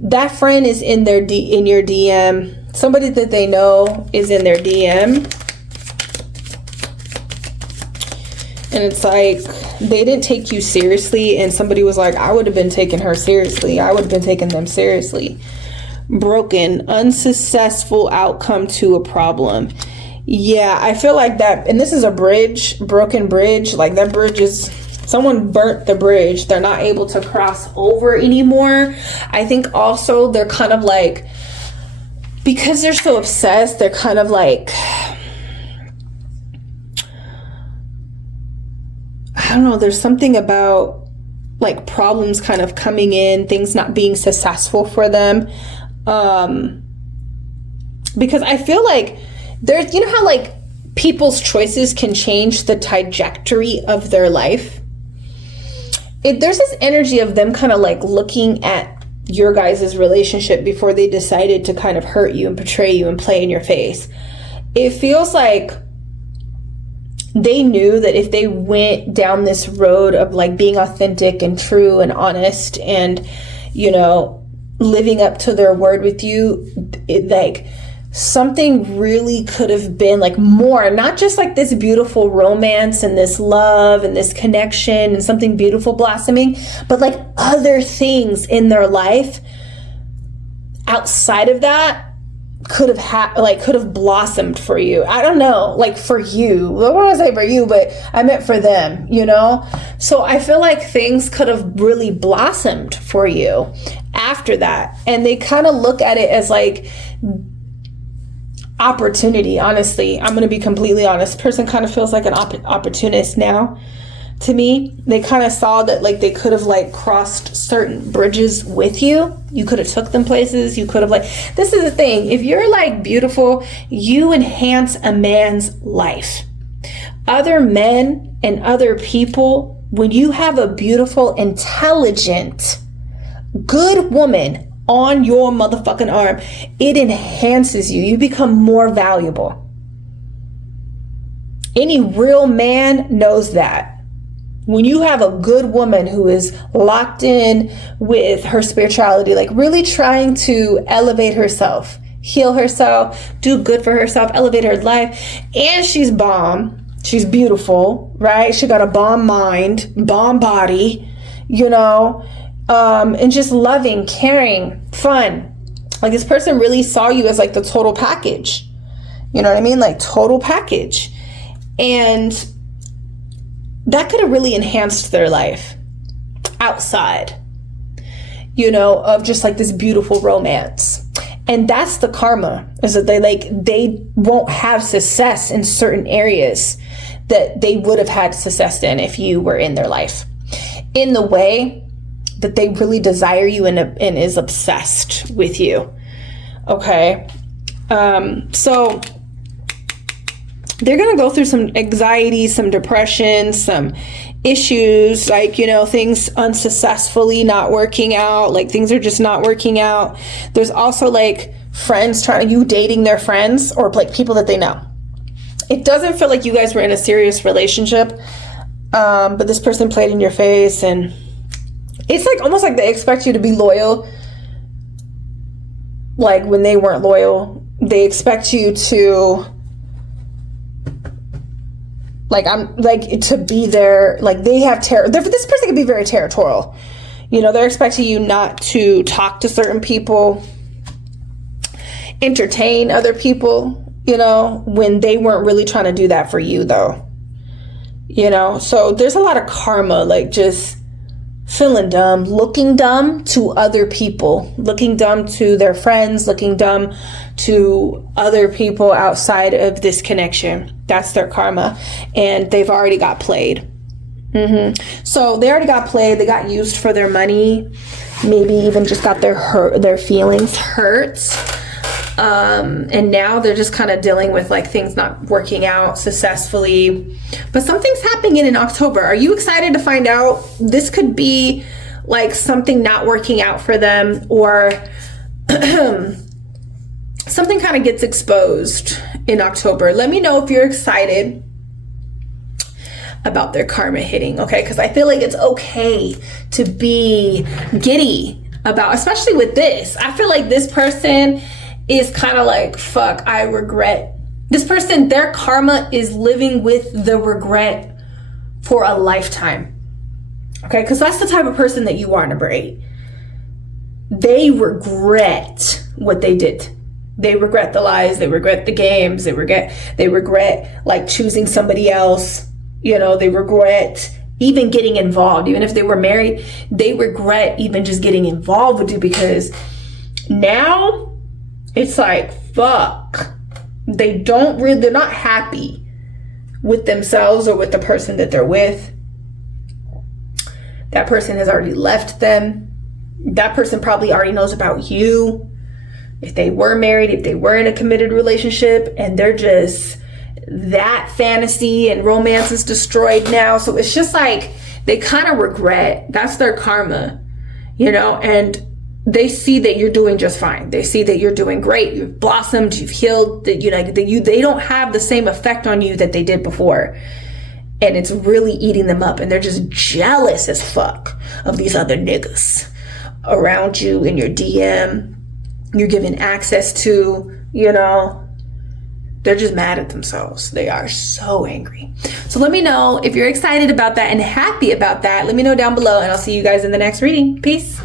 That friend is in your DM. Somebody that they know is in their DM. And it's like, they didn't take you seriously. And somebody was like, I would have been taking her seriously. I would have been taking them seriously. Broken, unsuccessful outcome to a problem. Yeah, I feel like that. And this is a bridge, broken bridge. Like that bridge is, someone burnt the bridge. They're not able to cross over anymore. I think also they're kind of like, because they're so obsessed, they're kind of like, I don't know, there's something about like problems kind of coming in, things not being successful for them. Because I feel like there's, you know how like people's choices can change the trajectory of their life? There's this energy of them kind of like looking at your guys' relationship before they decided to kind of hurt you and betray you and play in your face. It feels like they knew that if they went down this road of like being authentic and true and honest and, you know, living up to their word with you, like something really could have been like more, not just like this beautiful romance and this love and this connection and something beautiful blossoming, but like other things in their life outside of that could have blossomed for you. I don't know, like for you. I don't want to say for you, but I meant for them, you know? So I feel like things could have really blossomed for you after that. And they kind of look at it as like opportunity, honestly. I'm going to be completely honest. Person kind of feels like an opportunist now to me. They kind of saw that like they could have like crossed certain bridges with you. You could have took them places. You could have like, this is the thing. If you're like beautiful, you enhance a man's life. Other men and other people, when you have a beautiful, intelligent, good woman on your motherfucking arm, it enhances you. You become more valuable. Any real man knows that. When you have a good woman who is locked in with her spirituality, like really trying to elevate herself, heal herself, do good for herself, elevate her life, and she's bomb, she's beautiful, right? She got a bomb mind, bomb body, you know, and just loving, caring, fun. Like this person really saw you as like the total package. You know what I mean? Like total package. And that could have really enhanced their life outside, you know, of just like this beautiful romance. And that's the karma, is that they won't have success in certain areas that they would have had success in if you were in their life, in the way that they really desire you and is obsessed with you. Okay. So they're going to go through some anxiety, some depression, some issues, like, you know, things unsuccessfully not working out, like things are just not working out. There's also like friends you dating their friends or like people that they know. It doesn't feel like you guys were in a serious relationship, but this person played in your face, and it's like almost like they expect you to be loyal. Like when they weren't loyal, they expect you to to be there. Like they have this person can be very territorial. You know, they're expecting you not to talk to certain people, entertain other people, you know, when they weren't really trying to do that for you though. You know, so there's a lot of karma, like just feeling dumb, looking dumb to other people, looking dumb to their friends, looking dumb to other people outside of this connection. That's their karma. And they've already got played. So they already got played. They got used for their money. Maybe even just got their feelings hurt. And now they're just kind of dealing with like things not working out successfully. But something's happening in October. Are you excited to find out? This could be like something not working out for them, or something kind of gets exposed in October. Let me know if you're excited about their karma hitting, okay? Because I feel like it's okay to be giddy about, especially with this. I feel like this person is kind of like, fuck, I regret. This person, their karma is living with the regret for a lifetime. Okay, because that's the type of person that you are in a braid. They regret what they did. They regret the lies, they regret the games, they regret like choosing somebody else. You know, they regret even getting involved. Even if they were married, they regret even just getting involved with you, because now it's like, fuck. They're not happy with themselves or with the person that they're with. That person has already left them. That person probably already knows about you. If they were married, if they were in a committed relationship, and they're just, that fantasy and romance is destroyed now. So it's just like, they kind of regret. That's their karma, you know, and they see that you're doing just fine. They see that you're doing great. You've blossomed, you've healed, that you know, they don't have the same effect on you that they did before. And it's really eating them up, and they're just jealous as fuck of these other niggas around you in your DM. You're giving access to, you know, they're just mad at themselves. They are so angry. So let me know if you're excited about that and happy about that. Let me know down below, and I'll see you guys in the next reading. Peace.